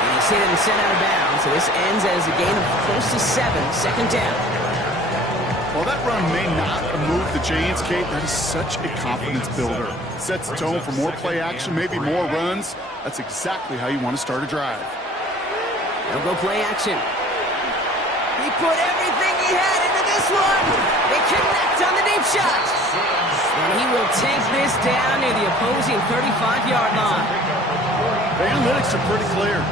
And he's hit and sent out of bounds, so this ends as a gain of close to 7, 2nd down. Well, that run may not have moved the chains, Kate. That is such a confidence builder. Sets the tone for more play action, maybe more runs. That's exactly how you want to start a drive. They'll go play action. He put everything he had into this one. They connect on the deep shot. And he will take this down near the opposing 35-yard line. The analytics are pretty clear.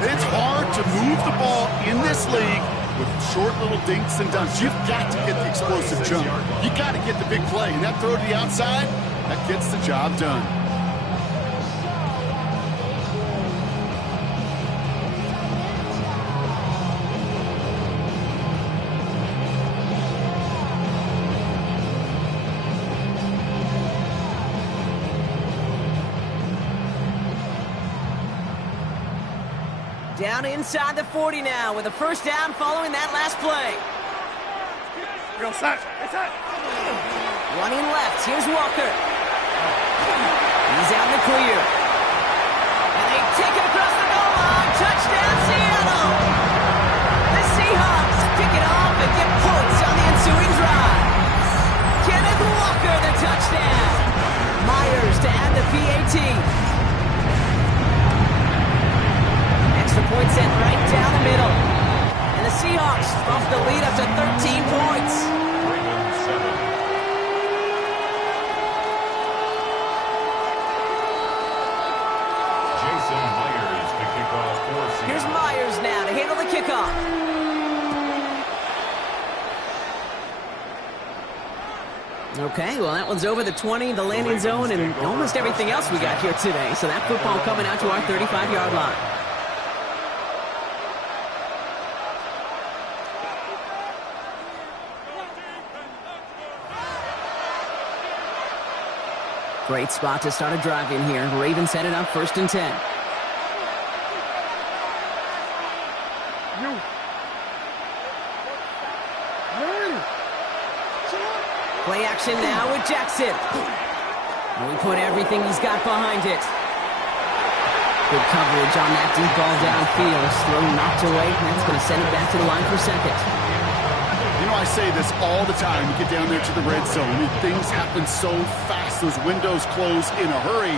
It's hard to move the ball in this league with short little dinks and dunks. You've got to get the explosive jump. You got to get the big play. And that throw to the outside, that gets the job done. Down inside the 40 now with a first down following that last play. Running left, here's Walker. He's out in the clear. And they take it across the goal line. Touchdown, Seattle! The Seahawks pick it off and get points on the ensuing drive. Kenneth Walker, the touchdown. Myers to add the PAT. Point sent right down the middle. And the Seahawks bump the lead up to 13 points. Jason Myers to kick off for Seattle. Here's Myers now to handle the kickoff. Okay, well that one's over the 20, the landing zone, and almost everything else we got here today. So that football coming out to our 35-yard line. Great spot to start a drive in here. Ravens headed up 1st and 10. Play action now with Jackson. And we put everything he's got behind it. Good coverage on that deep ball downfield. Throw knocked away, and that's going to send it back to the line for 2nd. You know, I say this all the time. You get down there to the red zone, and things happen so fast. Those windows close in a hurry.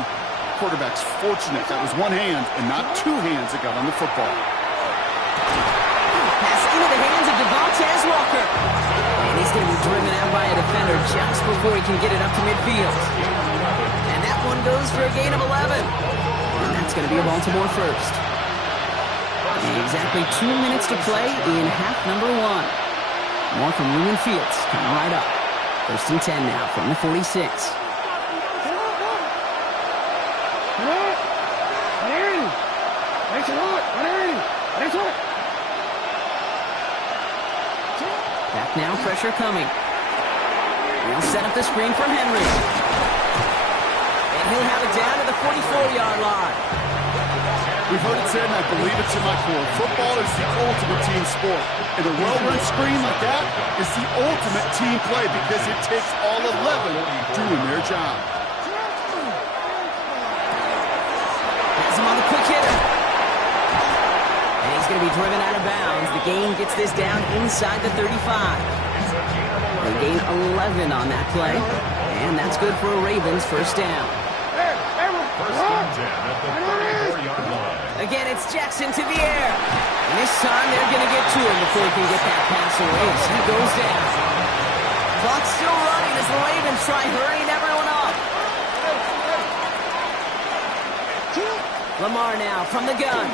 Quarterback's fortunate that was one hand and not 2 hands that got on the football. Pass into the hands of Devontae Walker. And he's He's going to be driven out by a defender just before he can get it up to midfield. And that one goes for a gain of 11. And that's going to be a Baltimore first. And exactly 2 minutes to play in half number 1. More from Lumen Fields coming right up. 1st and 10 now from the 46. Back now, pressure coming. He'll set up the screen from Henry. And he'll have it down to the 44-yard line. We've heard it said, and I believe it to my core, football is the ultimate team sport. And a well-run screen like that is the ultimate team play because it takes all 11 doing their job. Has him on the quick hitter. And he's going to be driven out of bounds. The gain gets this down inside the 35. They gain 11 on that play. And that's good for a Ravens first down. First and 10 at the 34-yard line. Again, it's Jackson to the air. And this time they're going to get to him before he can get that pass away. So he goes down. Clock's still running as the Ravens try hurrying everyone up. Lamar now from the gun.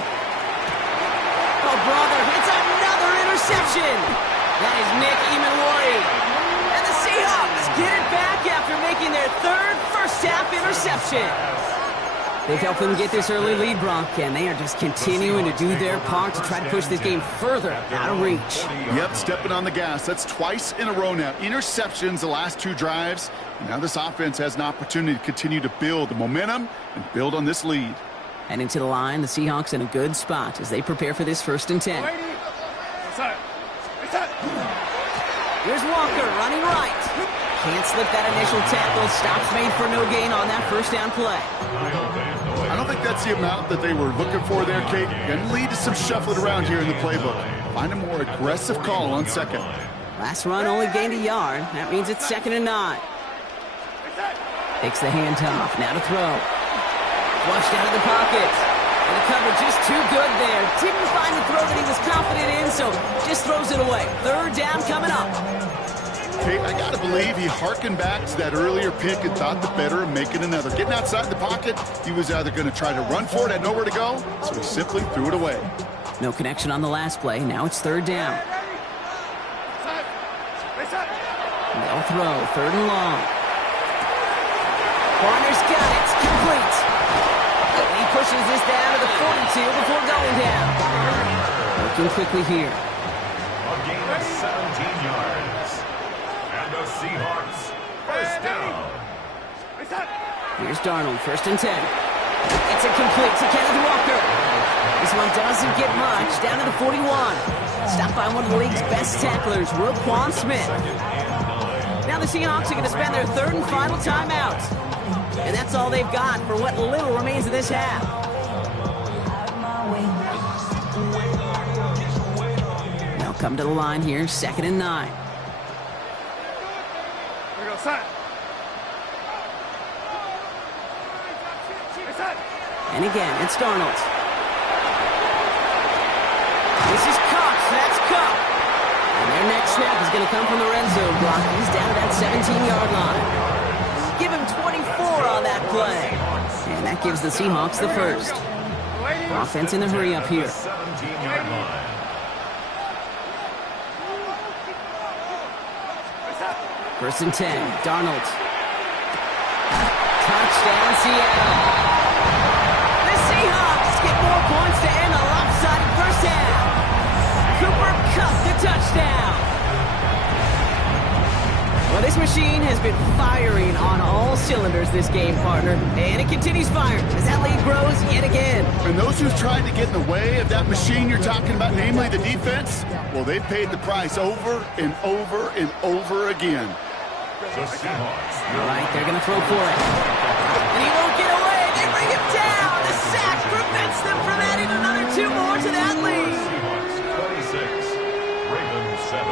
Oh, brother, it's another interception. That is Nick Emanwari. And the Seahawks get it back after making their third first-half interception. They've helped them get this early lead, Brock, and they are just continuing to do their part to try to push this game further out of reach. Yep, stepping on the gas. That's twice in a row now. Interceptions the last 2 drives. And now this offense has an opportunity to continue to build the momentum and build on this lead. And into the line, the Seahawks in a good spot as they prepare for this 1st and 10. Here's Walker running right. Can't slip that initial tackle. Stops made for no gain on that first down play. I don't think that's the amount that they were looking for there, Kate. Going to lead to some shuffling around here in the playbook. Find a more aggressive call on second. Last run only gained a yard. That means it's 2nd and 9. Takes the handoff. Now to throw. Flushed out of the pocket. And the cover just too good there. Didn't find the throw that he was confident in, so just throws it away. 3rd down coming up. Kate, I got to believe he hearkened back to that earlier pick and thought the better of making another. Getting outside the pocket, he was either going to try to run for it, had nowhere to go, so he simply threw it away. No connection on the last play. Now it's 3rd down. They'll throw. 3rd and long. Warner's got it. It's complete. He pushes this down to the 42 before going down. Working quickly here. A gain of 17 yards. And the Seahawks first down. Here's Darnold, 1st and 10. It's incomplete to Kenneth Walker. This one doesn't get much. Down to the 41. Stopped by one of the league's best tacklers, Roquan Smith. Now the Seahawks are going to spend their 3rd and final timeout. And that's all they've got for what little remains of this half. Now come to the line here, 2nd and 9. And again, it's Darnold. This is Cox. That's Cup. And their next snap is going to come from the red zone block. He's down to that 17-yard line. Give him 24 on that play. And that gives the Seahawks the first. Offense in the hurry up here. 17-yard line. First and 10, Darnold. Touchdown, Seattle. The Seahawks get more points to end a lopsided first half. Cooper Kupp the touchdown. Well, this machine has been firing on all cylinders this game, partner. And it continues firing as that lead grows yet again. And those who've tried to get in the way of that machine you're talking about, namely the defense, well, they've paid the price over and over and over again. The Seahawks. All right, they're going to throw for it. And he won't get away. They bring him down. The sack prevents them from adding another 2 more to that lead. Seahawks 26, Ravens 7.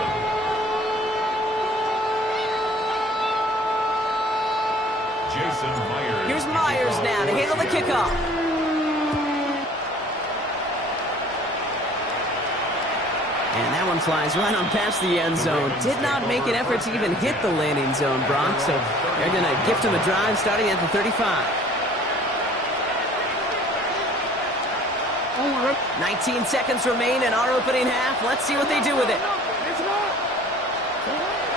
Jason Myers. Here's Myers now to handle the kickoff. And that one flies right on past the end zone. Did not make an effort to even hit the landing zone, Brock. So they're going to gift him a drive starting at the 35. 19 seconds remain in our opening half. Let's see what they do with it.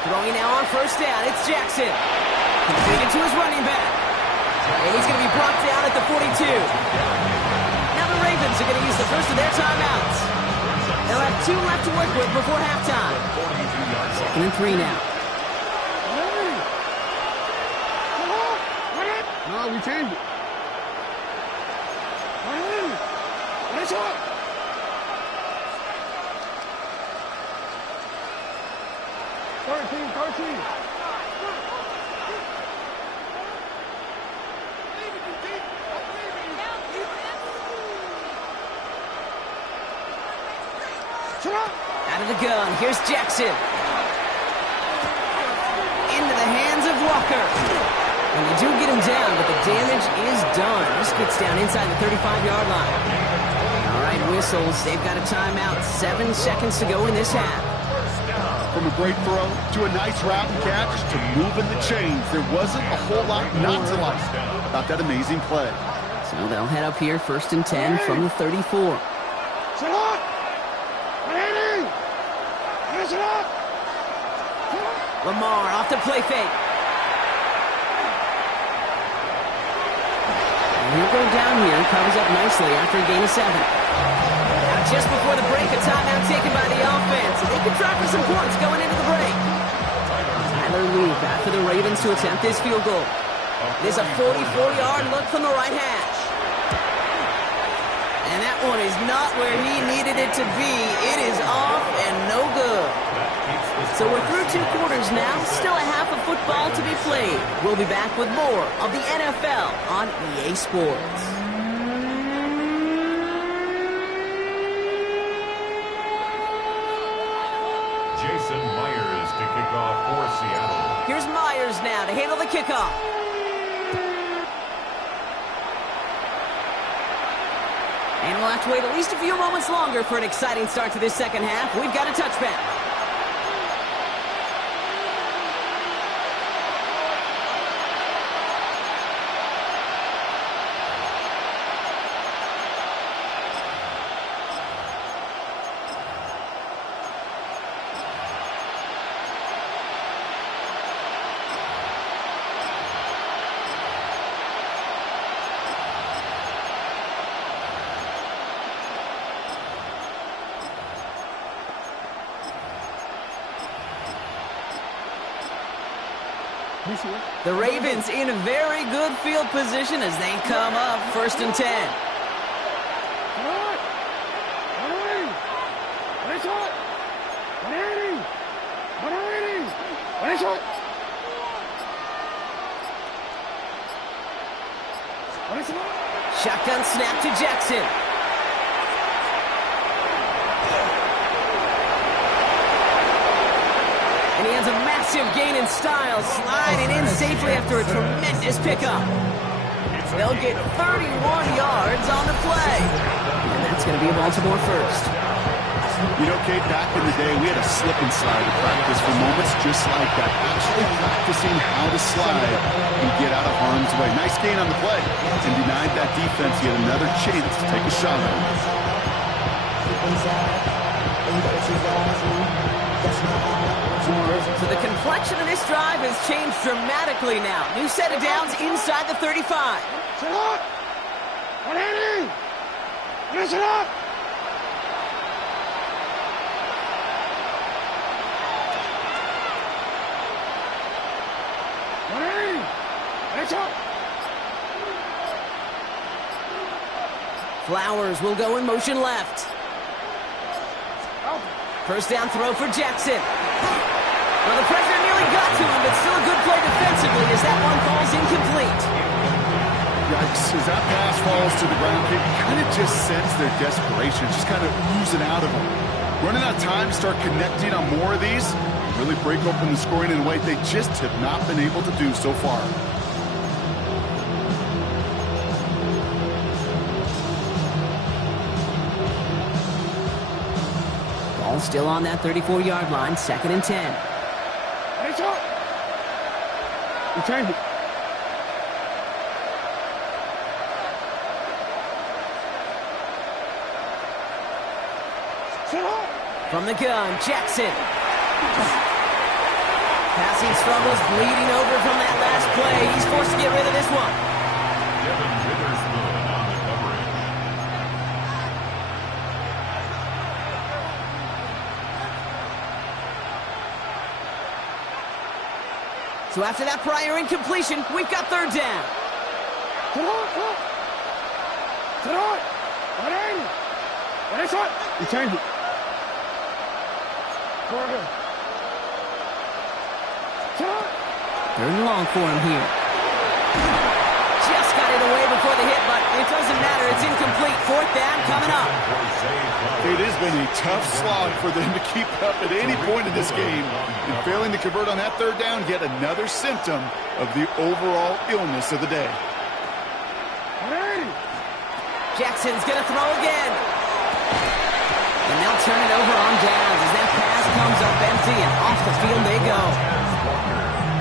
Throwing now on first down. It's Jackson. He's it to his running back. And he's going to be brought down at the 42. Now the Ravens are going to use the first of their timeouts. They'll have 2 left to work with before halftime. 2nd and 3 now. No, we changed it. Let's go. 13. Out of the gun, here's Jackson. Into the hands of Walker. And they do get him down, but the damage is done. This gets down inside the 35-yard line. All right, whistles. They've got a timeout. 7 seconds to go in this half. From a great throw to a nice route and catch to moving the chains, there wasn't a whole lot not to like about that amazing play. So they'll head up here, 1st and 10 from the 34. Lamar off the play fake. And he'll go down here, covers up nicely after a gain of 7. Now just before the break, a timeout taken by the offense. They can try for some points going into the break. Tyler Lee back for the Ravens to attempt this field goal. It is a 44-yard look from the right hash. And that one is not where he needed it to be. It is off and no good. So we're through 2 quarters now. Still a half of football to be played. We'll be back with more of the NFL on EA Sports. Jason Myers to kick off for Seattle. Here's Myers now to handle the kickoff. And we'll have to wait at least a few moments longer for an exciting start to this second half. We've got a touchback. The Ravens in a very good field position as they come up 1st and 10. Shotgun snap to Jackson. And he has a massive gain in style, sliding in safely after a tremendous pickup. They'll get 31 yards on the play. And that's going to be a Baltimore first. You know, Kate, back in the day, we had a slip and slide to practice for moments just like that. Actually practicing how to slide and get out of harm's way. Nice gain on the play. And denied that defense yet another chance to take a shot at him. So the complexion of this drive has changed dramatically now. New set of downs inside the 35. Flowers will go in motion left. First down throw for Jackson. Well, the pressure nearly got to him, but still a good play defensively as that one falls incomplete. Yikes, as that pass falls to the ground, you kind of just sense their desperation, just kind of oozing out of them. Running out of time to start connecting on more of these, really break open the scoring in a way they just have not been able to do so far. Ball still on that 34-yard line, 2nd and 10. Hey, shot. You change it. From the gun, Jackson. Passing struggles, bleeding over from that last play. He's forced to get rid of this one. Devin Witherspoon on the coverage. So after that prior incompletion, we've got 3rd down. You change it. Third and long for him here. Just got it away before the hit, but it doesn't matter. It's incomplete. 4th down coming up. It has been a tough slog for them to keep up at any point in this game. And failing to convert on that 3rd down, yet another symptom of the overall illness of the day. Jackson's going to throw again. And they'll turn it over on downs as that pass comes up empty and off the field they go.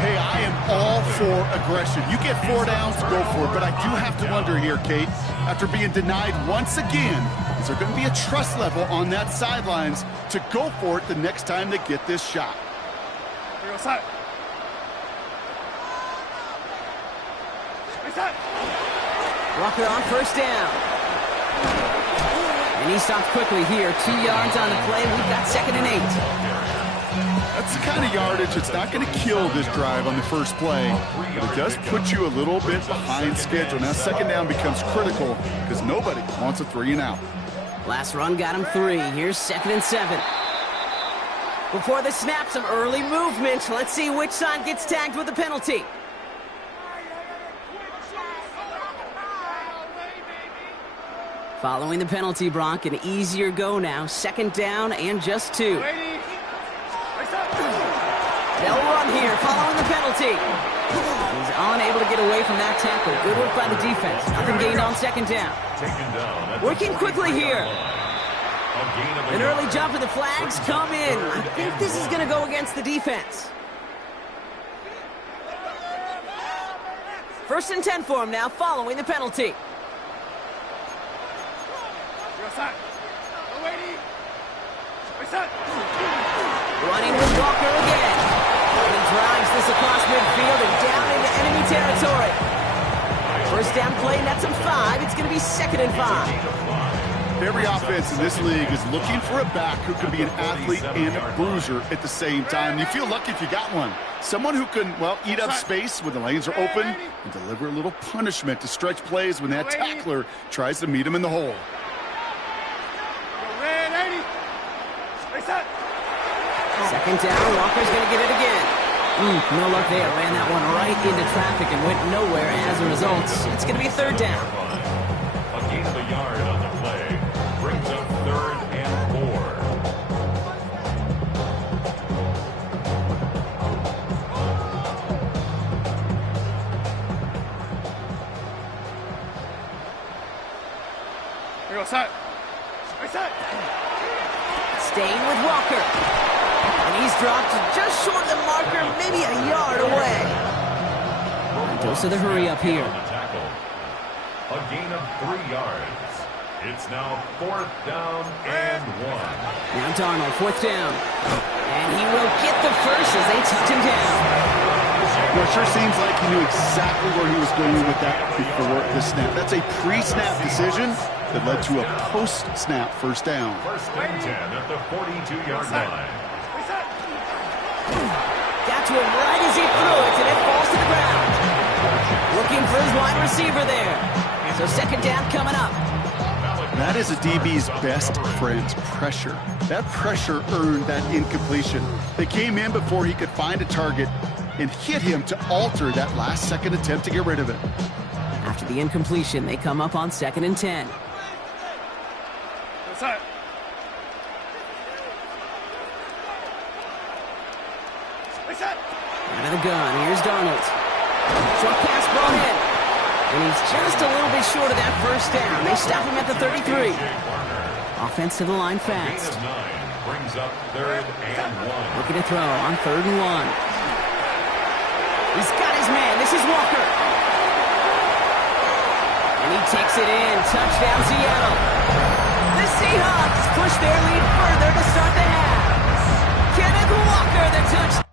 Hey, I am all for aggression. You get 4 downs, go for it. But I do have to wonder here, Kate, after being denied once again, is there going to be a trust level on that sidelines to go for it the next time they get this shot? Walker on 1st down. And he stopped quickly here. 2 yards on the play. We've got 2nd and 8. That's the kind of yardage that's not going to kill this drive on the first play, but it does put you a little bit behind schedule. Now 2nd down becomes critical because nobody wants a 3 and out. Last run got him 3. Here's 2nd and 7. Before the snap, some early movement. Let's see which side gets tagged with a penalty. Following the penalty, Brock, an easier go now. 2nd down and just 2. They'll run here following the penalty. He's unable to get away from that tackle. Good work by the defense. Nothing gained on 2nd down. Working quickly here. An early jump and the flags come in. I think this is going to go against the defense. 1st and 10 for him now following the penalty. Running with Walker again. He drives this across midfield and down into enemy territory. 1st down play, nets him 5. It's going to be 2nd and 5. Every offense in this league is looking for a back who can be an athlete and a bruiser at the same time. You feel lucky if you got one. Someone who can, well, eat up space when the lanes are open and deliver a little punishment to stretch plays when that tackler tries to meet him in the hole. 2nd down, Walker's going to get it again. No luck there. Ran that one right into traffic and went nowhere as a result. It's going to be 3rd down. A gain of a yard on the play brings up 3rd and 4. Staying with Walker. And he's dropped just short of the marker, maybe a yard away. Dose of the hurry up here. A gain of 3 yards. It's now 4th down and 1. Now Darnold, 4th down. And he will get the first as they touch him down. Well, it sure seems like he knew exactly where he was going with that before the snap. That's a pre-snap decision that led to a post-snap 1st down. 1st and 10 at the 42-yard line. Got to him right as he threw it, and it falls to the ground. Looking for his wide receiver there. So 2nd down coming up. That is a DB's best friend, pressure. That pressure earned that incompletion. They came in before he could find a target and hit him to alter that last-second attempt to get rid of it. After the incompletion, they come up on 2nd and 10. Out of the gun, here's Darnold. Short pass ball in. And he's just a little bit short of that 1st down. They stop him at the 33. Offense to the line fast. brings up 3rd and 1. Looking to throw on 3rd and 1. He's got his man. This is Walker. And he takes it in. Touchdown, Seattle. The Seahawks push their lead further to start the half. Kenneth Walker, the touchdown.